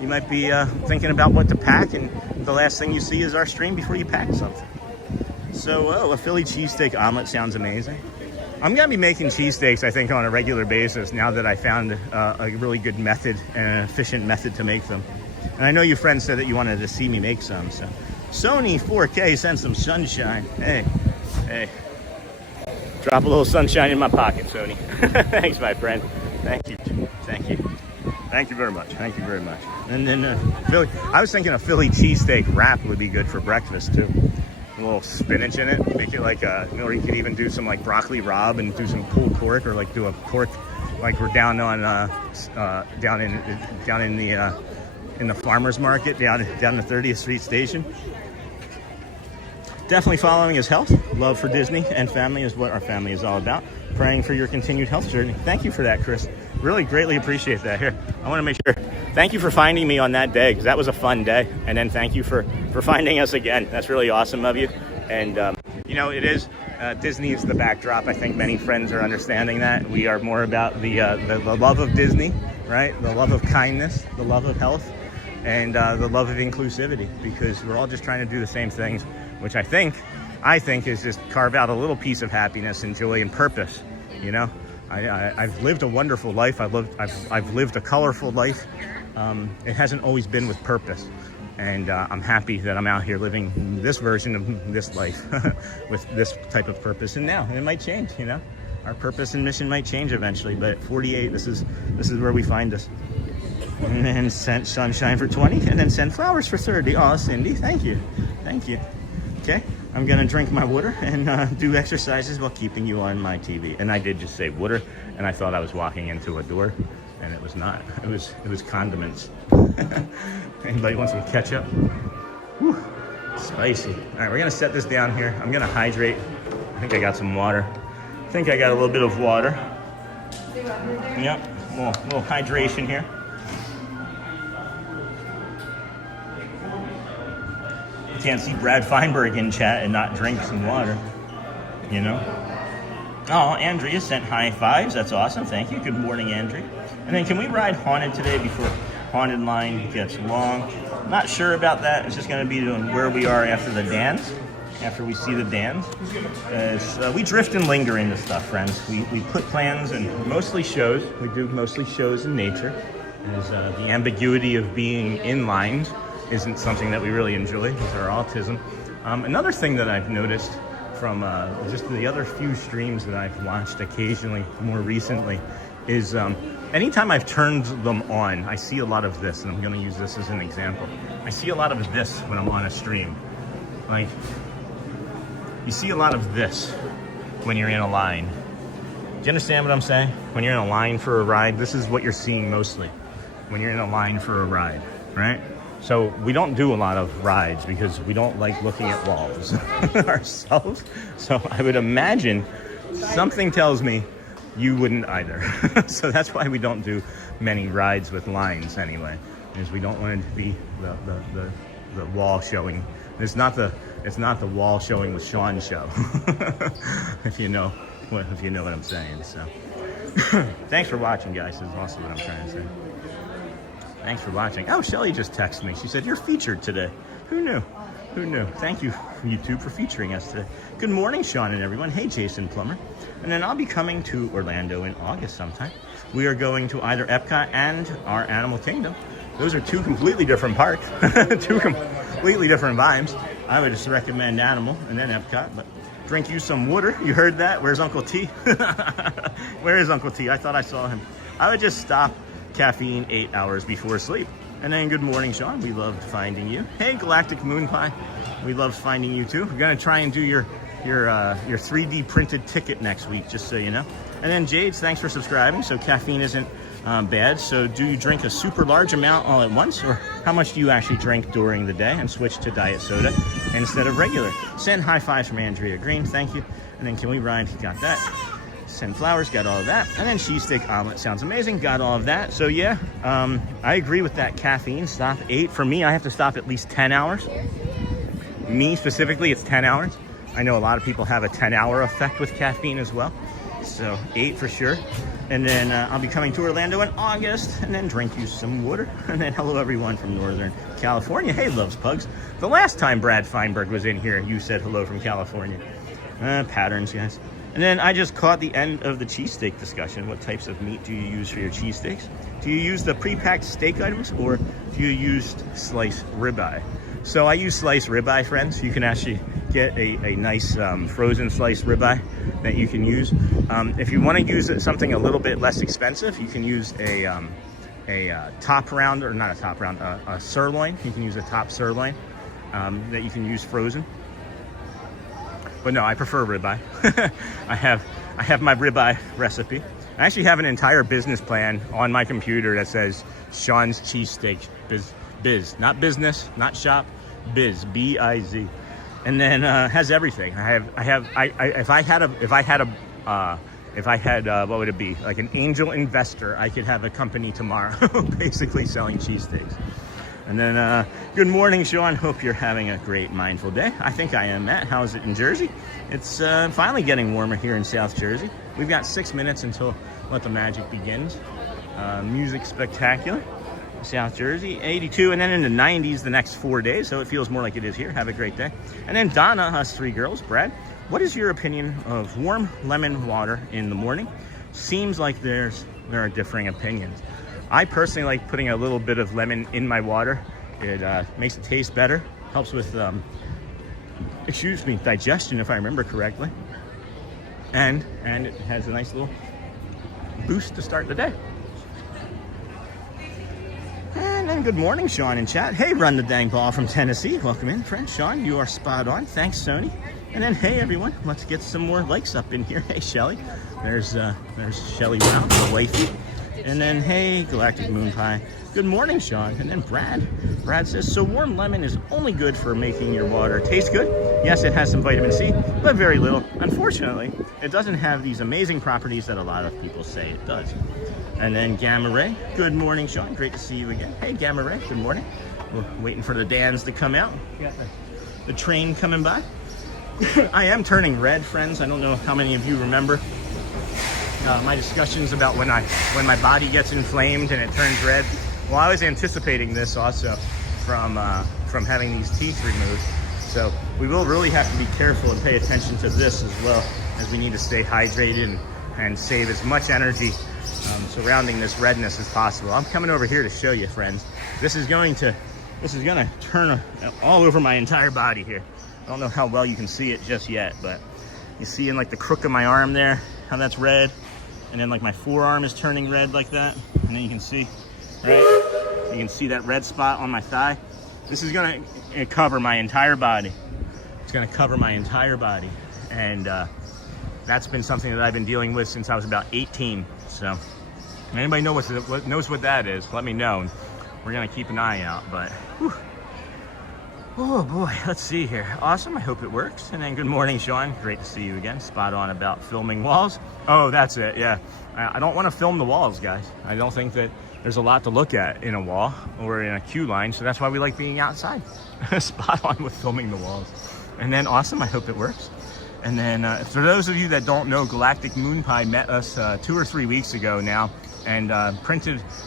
You might be thinking about what to pack, and the last thing you see is our stream before you pack something. So, a Philly cheesesteak omelet sounds amazing. I'm going to be making cheesesteaks, I think, on a regular basis now that I found a really good method and an efficient method to make them. And I know you friends said that you wanted to see me make some, so. Sony 4K sent some sunshine. Hey. Drop a little sunshine in my pocket, Sony. Thanks, my friend. Thank you. Thank you very much. And then I was thinking a Philly cheesesteak wrap would be good for breakfast, too. A little spinach in it, make it like or you could even do some like broccoli rabe and do some pulled pork, or like do a pork like we're down on down in the farmers market down the 30th Street station. Definitely following his health. Love for Disney and family is what our family is all about. Praying for your continued health journey. Thank you for that, Chris. Really greatly appreciate that. Here, I want to make sure. Thank you for finding me on that day, because that was a fun day. And then thank you for finding us again. That's really awesome of you. And, it is, Disney is the backdrop. I think many friends are understanding that. We are more about the love of Disney, right? The love of kindness, the love of health, and the love of inclusivity, because we're all just trying to do the same things, which I think is just carve out a little piece of happiness and joy and purpose. I've lived a wonderful life. I've lived a colorful life. It hasn't always been with purpose, and I'm happy that I'm out here living this version of this life with this type of purpose. And now it might change. Our purpose and mission might change eventually. But at 48, this is where we find us. And then sent sunshine for 20, and then send flowers for 30. Oh, Cindy, thank you. Okay, I'm gonna drink my water and do exercises while keeping you on my TV. And I did just say water, and I thought I was walking into a door, and it was not. It was condiments. Anybody want some ketchup? Whew, spicy. All right, we're gonna set this down here. I'm gonna hydrate. I think I got some water. I think I got a little bit of water. Yep, little hydration here. You can't see Brad Feinberg in chat and not drink some water, Oh, Andrea sent high fives. That's awesome. Thank you. Good morning, Andrea. And then can we ride Haunted today before Haunted line gets long? Not sure about that. It's just going to be doing where we are after the dance, after we see the dance. We drift and linger into stuff, friends. We put plans and mostly shows. We do mostly shows in nature. As the ambiguity of being inlined isn't something that we really enjoy with our autism. Another thing that I've noticed from just the other few streams that I've watched occasionally more recently is anytime I've turned them on, I see a lot of this, and I'm going to use this as an example. I see a lot of this when I'm on a stream. Like, you see a lot of this when you're in a line. Do you understand what I'm saying? When you're in a line for a ride, this is what you're seeing mostly when you're in a line for a ride, right? So we don't do a lot of rides because we don't like looking at walls ourselves. So I would imagine something tells me you wouldn't either. So that's why we don't do many rides with lines anyway, is we don't want it to be the wall showing. It's not the wall showing with Sean show. if you know what I'm saying. So thanks for watching, guys. Is also what I'm trying to say. Thanks for watching. Oh, Shelly just texted me. She said, you're featured today. Who knew? Who knew? Thank you, YouTube, for featuring us today. Good morning, Sean and everyone. Hey, Jason Plummer. And then I'll be coming to Orlando in August sometime. We are going to either Epcot and our Animal Kingdom. Those are two completely different parks. Two completely different vibes. I would just recommend Animal and then Epcot, but drink you some water. You heard that? Where's Uncle T? Where is Uncle T? I thought I saw him. I would just stop caffeine 8 hours before sleep. And then good morning, Sean. We loved finding you. Hey, Galactic Moon Pie. We loved finding you too. We're gonna try and do your 3D printed ticket next week, just so you know. And then Jades, thanks for subscribing. So caffeine isn't bad. So do you drink a super large amount all at once, or how much do you actually drink during the day and switch to diet soda instead of regular? Send high fives from Andrea Green. Thank you. And then can we ride? Got that. Send flowers, got all of that. And then cheese steak omelet sounds amazing, got all of that. So yeah, I agree with that caffeine stop 8. For me, I have to stop at least 10 hours. Me specifically, it's 10 hours. I know a lot of people have a 10-hour effect with caffeine as well. So 8 for sure. And then I'll be coming to Orlando in August, and then drink you some water. And then hello everyone from Northern California. Hey, Loves Pugs. The last time Brad Feinberg was in here, you said hello from California. Patterns, guys. And then I just caught the end of the cheesesteak discussion. What types of meat do you use for your cheesesteaks? Do you use the pre-packed steak items, or do you use sliced ribeye? So I use sliced ribeye, friends. You can actually get a nice frozen sliced ribeye that you can use. If you want to use something a little bit less expensive, you can use a top round, or not a top round, a sirloin. You can use a top sirloin that you can use frozen. But no, I prefer ribeye. I have my ribeye recipe. I actually have an entire business plan on my computer that says Sean's Cheesesteak biz, not business, not shop, biz, B-I-Z, and then has everything. If I had what would it be, like an angel investor, I could have a company tomorrow, basically selling cheesesteaks. And then, good morning, Sean. Hope you're having a great mindful day. I think I am, Matt. How is it in Jersey? It's finally getting warmer here in South Jersey. We've got 6 minutes until Let the Magic begins. Music spectacular. South Jersey, 82, and then in the 90s the next 4 days, so it feels more like it is here. Have a great day. And then Donna, us 3 girls. Brad, what is your opinion of warm lemon water in the morning? Seems like there are differing opinions. I personally like putting a little bit of lemon in my water. It makes it taste better, helps with, digestion, if I remember correctly. And it has a nice little boost to start the day. And then good morning, Sean in chat. Hey, Run the Dang Ball from Tennessee. Welcome in, friend. Sean, you are spot on. Thanks, Sony. And then, hey, everyone, let's get some more likes up in here. Hey, Shelly. There's Shelly Brown, the wifey. And then, hey, Galactic Moon Pie. Good morning, Sean. And then Brad says, so warm lemon is only good for making your water taste good. Yes, it has some vitamin C, but very little. Unfortunately, it doesn't have these amazing properties that a lot of people say it does. And then Gamma Ray. Good morning, Sean. Great to see you again. Hey, Gamma Ray. Good morning. We're waiting for the Dans to come out. We got the train coming by. I am turning red, friends. I don't know how many of you remember my discussions about when my body gets inflamed and it turns red. Well, I was anticipating this also from having these teeth removed. So we will really have to be careful and pay attention to this as well, as we need to stay hydrated and save as much energy surrounding this redness as possible. I'm coming over here to show you, friends. This is going to turn all over my entire body here. I don't know how well you can see it just yet, but You see in like the crook of my arm there, how that's red. And then like my forearm is turning red like that. And then you can see, right? You can see that red spot on my thigh. This is gonna cover my entire body. It's gonna cover my entire body. And that's been something that I've been dealing with since I was about 18. So if anybody knows what that is, let me know. And we're gonna keep an eye out, but whew. Oh boy, let's see here. Awesome, I hope it works. And then good morning, Sean. Great to see you again. Spot on about filming walls. Oh, that's it, yeah. I don't want to film the walls, guys. I don't think that there's a lot to look at in a wall or in a queue line, so that's why we like being outside. Spot on with filming the walls. And then awesome, I hope it works. And then for those of you that don't know, Galactic Moon Pie met us 2 or 3 weeks ago now and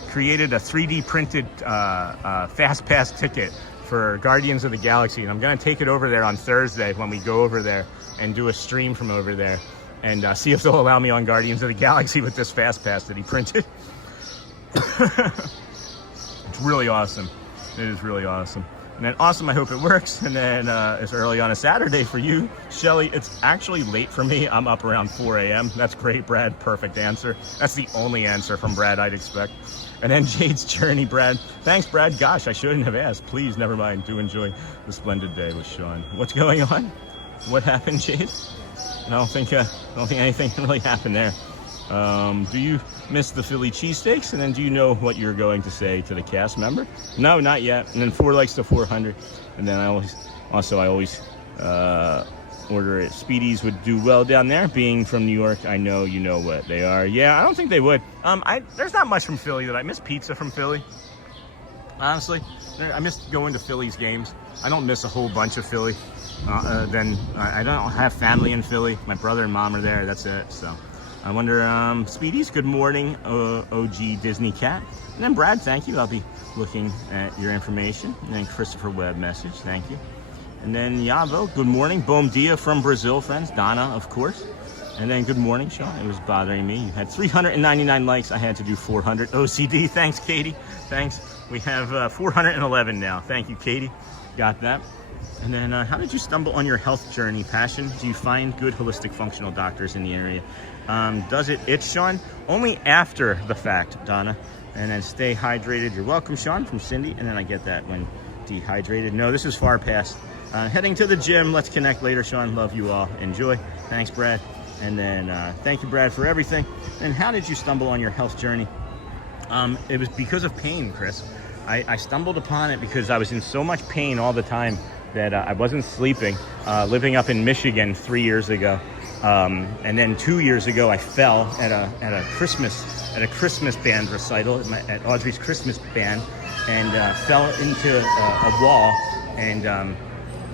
created a 3D printed fast pass ticket for Guardians of the Galaxy. And I'm gonna take it over there on Thursday when we go over there and do a stream from over there and see if they'll allow me on Guardians of the Galaxy with this fast pass that he printed. It's really awesome. It is really awesome. And then awesome, I hope it works. And then it's early on a Saturday for you, Shelly. It's actually late for me. I'm up around 4 a.m. That's great, Brad. Perfect answer. That's the only answer from Brad I'd expect. And then Jade's journey, Brad. Thanks, Brad. Gosh, I shouldn't have asked. Please, never mind. Do enjoy the splendid day with Sean. What's going on? What happened, Jade? I don't think anything really happened there. Do you miss the Philly cheesesteaks? And then do you know what you're going to say to the cast member? No, not yet. And then 4 likes to 400. And then I always order it. Speedies would do well down there. Being from New York, I know you know what they are. Yeah, I don't think they would. There's not much from Philly that I miss. Pizza from Philly. Honestly, I miss going to Philly's games. I don't miss a whole bunch of Philly. Then I don't have family in Philly. My brother and mom are there. That's it. So I wonder, Speedies, good morning, OG Disney Cat. And then Brad, thank you. I'll be looking at your information. And then Christopher Webb message, thank you. And then Yavo, good morning. Bom dia from Brazil, friends. Donna, of course. And then good morning, Sean. It was bothering me. You had 399 likes. I had to do 400. OCD, thanks, Katie. Thanks. We have 411 now. Thank you, Katie. Got that. And then how did you stumble on your health journey, Passion? Do you find good holistic functional doctors in the area? Does it itch, Sean? Only after the fact, Donna. And then stay hydrated. You're welcome, Sean, from Cindy. And then I get that when dehydrated. No, this is far past. Heading to the gym. Let's connect later, Sean. Love you all. Enjoy. Thanks, Brad. And then thank you, Brad, for everything. And how did you stumble on your health journey? It was because of pain, Chris. I stumbled upon it because I was in so much pain all the time that I wasn't sleeping. Living up in Michigan 3 years ago. And then 2 years ago, I fell at a Christmas band recital at Audrey's Christmas band, and fell into a wall. And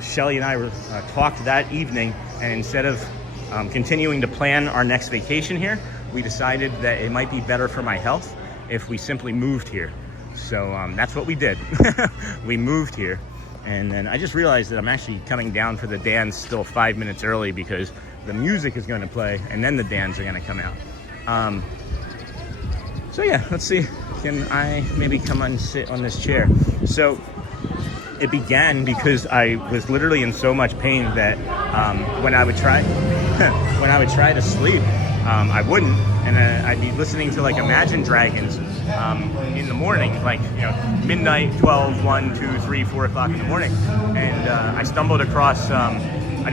Shelly and I talked that evening, and instead of continuing to plan our next vacation here, we decided that it might be better for my health if we simply moved here. So that's what we did. We moved here, and then I just realized that I'm actually coming down for the dance still 5 minutes early because the music is going to play and then the Dans are going to come out. So yeah, let's see. Can I maybe come and sit on this chair? So it began because I was literally in so much pain that when I would try to sleep, I wouldn't, and I'd be listening to like Imagine Dragons in the morning, like, you know, midnight, 12, 1, 2, 3, 4 o'clock in the morning, and I stumbled across. I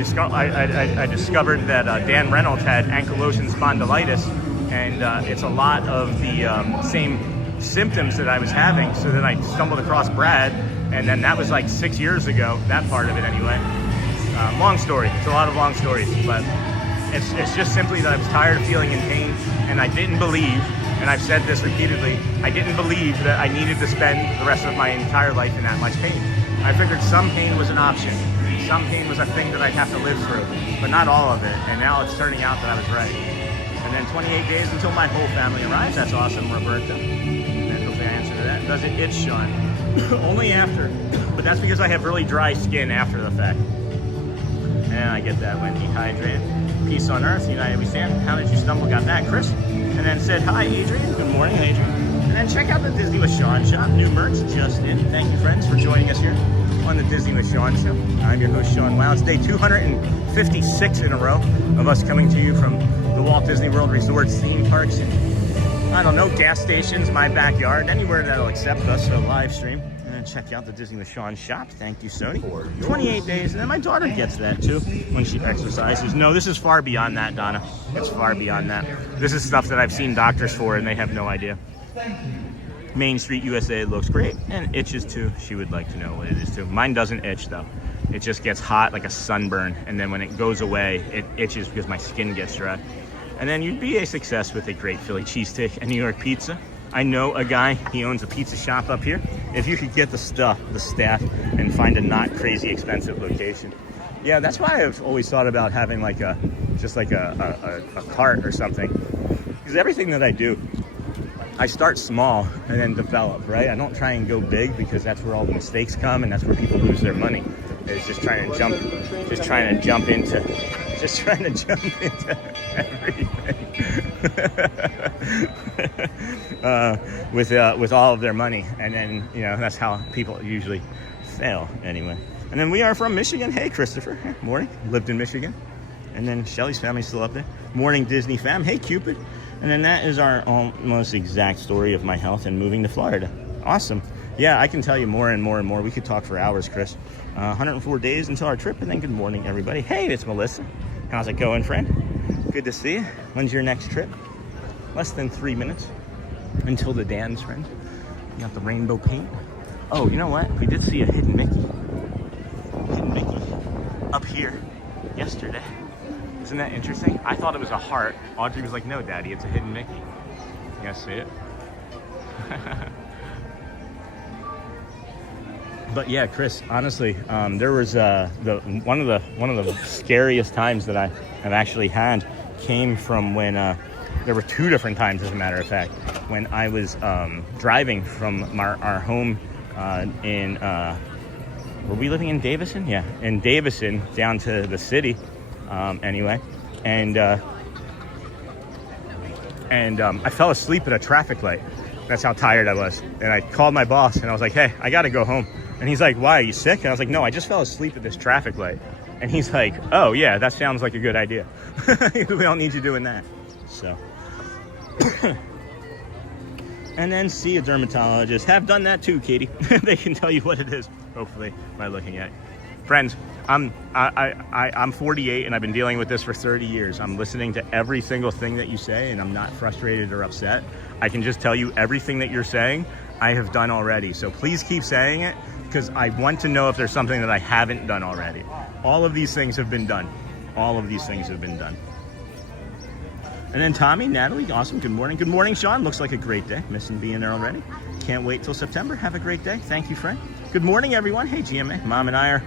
discovered that Dan Reynolds had ankylosing spondylitis, and it's a lot of the same symptoms that I was having. So then I stumbled across Brad, and then that was like 6 years ago, that part of it anyway. Long story. It's a lot of long stories, but it's just simply that I was tired of feeling in pain, and I didn't believe, and I've said this repeatedly, I didn't believe that I needed to spend the rest of my entire life in that much pain. I figured some pain was an option. Some pain was a thing that I'd have to live through, but not all of it. And now it's turning out that I was right. And then 28 days until my whole family arrives. That's awesome, Roberta. And hopefully I answered that. Does it itch, Sean? Only after. But that's because I have really dry skin after the fact. And I get that when dehydrated. Peace on earth, united we stand. How did you stumble? Got that, Chris? And then said, hi, Adrian. Good morning, Adrian. And then check out the Disney with Sean shop. New merch just in. Thank you, friends, for joining us here. on the Disney with Sean show. I'm your host, Sean Wow. It's day 256 in a row of us coming to you from the Walt Disney World resorts, theme parks, and I don't know, gas stations, my backyard, anywhere that'll accept us for a live stream. And check out the Disney with Sean shop. Thank you, Sony. 28 days, and then my daughter gets that too when she exercises. No, this is far beyond that, Donna. It's far beyond that. This is stuff that I've seen doctors for, and they have no idea. Main Street USA looks great, and itches too. She would like to know what it is too. Mine doesn't itch though. It just gets hot like a sunburn, and then when it goes away, it itches because my skin gets dry. And then you'd be a success with a great Philly cheesesteak and New York pizza. I know a guy, he owns a pizza shop up here. If you could get the staff, and find a not crazy expensive location. Yeah, that's why I've always thought about having like a cart or something. Because everything that I do, I start small and then develop, right? I don't try and go big because that's where all the mistakes come and that's where people lose their money. It's just trying to jump into everything with all of their money, and then that's how people usually fail anyway. And then we are from Michigan. Hey, Christopher. Morning. Lived in Michigan. And then Shelly's family's still up there. Morning, Disney fam. Hey, Cupid. And then that is our almost exact story of my health and moving to Florida. Awesome. Yeah, I can tell you more and more and more. We could talk for hours, Chris. 104 days until our trip, and then good morning, everybody. Hey, it's Melissa. How's it going, friend? Good to see you. When's your next trip? Less than 3 minutes until the Dans, friend. You got the rainbow paint. Oh, you know what? We did see a hidden Mickey. Hidden Mickey up here yesterday. Isn't that interesting? I thought it was a heart. Audrey was like, no, Daddy, it's a hidden Mickey. You guys see it? But yeah, Chris, honestly, there was one of the scariest times that I have actually had came from when there were two different times, as a matter of fact, when I was driving from our home in were we living in Davison? Yeah, in Davison down to the city. Anyway, and I fell asleep at a traffic light. That's how tired I was. And I called my boss and I was like, hey, I gotta go home. And he's like, why, are you sick? And I was like, no, I just fell asleep at this traffic light. And he's like, oh yeah, that sounds like a good idea. We don't need you doing that. So and then see a dermatologist. Have done that too, Katie. They can tell you what it is, hopefully, by looking at it. Friends, I'm 48 and I've been dealing with this for 30 years. I'm listening to every single thing that you say and I'm not frustrated or upset. I can just tell you everything that you're saying I have done already. So please keep saying it because I want to know if there's something that I haven't done already. All of these things have been done. All of these things have been done. And then Tommy, Natalie, awesome. Good morning. Good morning, Sean. Looks like a great day. Missing being there already. Can't wait till September. Have a great day. Thank you, friend. Good morning, everyone. Hey, GMA. Mom and I are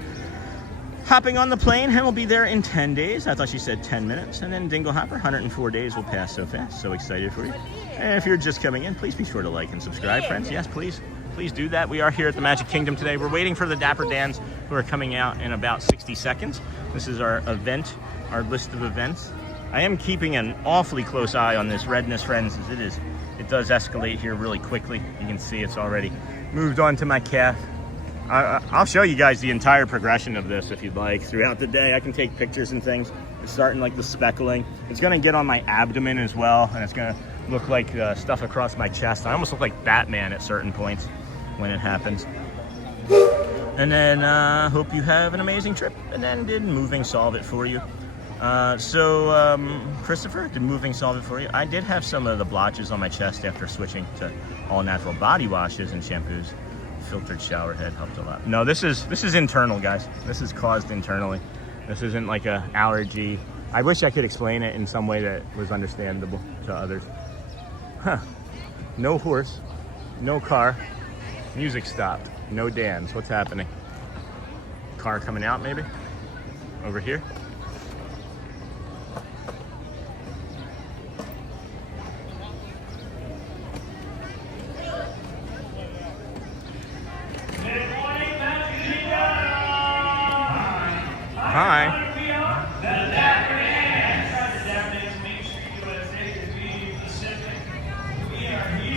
hopping on the plane and we'll be there in 10 days. I thought she said 10 minutes. And then Dingle Hopper, 104 days will pass so fast. So excited for you. And if you're just coming in, please be sure to like and subscribe, friends. Yes, please. Please do that. We are here at the Magic Kingdom today. We're waiting for the Dapper Dans who are coming out in about 60 seconds. This is our event, our list of events. I am keeping an awfully close eye on this redness, friends, as it does escalate here really quickly. You can see it's already moved on to my calf. I'll show you guys the entire progression of this if you'd like throughout the day. I can take pictures and things. It's starting like the speckling. It's gonna get on my abdomen as well, and it's gonna look like stuff across my chest. I almost look like Batman at certain points when it happens. And then hope you have an amazing trip. And then did moving solve it for you? Christopher, did moving solve it for you? I did have some of the blotches on my chest after switching to all natural body washes and shampoos. Filtered shower head helped a lot. No, this is internal, guys. This is caused internally. This isn't like a allergy. I wish I could explain it in some way that was understandable to others. Huh. No horse, no car, music stopped, no Dans. What's happening? Car coming out maybe? Over here? Hi.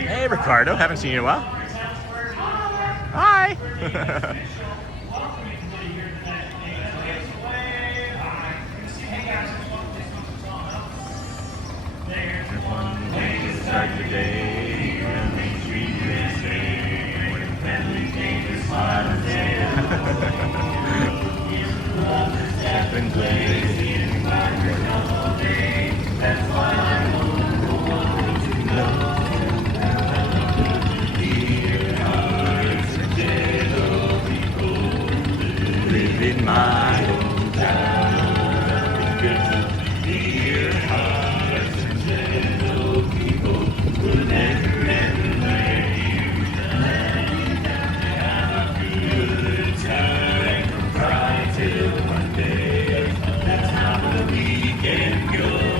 Hey, Ricardo. Haven't seen you in a while. Hi. happens when live in my hometown. Dear hearts and gentle people will never ever let you down. Have a good time from Friday till Monday. That's how the weekend goes.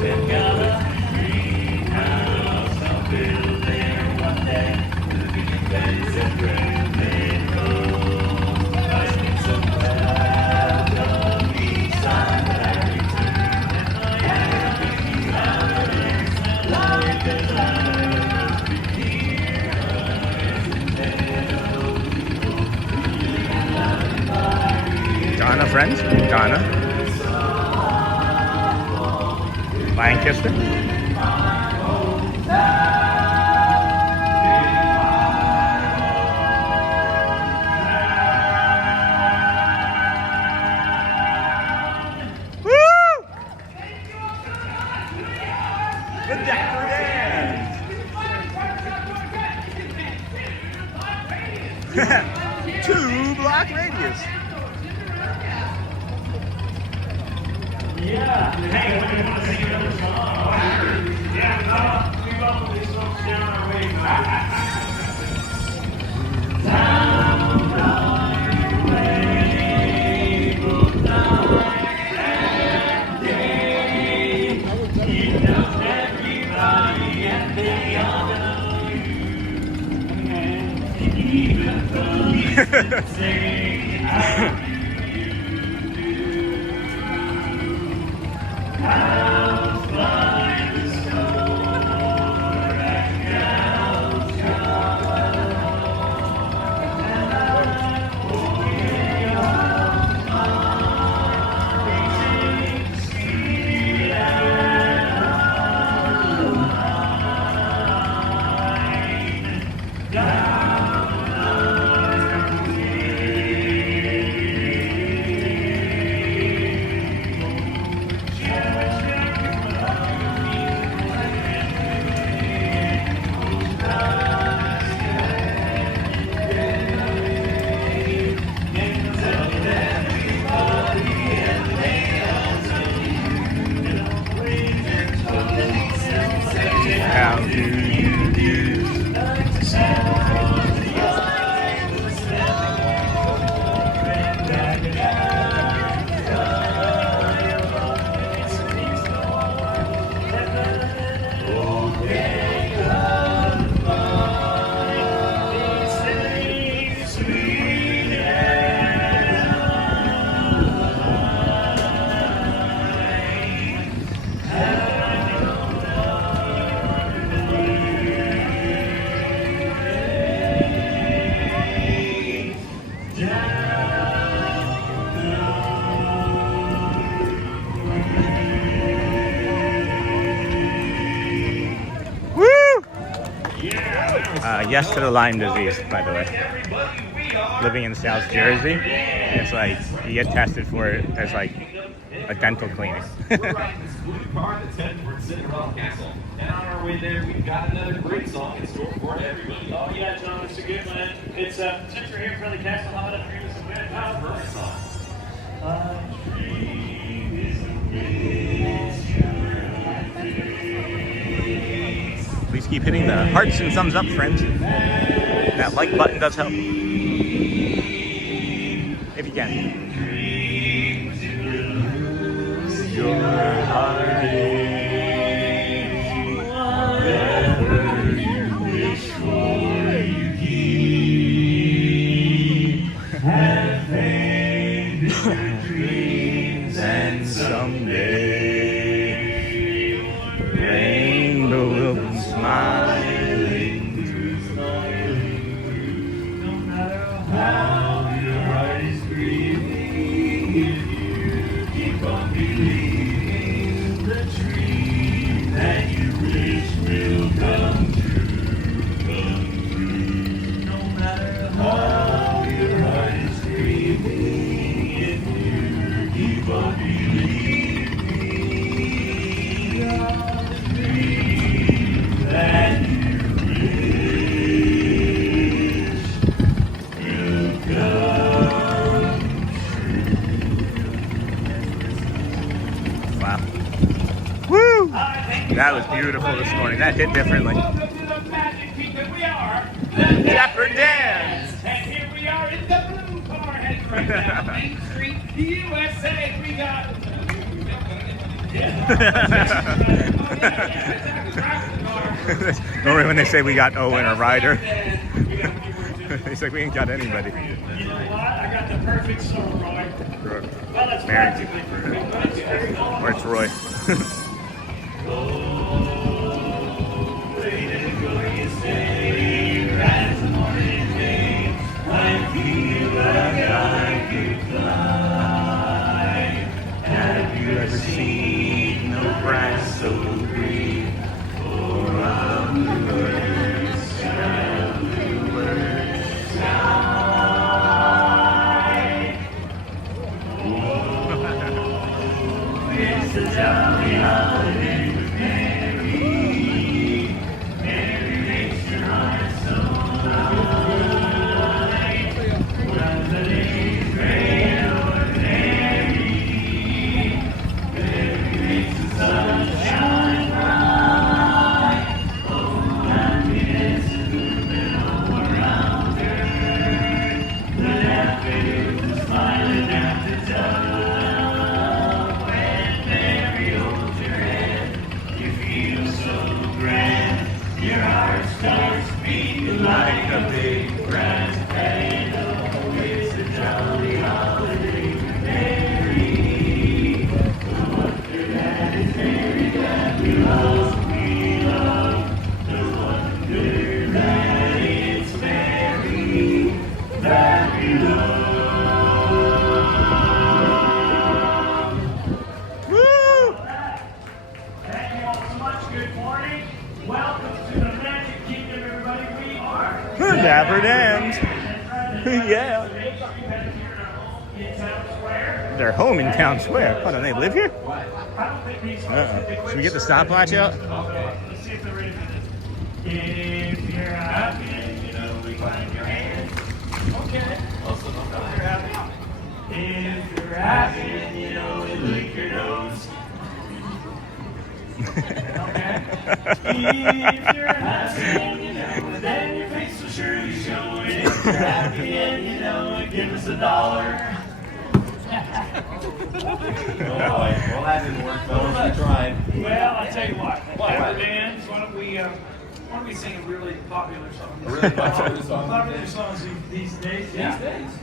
And got a greenhouse I'll build there one day. The big fence and Redmond Road. I spent some welcome each time that I return. And my happy holidays like the flowers here. Donna, friends? Donna? Lancaster? Woo! The Dapper Dans! 2 block radius. Yeah. Hey, what do you want to sing another song? Yeah, we welcome these folks down our way. How do you do? Yes to the Lyme disease, by the way. Living in South Jersey, it's like you get tested for it as like a dental cleaning. We're riding this blue car that's heading towards Cinderella Castle. And on our way there, we've got another great song in store for everybody. Oh yeah, John, it's a good one. It's since we're here in front of the castle, how about a dream is a wind? That's a perfect song. Please keep hitting the hearts and thumbs up, friends. That like button does help. If you can. Your heartache, whatever you wish for, you keep. Have faith in your dreams, and someday rainbow will be smiling through. No matter how your heart is grieving, if you keep on believing, the Wow. Woo! That was beautiful this morning. That hit differently. Welcome to the magic kingdom. We are the Dapper Dans. And here we are in the blue car heading right down Main Street, USA. We got. Normally when they say we got Owen or Ryder, he's like, we ain't got anybody. You know what? I got the perfect song, Roy. Well, that's Mary. practically perfect, but it's very long. Or it's Roy. Have you ever seen no grass so green? Or a bluebird sky, bluebird sky? Oh, it's a jolly holiday with Mary. Mary makes your heart so light. When the days gray over Mary, Mary makes the sun shine bright. Oh, happiness is moving all around her. The daffodils are smiling at the dove. When Mary holds your hand, you feel so grand. Your heart starts beating like a big brass band. Oh, it's a jolly holiday with Mary. The wonder that is Mary that we love, we love. The wonder that it's Mary that we love. Woo! Thank you all so much. Good morning. Welcome to the Magic Kingdom, everybody. We are The Dapper Dans. Yeah. in Town Square. They're home in Town Square. Hold on, they live here? I don't think these Should we get the stopwatch out? Let's see if they're ready for this. If you're happy, you know we clap your hands. Okay. Also, don't know you're happy. If you're happy, you know we lick your nose. Okay. If you're happy, you know, then your face will surely show it. If you're happy and you know it, give us $1. Well, that didn't work, fellas. We tried. Well, I'll tell you what. Dapper Dans, why don't we sing a really popular song? Really popular song. Popular songs these days. Yeah.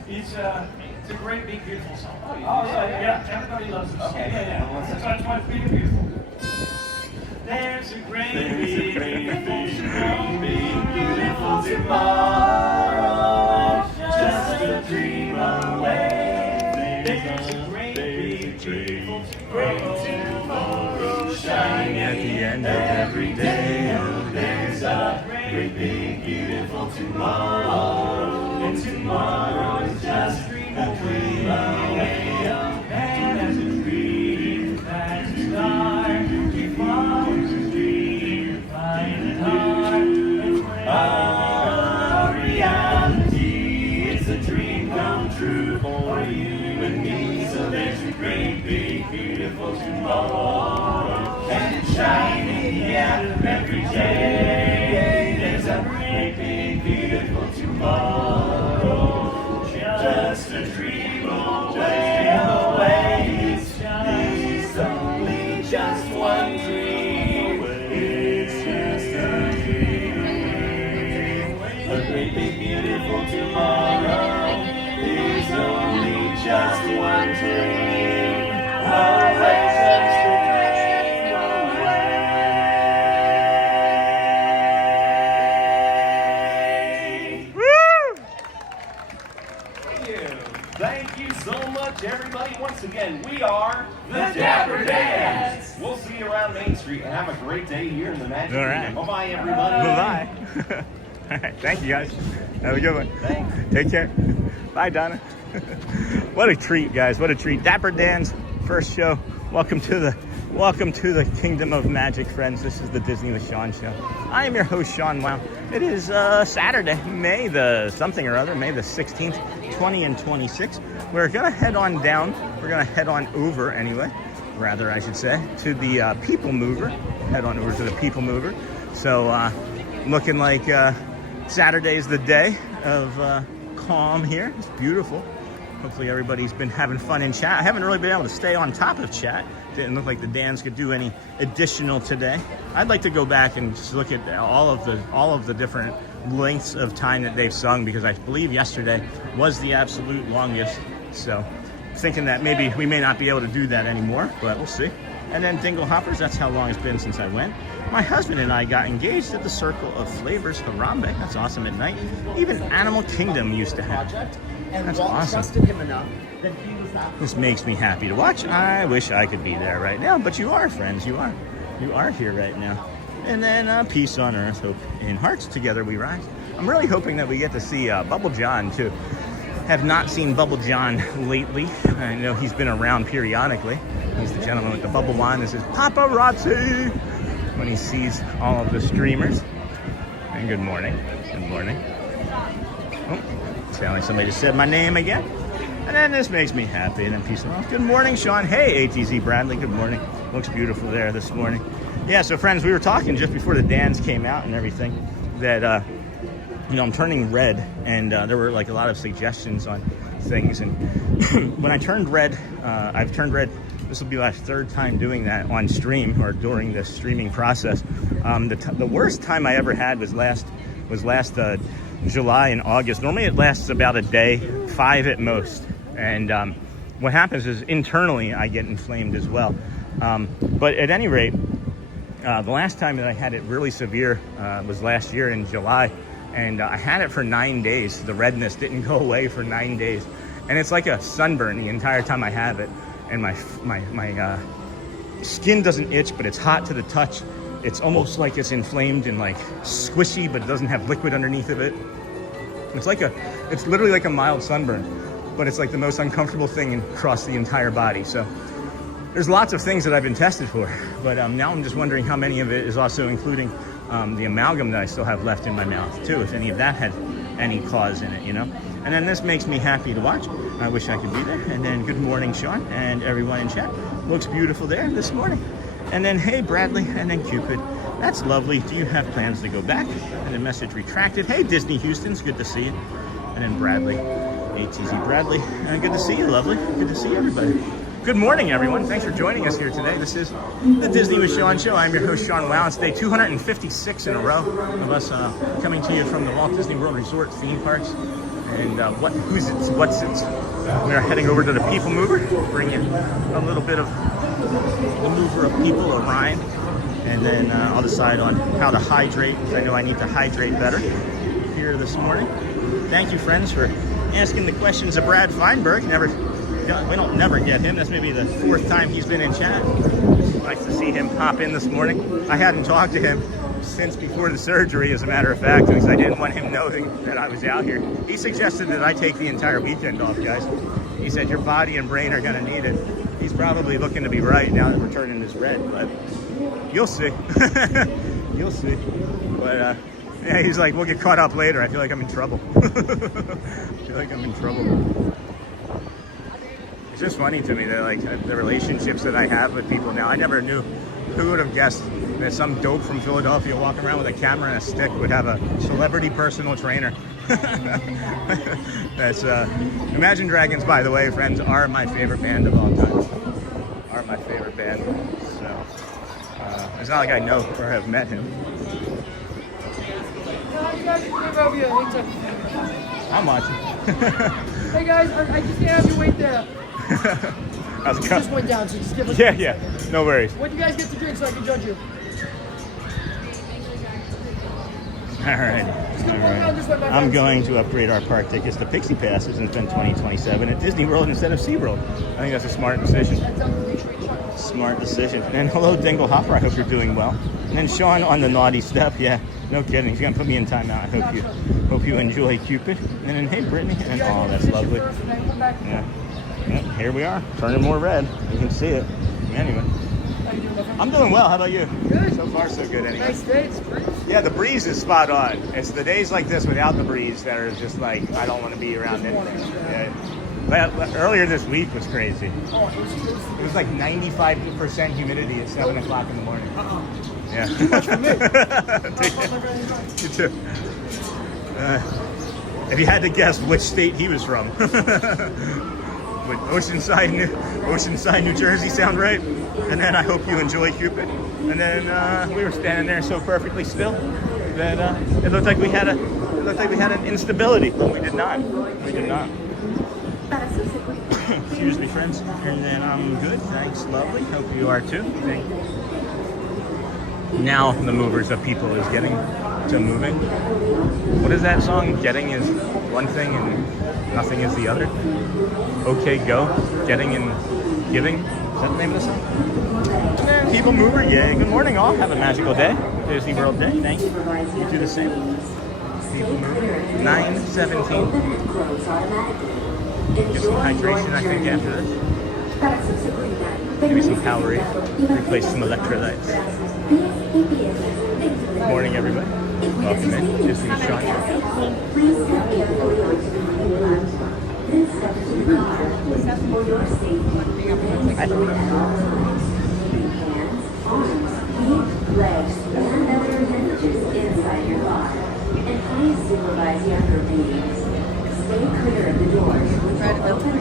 It's a great, big, beautiful song. Oh, yeah. Everybody loves this song. Okay. Yeah. That's why it's big, beautiful. There's a great, big, beautiful tomorrow, just a dream away. There's a great, big, beautiful tomorrow, shining At the end of every day. Oh, there's a great, big, beautiful tomorrow, and tomorrow is just a dream away. And as a dream that's a star, keep on the dream, find it hard. And when our reality is a dream come true for you and me, so there's a great, big, beautiful tomorrow, and it's shining out of every day. There's a great, big, beautiful tomorrow, just a dream away, away. It's only just one dream. It's just a dream. A great, big, beautiful tomorrow is only just one dream away. Just a dream away. Woo! Thank you. Thank you so much, everybody. Once again, we are The Dapper Dans. We'll see you around Main Street and have a great day here in the Magic All right. Kingdom. Bye-bye, everybody. Bye-bye. All right, thank you guys. Have a good one. Thanks. Take care. Bye, Donna. What a treat, guys. What a treat. Dapper Dan's first show. Welcome to the Welcome to the Kingdom of Magic, friends. This is the Disney with Sean show. I am your host, Sean Wow. It is Saturday, May the 16th, 20 and 26. We're going to head on down. We're going to head on over anyway, rather I should say, to the People Mover. Head on over to the People Mover. So looking like Saturday's the day of calm here. It's beautiful. Hopefully everybody's been having fun in chat. I haven't really been able to stay on top of chat. Didn't look like the Dans could do any additional today. I'd like to go back and just look at all of the different lengths of time that they've sung, because I believe yesterday was the absolute longest. So thinking that maybe we may not be able to do that anymore, but we'll see. And then Dingle Hoppers, that's how long it's been since I went. My husband and I got engaged at the Circle of Flavors, Harambe. That's awesome at night. Even Animal Kingdom used to have. That's awesome. This makes me happy to watch. I wish I could be there right now, but you are, friends. You are here right now. And then peace on earth, hope in hearts, together we rise. I'm really hoping that we get to see Bubble John too. Have not seen Bubble John lately. I know he's been around periodically. He's the gentleman with the bubble wand. This is paparazzi when he sees all of the streamers. And good morning. Good morning. Oh, sound like somebody just said my name again. And then this makes me happy. And then peace and love. Good morning, Sean. Hey, ATZ Bradley. Good morning. Looks beautiful there this morning. Yeah, so friends, we were talking just before the Dans came out and everything that, you know, I'm turning red, and there were like a lot of suggestions on things. And when I turned red, I've turned red. This will be my third time doing that on stream or during the streaming process. The worst time I ever had was last July and August. Normally it lasts about a day, 5 at most. And what happens is internally I get inflamed as well. But at any rate, the last time that I had it really severe was last year in July. And I had it for 9 days. The redness didn't go away for 9 days. And it's like a sunburn the entire time I have it. And my skin doesn't itch, but it's hot to the touch. It's almost like it's inflamed and like squishy, but it doesn't have liquid underneath of it. It's literally like a mild sunburn, but it's like the most uncomfortable thing across the entire body. So there's lots of things that I've been tested for, but now I'm just wondering how many of it is also including the amalgam that I still have left in my mouth too, if any of that had any cause in it, you know? And then this makes me happy to watch. I wish I could be there. And then good morning, Sean, and everyone in chat. Looks beautiful there this morning. And then, hey, Bradley, and then Cupid. That's lovely. Do you have plans to go back? And then message retracted. Hey, Disney Houston's good to see you. And then Bradley, ATZ Bradley. Good to see you, lovely. Good to see everybody. Good morning, everyone. Thanks for joining us here today. This is the Disney with Sean show. I'm your host, Sean Wow. It's day 256 in a row of us coming to you from the Walt Disney World Resort theme parks. And what's it? We're heading over to the People Mover, bring you a little bit of the mover of people, a ride, and then I'll decide on how to hydrate, because I know I need to hydrate better here this morning. Thank you, friends, for asking the questions of Brad Feinberg. We don't never get him. That's maybe the 4th time he's been in chat. Nice to see him pop in this morning. I hadn't talked to him since before the surgery, as a matter of fact, because I didn't want him knowing that I was out here. He suggested that I take the entire weekend off, guys. He said your body and brain are going to need it. He's probably looking to be right now that we're turning this red, but you'll see. You'll see. But yeah, he's like, we'll get caught up later. I feel like I'm in trouble. It's just funny to me that like the relationships that I have with people now. I never knew. Who would have guessed that some dope from Philadelphia walking around with a camera and a stick would have a celebrity personal trainer? That's Imagine Dragons, by the way, friends, are my favorite band of all time. Are my favorite band. So it's not like I know or have met him. I'm watching. Hey guys, I just can't have you wait there. How's it It going? just went down, so just give us Yeah, no worries. When do you guys get to drink so I can judge you? All right. I'm going to upgrade our park tickets to Pixie Passes and spend 2027 at Disney World instead of SeaWorld. I think that's a smart decision. Smart decision. And hello, Dingle Hopper. I hope you're doing well. And then Sean on the naughty step. Yeah, no kidding. He's gonna put me in timeout. I hope you enjoy Cupid. And then hey, Brittany. And oh, that's lovely. Yeah. Here we are, turning more red. You can see it. Anyway. I'm doing well. How about you? Good. So far, so good. Anyway. Nice day. It's great. Yeah, the breeze is spot on. It's the days like this without the breeze that are just like I don't want to be around anything. Yeah. But earlier this week was crazy. Oh, it was It was like 95% humidity at 7 o'clock in the morning. Yeah. too much for me. You too. If you had to guess which state he was from, would Oceanside, New Jersey sound right? And then I hope you enjoy Cupid. And then we were standing there so perfectly still that it looked like we had an instability. We did not. We did not. Excuse me, friends. And then I'm good. Thanks, lovely. Hope you are too. Thank you. Now the movers of people is getting to moving. What is that song? Getting is one thing and nothing is the other. Okay, go. Getting and giving. Is that the name of the song? People mover, yay. Good morning, all. Have a magical day. Disney World Day. Thank you. You do the same. People mover. 9:17. Get some hydration, I think, after this. Maybe some Powerade. Replace some electrolytes. Good morning, everybody. Welcome in. Disney U.S.A. I don't know. Legs and other appendages inside your car. And please supervise younger babies. Stay clear of the doors.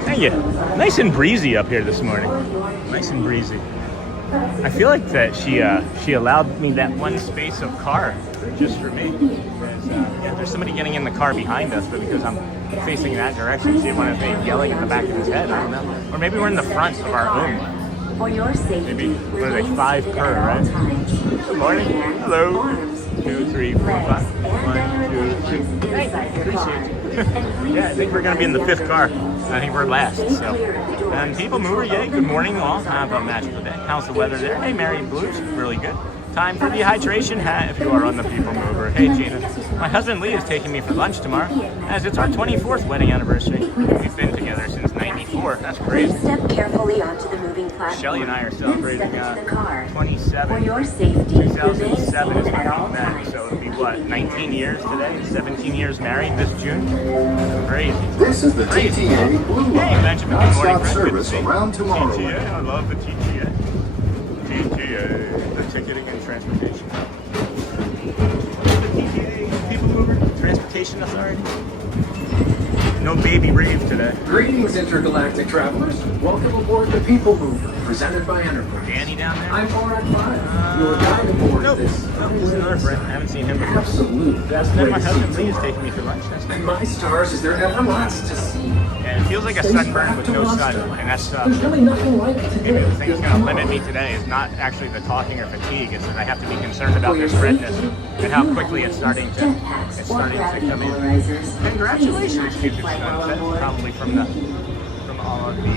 Thank you. Nice and breezy up here this morning. Nice and breezy. I feel like that she allowed me that one space of car just for me. There's somebody getting in the car behind us, but because I'm facing that direction, she didn't want to be yelling in the back of his head. I don't know. Or maybe we're in the front of our own. For your safety, Maybe, what are they, 5 per, right? Good morning. Hello. 2, 3, 4, 5. 1, 2, 3. Hey, appreciate you. Yeah, I think we're going to be in the 5th car. I think we're last, so. And people mover, yay. Good morning, all. Have a magical day. How's the weather there? Hey, Mary Blues. Really good. Time for the hydration hat if you are on the people mover. Hey, Gina. My husband Lee is taking me for lunch tomorrow, as it's our 24th wedding anniversary. We've been together since '94. That's crazy. Please step carefully onto the moving platform. Shelly and I are celebrating 27. For your safety, 2007 is when we met, so it'll be what, 19 years today? 17 years married this June? Crazy. This is the Crazy. TTA Blue Hey, Line, Benjamin, good morning. non-stop Friend. Good to service see you. around Tomorrowland. TTA, I love the TTA. TTA, the ticketing and transportation. The TTA, People Mover, Transportation Authority. No baby rave today. Greetings, intergalactic travelers. Welcome aboard the People Mover, presented by Enterprise. Danny down there? I'm Borat 5, your guide aboard Nope. this. Nope, he's another friend. I haven't seen him before. Absolute best And then way my to husband see Lee is tomorrow. taking me for lunch. That's And my stars, is there ever lots to see? Yeah, it feels like a sunburn with no sun, and that's There's really nothing like it today. maybe the thing that's going to limit me today is not actually the talking or fatigue. It's that I have to be concerned about this redness and how quickly it's starting to come in. Congratulations, Cupid Sunset. Probably from all of the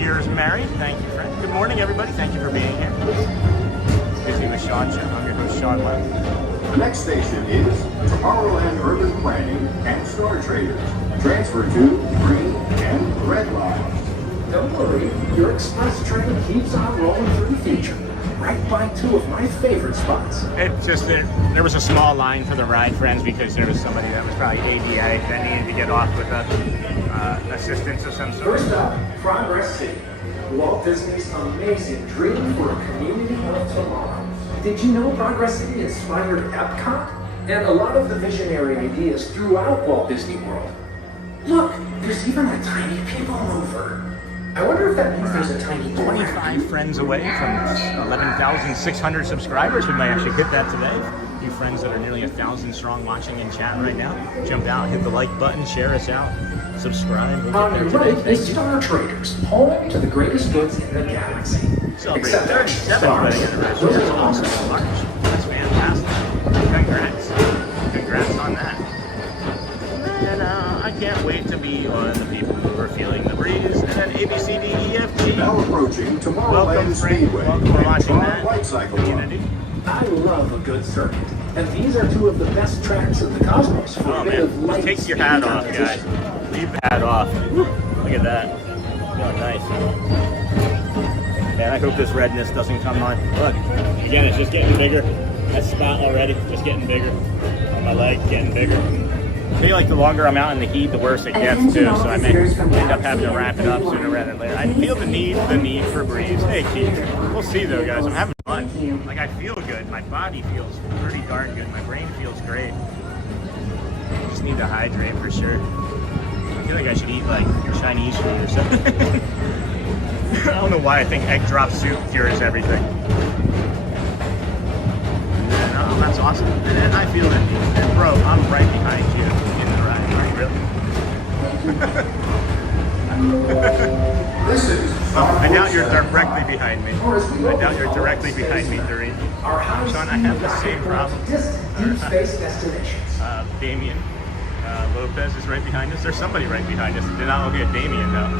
years married. Thank you, friend. Good morning, everybody. Thank you for being here. Disney with Sean. I'm your host, Sean Webb. The next station is Tomorrowland Urban Planning and Star Traders. Transfer to green and red lines. Don't worry, your express train keeps on rolling through the future. Right by 2 of my favorite spots. It just there was a small line for the ride, friends, because there was somebody that was probably ADA that needed to get off with assistance of some sort. First up, Progress City. Walt Disney's amazing dream for a community of tomorrow. Did you know Progress City inspired Epcot? And a lot of the visionary ideas throughout Walt Disney World. Look, there's even a tiny people mover. I wonder if that means there's a tiny 25 friends away from 11,600 subscribers. We might actually hit that today. You friends that are nearly 1,000 strong watching in chat right now, jump out, hit the like button, share us out, subscribe. We'll On get your there right today. is Thank you. Star Traders, home to the greatest goods in the galaxy. Celebrate Except 37 wedding anniversary. That's awesome. March. That's fantastic. Congrats. Congrats on that. And I can't wait to be on the people who are feeling the breeze. And then ABCDEFG. Now approaching Welcome, Tomorrowland Frank. Speedway. Welcome for watching and that. Light Cycle Community. I love a good circuit, and these are 2 of the best tracks in the cosmos for Oh a bit of man, light take your speed hat off, guys. competition. Leave the hat off. Look at that. Feeling nice. And I hope this redness doesn't come on. Look, again, it's just getting bigger. That spot already, just getting bigger. On my leg, getting bigger. I feel like the longer I'm out in the heat, the worse it gets too. So I may end up having to wrap it up sooner rather than later. I feel the need for breeze. Hey, Keith. We'll see though, guys. I'm having fun. Like, I feel good. My body feels pretty darn good. My brain feels great. I just need to hydrate for sure. I feel like I should eat like Chinese food or something. I don't know why I think egg drop soup cures everything. And, that's awesome. And I feel it. And bro, I'm right behind you in the ride. Are you really? This is I doubt you're directly behind me. I doubt you're directly behind me, Doreen. Sean, I have the same problem. Deep space destinations. Damien Lopez is right behind us. There's somebody right behind us. Did not look at Damien though.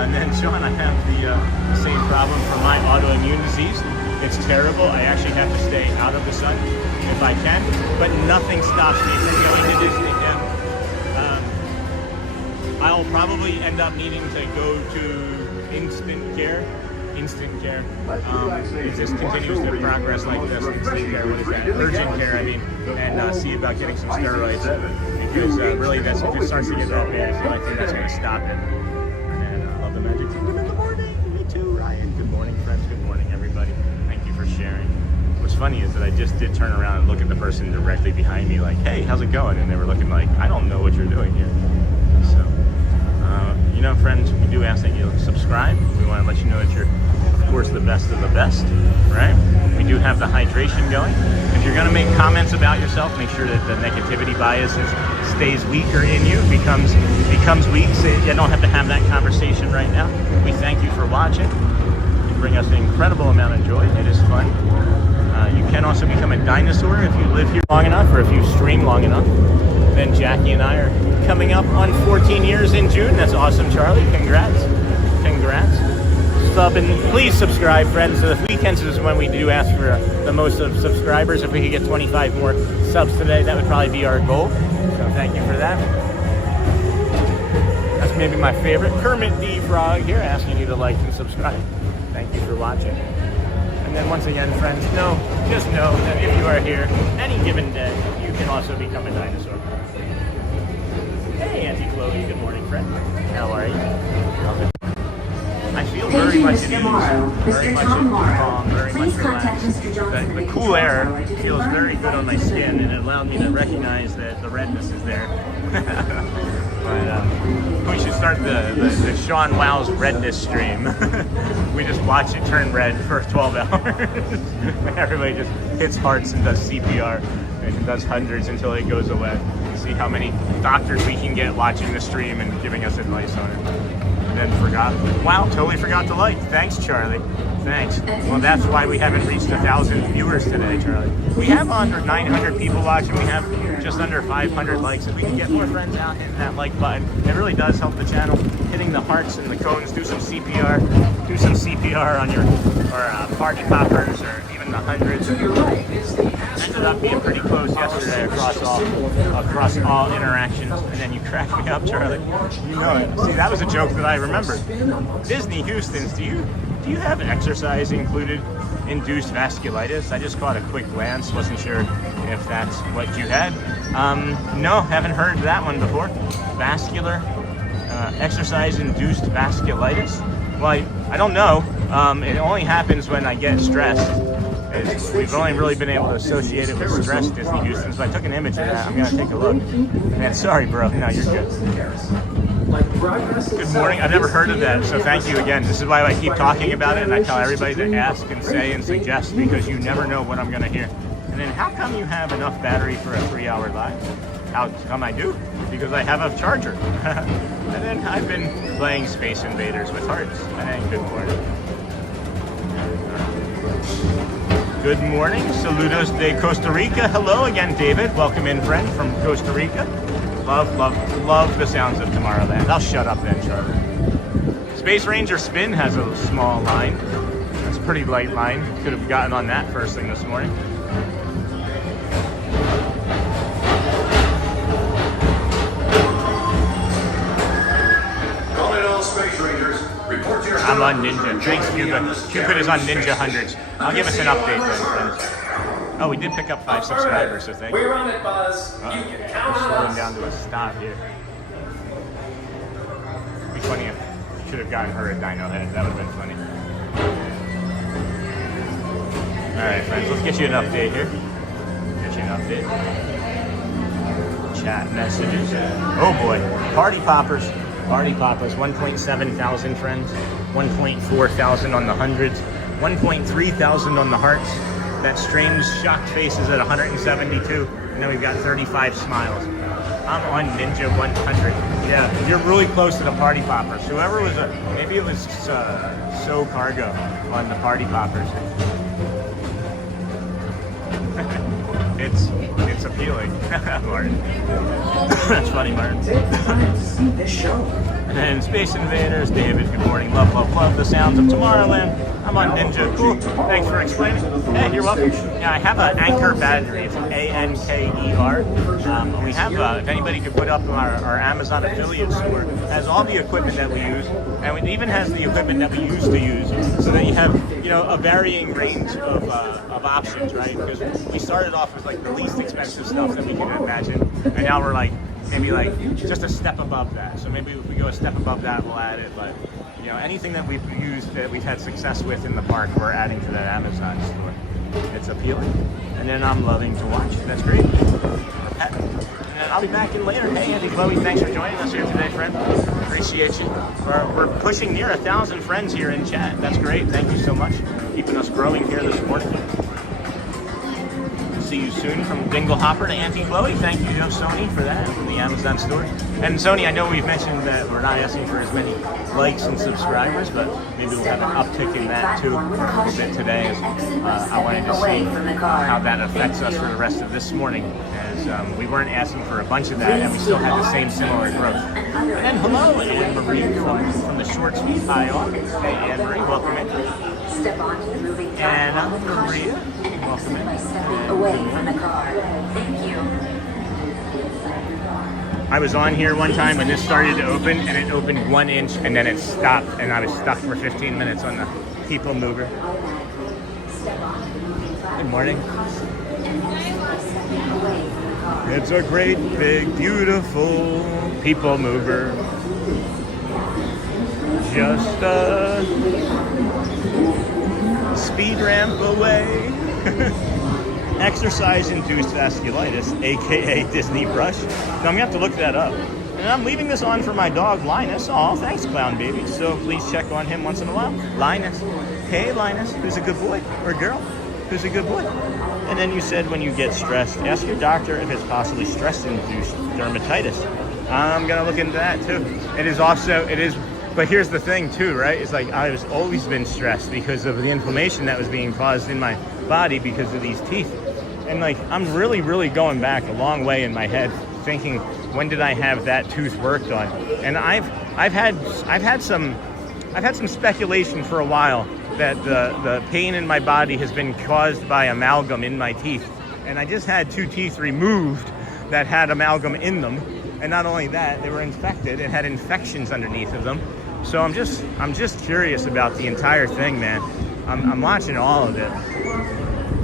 And then Sean, I have the same problem for my autoimmune disease. It's terrible. I actually have to stay out of the sun if I can, but nothing stops me from going to Disney. I'll probably end up needing to go to instant care. If this continues to progress like this, instant care, what is that? Urgent care, I mean, and see about getting some steroids. Because really, if it starts to get that bad, it's the only thing that's going to stop it. And I love the Magic Kingdom in the morning. Me too, Ryan. Good morning, friends. Good morning, everybody. Thank you for sharing. What's funny is that I just did turn around and look at the person directly behind me like, hey, how's it going? And they were looking like, I don't know what you're doing here. So, you know, friends, we do ask that you subscribe. We want to let you know that you're, of course, the best of the best, right? We do have the hydration going. If you're going to make comments about yourself, make sure that the negativity bias stays weaker in you, becomes weak, so you don't have to have that conversation right now. We thank you for watching. You bring us an incredible amount of joy. It is fun. You can also become a dinosaur if you live here long enough, or if you stream long enough. Then Jackie and I are coming up on 14 years in June. That's awesome, Charlie. Congrats. Sub and please subscribe, friends. So the weekends is when we do ask for the most of subscribers. If we could get 25 more subs today, that would probably be our goal. So thank you for that. That's maybe my favorite. Kermit D. Frog here asking you to like and subscribe. Thank you for watching. And then once again, friends, just know that if you are here any given day, you can also become a dinosaur. Hey, Auntie Chloe, good morning, friend. How are you? I feel very much at ease, very much calm, very much relaxed. The cool air feels very good on my skin, and it allowed me to recognize that the redness is there. But we should start the Sean Wow's redness stream. We just watch it turn red for 12 hours. Everybody just hits hearts and does CPR and does hundreds until it goes away. See how many doctors we can get watching the stream and giving us advice on it. And then totally forgot to like. Thanks, Charlie. Thanks. Well, that's why we haven't reached 1,000 viewers today, Charlie. We have under 900 people watching. We have just under 500 likes. If we can get more friends out, hitting that like button, it really does help the channel. Hitting the hearts and the cones, do some CPR. Do some CPR on your party poppers or even the hundreds. Ended up being pretty close yesterday across all interactions. And then you cracked me up, Charlie. You know it. See, that was a joke that I remembered. Disney Houston's, do you have exercise included induced vasculitis? I just caught a quick glance, wasn't sure if that's what you had. No, haven't heard that one before. Exercise induced vasculitis? Well, I don't know. It only happens when I get stressed. We've only really been able to associate it with stress, Disney Houston, so I took an image of that. I'm going to take a look. Man, sorry, bro. No, you're good. Good morning. I've never heard of that, so thank you again. This is why I keep talking about it, and I tell everybody to ask and say and suggest, because you never know what I'm going to hear. And then how come you have enough battery for a 3-hour live? How come I do? Because I have a charger. And then I've been playing Space Invaders with hearts. And good morning. Good morning. Saludos de Costa Rica. Hello again, David. Welcome in, friend, from Costa Rica. Love the sounds of Tomorrowland. I'll shut up then, Charlie. Space Ranger Spin has a small line. That's a pretty light line. Could have gotten on that first thing this morning. Calling all Space Rangers. Report to your I'm on Ninja. Thanks, Cupid. Cupid is on Ninja hundreds. I'll give us an update then, friends. Oh, we did pick up 5 subscribers, so thank you. We're on it, Buzz. You can count We're on slowing us. down to a stop here. It'd be funny if I should have gotten her a dino head. That would have been funny. Alright, friends, let's get you an update here. Get you an update. Chat messages. Oh boy. Party poppers. Party poppers. 1.7 thousand, friends. 1.4 thousand on the hundreds. 1.3 thousand on the hearts. That strange shocked face is at 172. And then we've got 35 smiles. I'm on Ninja 100. Yeah, you're really close to the party poppers. Whoever was maybe it was So Cargo on the party poppers. It's appealing, Martin. That's funny, Martin. Take the time to see this show. And Space Invaders, David, good morning. Love, love, love the sounds of Tomorrowland. I'm on Ninja. Cool. Thanks for explaining. Hey, you're welcome. Yeah, I have an Anchor battery. It's an ANKER. We have, if anybody could put up our Amazon affiliate store, has all the equipment that we use, and it even has the equipment that we used to use, so that you have, a varying range of options, right? Because we started off with like the least expensive stuff that we could imagine, and now we're like, maybe like just a step above that. So maybe if we go a step above that, we'll add it. But anything that we've used that we've had success with in the park, we're adding to that Amazon store. It's appealing. And then I'm loving to watch. That's great. And then I'll be back in later. Hey, Andy Chloe, thanks for joining us here today, friend. Appreciate you. We're pushing near 1,000 friends here in chat. That's great. Thank you so much. Keeping us growing here this morning. See you soon from Dingle Hopper to Auntie Chloe. Thank you, Sony, for that, from the Amazon store. And Sony, I know we've mentioned that we're not asking for as many likes and subscribers, but maybe we'll have an uptick in that too a little bit today. As, I wanted to see how that affects us for the rest of this morning, as we weren't asking for a bunch of that, and we still had the same similar growth. And hello, Anne Marie from the Short Sweet IR. Hey, Anne Marie, welcome in. Step onto the moving And platform Maria, welcome in. by stepping away from the car. Thank you. I was on here one time when this started to open, and it opened 1 inch, and then it stopped, and I was stuck for 15 minutes on the people mover. Good morning. It's a great, big, beautiful people mover. Just a speed ramp away. Exercise-induced vasculitis, aka Disney brush. Now I'm gonna have to look that up. And I'm leaving this on for my dog Linus. Oh, thanks, Clown Baby. So please check on him once in a while. Linus. Hey, Linus. Who's a good boy or girl? Who's a good boy? And then you said when you get stressed, ask your doctor if it's possibly stress-induced dermatitis. I'm gonna look into that too. It is. But here's the thing too, right? It's like I've always been stressed because of the inflammation that was being caused in my body because of these teeth. And like I'm really, really going back a long way in my head, thinking, when did I have that tooth worked on? And I've had some speculation for a while that the pain in my body has been caused by amalgam in my teeth. And I just had 2 teeth removed that had amalgam in them. And not only that, they were infected and had infections underneath of them. So I'm just curious about the entire thing, man. I'm watching all of it.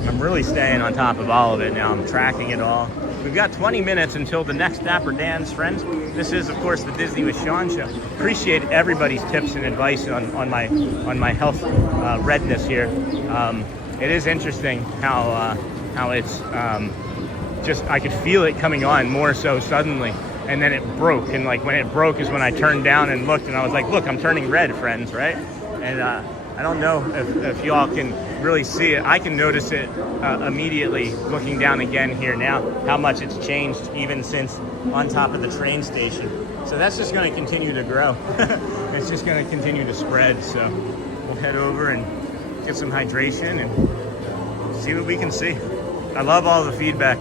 I'm really staying on top of all of it now. I'm tracking it all. We've got 20 minutes until the next Dapper Dans, friends. This is, of course, the Disney with Sean show. Appreciate everybody's tips and advice on my health redness here. It is interesting how it's just, I could feel it coming on more so suddenly, and then it broke. And like when it broke is when I turned down and looked, and I was like, look, I'm turning red, friends, right? And I don't know if y'all can really see it. I can notice it immediately looking down again here now, how much it's changed even since on top of the train station. So that's just going to continue to grow. It's just going to continue to spread. So we'll head over and get some hydration and see what we can see. I love all the feedback.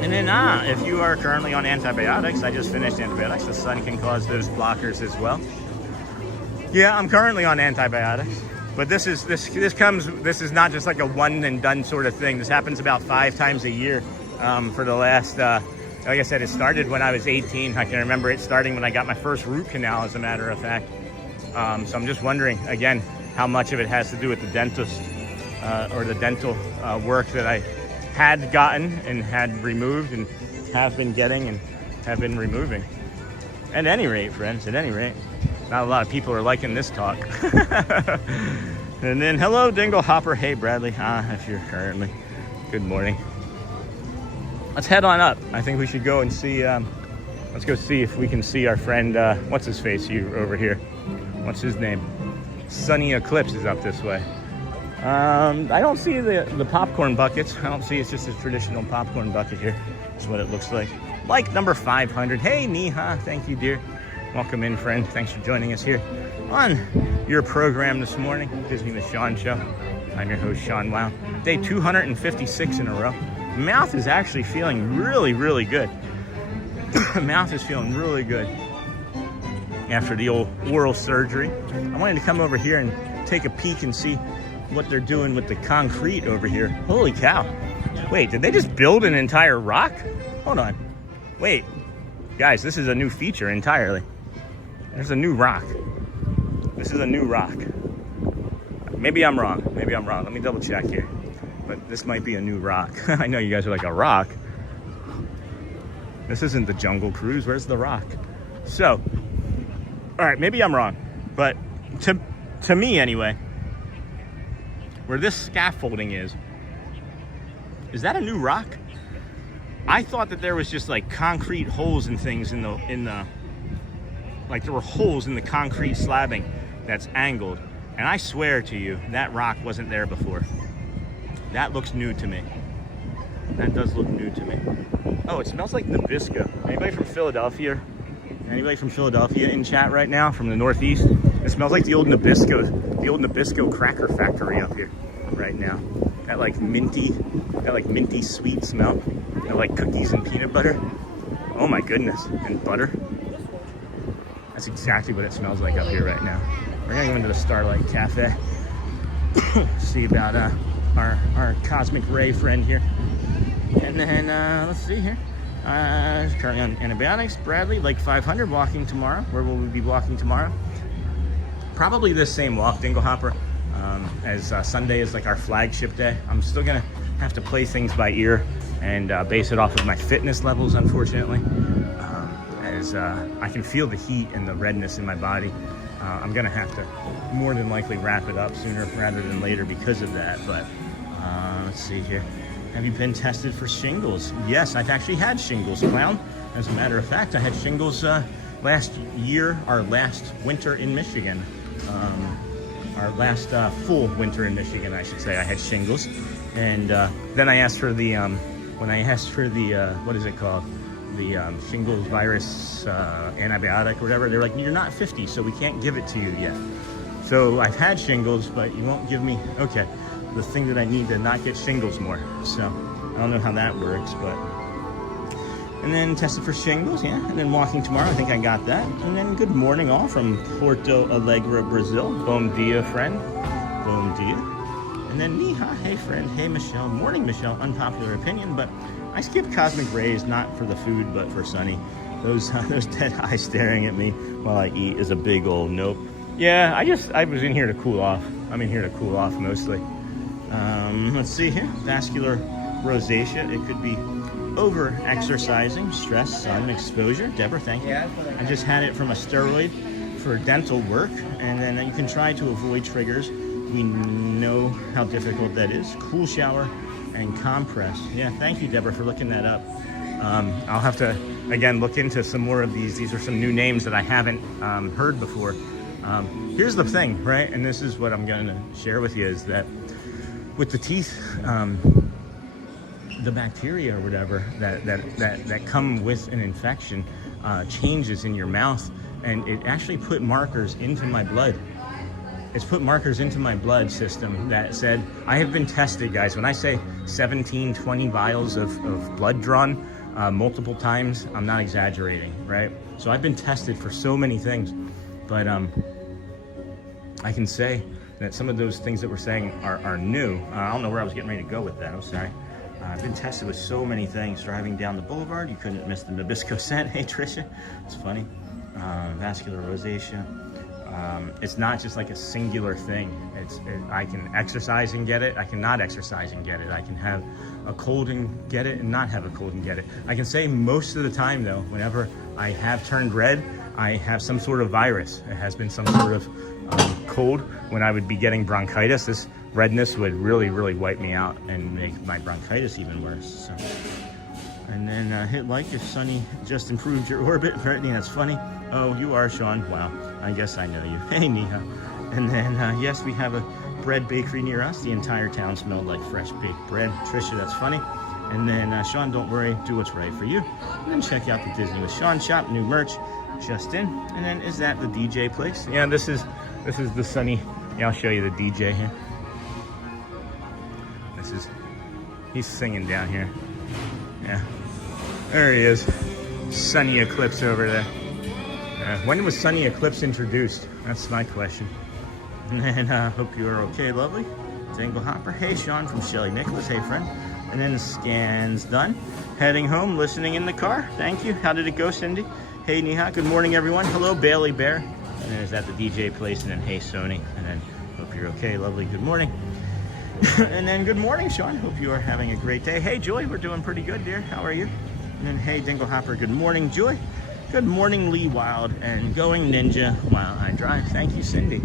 And then, if you are currently on antibiotics, I just finished antibiotics. The sun can cause those blockers as well. Yeah, I'm currently on antibiotics, but this is not just like a one and done sort of thing. This happens about 5 times a year for the last, like I said, it started when I was 18. I can remember it starting when I got my first root canal, as a matter of fact. So I'm just wondering, again, how much of it has to do with the dentist or the dental work that I had gotten and had removed and have been getting and have been removing. At any rate, friends, at any rate, not a lot of people are liking this talk. And then, hello, Dingle Hopper. Hey, Bradley. If you're currently, good morning. Let's head on up. I think we should go and see, let's go see if we can see our friend, what's his face over here? What's his name? Sunny Eclipse is up this way. I don't see the popcorn buckets. I don't see, it's just a traditional popcorn bucket here. That's what it looks like. Like number 500. Hey, Neha. Thank you, dear. Welcome in, friend. Thanks for joining us here on your program this morning, Disney with Sean Show. I'm your host, Sean Wow. Day 256 in a row. Mouth is actually feeling really, really good. Mouth is feeling really good after the old oral surgery. I wanted to come over here and take a peek and see what they're doing with the concrete over here. Holy cow. Wait, did they just build an entire rock? Hold on. Wait. Guys, this is a new feature entirely. There's a new rock. This is a new rock. Maybe I'm wrong. Maybe I'm wrong. Let me double check here. But this might be a new rock. I know you guys are like, a rock? This isn't the Jungle Cruise. Where's the rock? So, all right, maybe I'm wrong. But to me anyway, where this scaffolding is that a new rock? I thought that there was just like concrete holes and things in the like there were holes in the concrete slabbing that's angled. And I swear to you, that rock wasn't there before. That looks new to me. That does look new to me. Oh, it smells like Nabisco. Anybody from Philadelphia? Anybody from Philadelphia in chat right now, from the Northeast? It smells like the old Nabisco cracker factory up here right now. That like minty sweet smell. That like cookies and peanut butter. Oh my goodness, and butter. That's exactly what it smells like up here right now. We're gonna go into the Starlight Cafe. See about our cosmic ray friend here. And then let's see here. Currently on antibiotics. Bradley, like 500, walking tomorrow. Where will we be walking tomorrow? Probably this same walk, Dingle Hopper. As Sunday is like our flagship day. I'm still gonna have to play things by ear and base it off of my fitness levels, unfortunately. As I can feel the heat and the redness in my body. I'm gonna have to more than likely wrap it up sooner rather than later because of that. But let's see here. Have you been tested for shingles? Yes, I've actually had shingles, clown. As a matter of fact, I had shingles last winter in Michigan. Our last full winter in Michigan, I should say. I had shingles. And then I asked for the, what is it called? The shingles virus antibiotic or whatever. They're like, you're not 50, so we can't give it to you yet. So I've had shingles, but you won't give me, okay, the thing that I need to not get shingles more. So I don't know how that works, but. And then tested for shingles, yeah. And then walking tomorrow, I think I got that. And then good morning all from Porto Alegre, Brazil. Bom dia, friend. Bom dia. And then Neha, hey friend, hey Michelle. Morning, Michelle, unpopular opinion, but I skip cosmic rays, not for the food, but for Sunny. Those dead eyes staring at me while I eat is a big old nope. Yeah, I was in here to cool off. I'm in here to cool off mostly. Let's see here. Vascular rosacea. It could be over exercising, stress, sun exposure. Deborah, thank you. I just had it from a steroid for dental work, and then you can try to avoid triggers. We know how difficult that is. Cool shower and compress. Yeah, thank you, Deborah, for looking that up. I'll have to, again, look into some more of these. These are some new names that I haven't heard before. Here's the thing, right? And this is what I'm going to share with you is that with the teeth, the bacteria or whatever that come with an infection changes in your mouth, and it actually put markers into my blood. It's put markers into my blood system that said, I have been tested, guys. When I say 17, 20 vials of blood drawn multiple times, I'm not exaggerating, right? So I've been tested for so many things, but I can say that some of those things that we're saying are new. I don't know where I was getting ready to go with that, I'm sorry. I've been tested with so many things. Driving down the boulevard, you couldn't miss the Nabisco scent. Hey, Trisha, it's funny. Vascular rosacea. It's not just like a singular thing. I can exercise and get it. I cannot exercise and get it. I can have a cold and get it and not have a cold and get it. I can say most of the time though, whenever I have turned red, I have some sort of virus. It has been some sort of cold. When I would be getting bronchitis, this redness would really, really wipe me out and make my bronchitis even worse. So. And then hit like if Sunny just improved your orbit. Brittany, that's funny. Oh, you are Sean. Wow, I guess I know you. Hey, Neha. And then, yes, we have a bread bakery near us. The entire town smelled like fresh baked bread. Trisha, that's funny. And then, Sean, don't worry, do what's right for you. And then check out the Disney with Sean shop, new merch, just in. And then, is that the DJ place? Yeah, this is the Sunny. Yeah, I'll show you the DJ here. He's singing down here. Yeah, there he is. Sunny Eclipse over there. When was Sunny Eclipse introduced? That's my question. And then, hope you are okay, lovely. Dangle Hopper. Hey, Sean from Shelly Nicholas. Hey, friend. And then the scan's done. Heading home, listening in the car. Thank you. How did it go, Cindy? Hey, Neha. Good morning, everyone. Hello, Bailey Bear. And then is that the DJ place? And then, hey, Sony. And then, hope you're okay, lovely. Good morning. And then, good morning, Sean. Hope you are having a great day. Hey, Joy. We're doing pretty good, dear. How are you? And then, hey, Dingle Hopper. Good morning, Joy. Good morning, Lee Wild. And going ninja while I drive. Thank you, Cindy.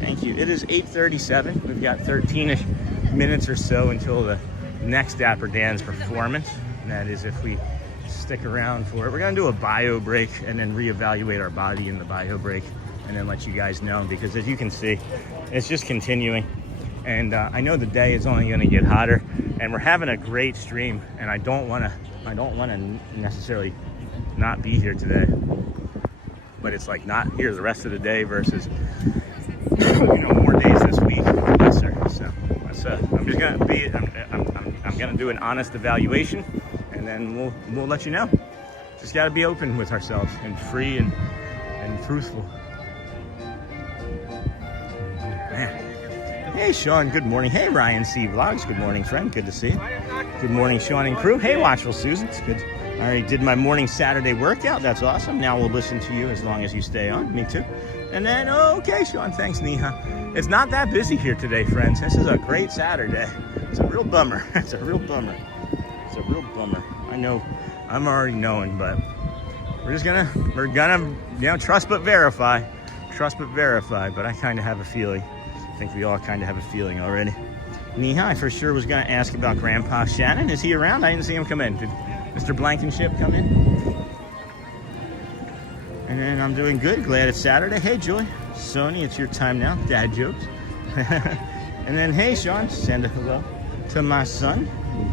Thank you. It is 8:37. We've got 13-ish minutes or so until the next Dapper Dans performance. And that is if we stick around for it. We're going to do a bio break and then reevaluate our body in the bio break and then let you guys know, because as you can see, it's just continuing. And I know the day is only going to get hotter, and we're having a great stream, and I don't want to necessarily not be here today, but it's like not here the rest of the day versus more days this week. Yes, sir. So I'm just gonna be I'm gonna do an honest evaluation, and then we'll let you know. Just got to be open with ourselves and free and truthful. Man. Hey, Sean, good morning. Hey, Ryan C. Vlogs, good morning, friend. Good to see you. Good morning, Sean and crew. Hey, Watchful Susan, it's good. I already did my morning Saturday workout. That's awesome. Now we'll listen to you as long as you stay on. Me too. And then, okay, Sean, thanks, Neha. It's not that busy here today, friends. This is a great Saturday. It's a real bummer. It's a real bummer. It's a real bummer. I know, I'm already knowing, but we're gonna, trust but verify. Trust but verify, but I kind of have a feeling. I think we all kind of have a feeling already. Neha, I for sure was going to ask about Grandpa Shannon. Is he around? I didn't see him come in. Did Mr. Blankenship come in? And then I'm doing good. Glad it's Saturday. Hey, Joy. Sony, it's your time now. Dad jokes. And then, hey, Sean, send a hello to my son,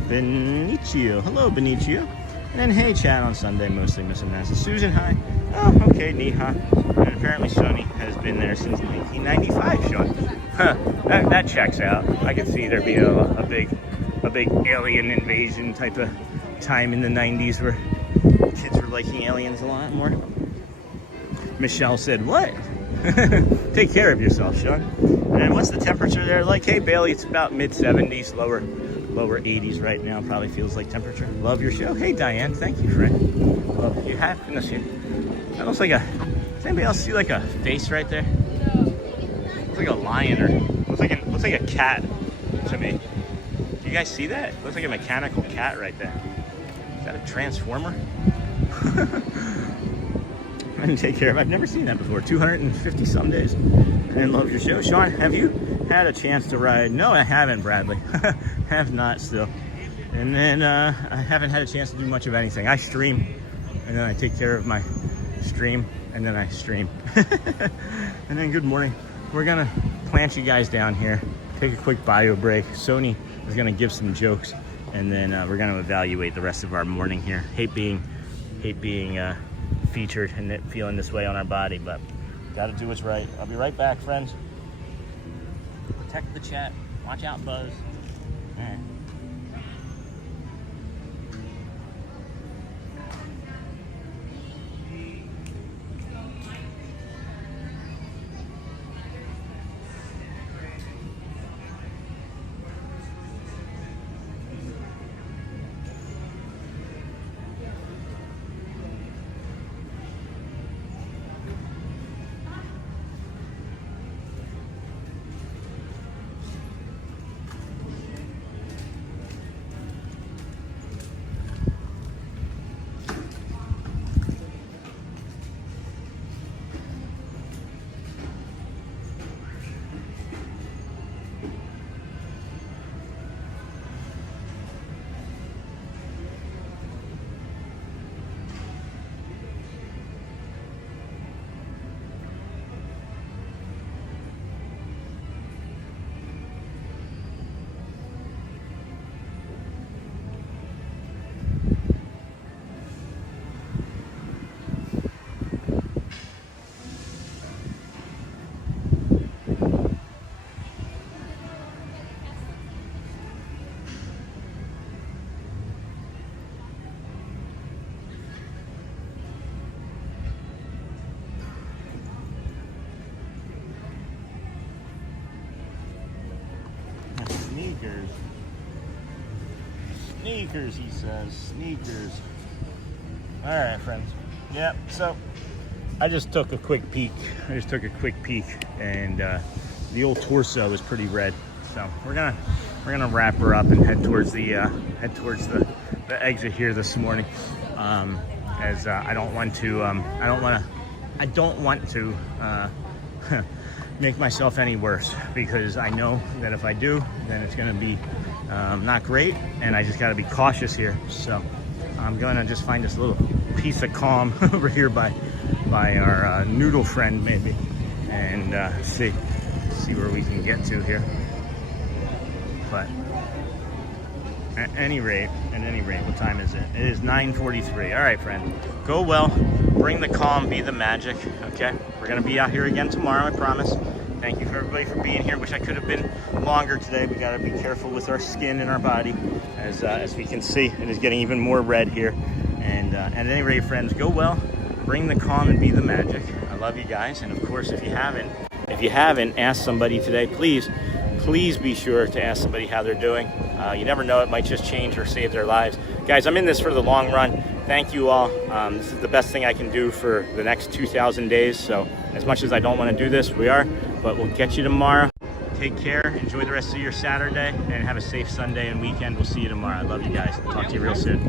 Benicio. Hello, Benicio. And then, hey, Chad on Sunday, mostly missing Massa. Susan, hi. Oh, okay, Neha. And apparently Sony has been there since 1995, Sean. Huh, that checks out. I could see there being a big alien invasion type of time in the 90s where kids were liking aliens a lot more. Michelle said, what? Take care of yourself, Sean. And then what's the temperature there like? Hey, Bailey, it's about mid-70s, lower 80s right now. Probably feels like temperature. Love your show. Hey, Diane, thank you, friend. Love you. Have goodness here. That looks like does anybody else see like a face right there? Looks like a lion or looks like a cat to me. Do you guys see that? Looks like a mechanical cat right there. Is that a transformer? I didn't take care of it. I've never seen that before. 250 some days. And love your show. Sean, have you had a chance to ride? No, I haven't, Bradley. Have not still. And then I haven't had a chance to do much of anything. I stream, and then I take care of my stream, and then I stream. And then good morning. We're gonna plant you guys down here, take a quick bio break. Sony is gonna give some jokes, and then we're gonna evaluate the rest of our morning here. Hate being featured and feeling this way on our body, but gotta do what's right. I'll be right back, friends. Protect the chat. Watch out, Buzz. All right. Sneakers, he says. Sneakers. All right, friends. Yep. So I just took a quick peek. And the old torso is pretty red. So we're gonna wrap her up and head towards the exit here this morning. As I don't want to make myself any worse, because I know that if I do, then it's gonna be not great, and I just got to be cautious here. So I'm gonna just find this little piece of calm over here by our noodle friend maybe, and see where we can get to here. But at any rate, what time is it? It is 9:43. All right, friend, go well, bring the calm, be the magic. Okay, we're gonna be out here again tomorrow, I promise. Thank you for everybody for being here. Wish I could have been longer today. We gotta be careful with our skin and our body, as we can see, it is getting even more red here. And at any rate, friends, go well, bring the calm, and be the magic. I love you guys, and of course, if you haven't asked somebody today, please be sure to ask somebody how they're doing. You never know, it might just change or save their lives. Guys, I'm in this for the long run. Thank you all. This is the best thing I can do for the next 2,000 days. So as much as I don't want to do this, we are, but we'll catch you tomorrow. Take care, enjoy the rest of your Saturday, and have a safe Sunday and weekend. We'll see you tomorrow. I love you guys. Talk to you real soon.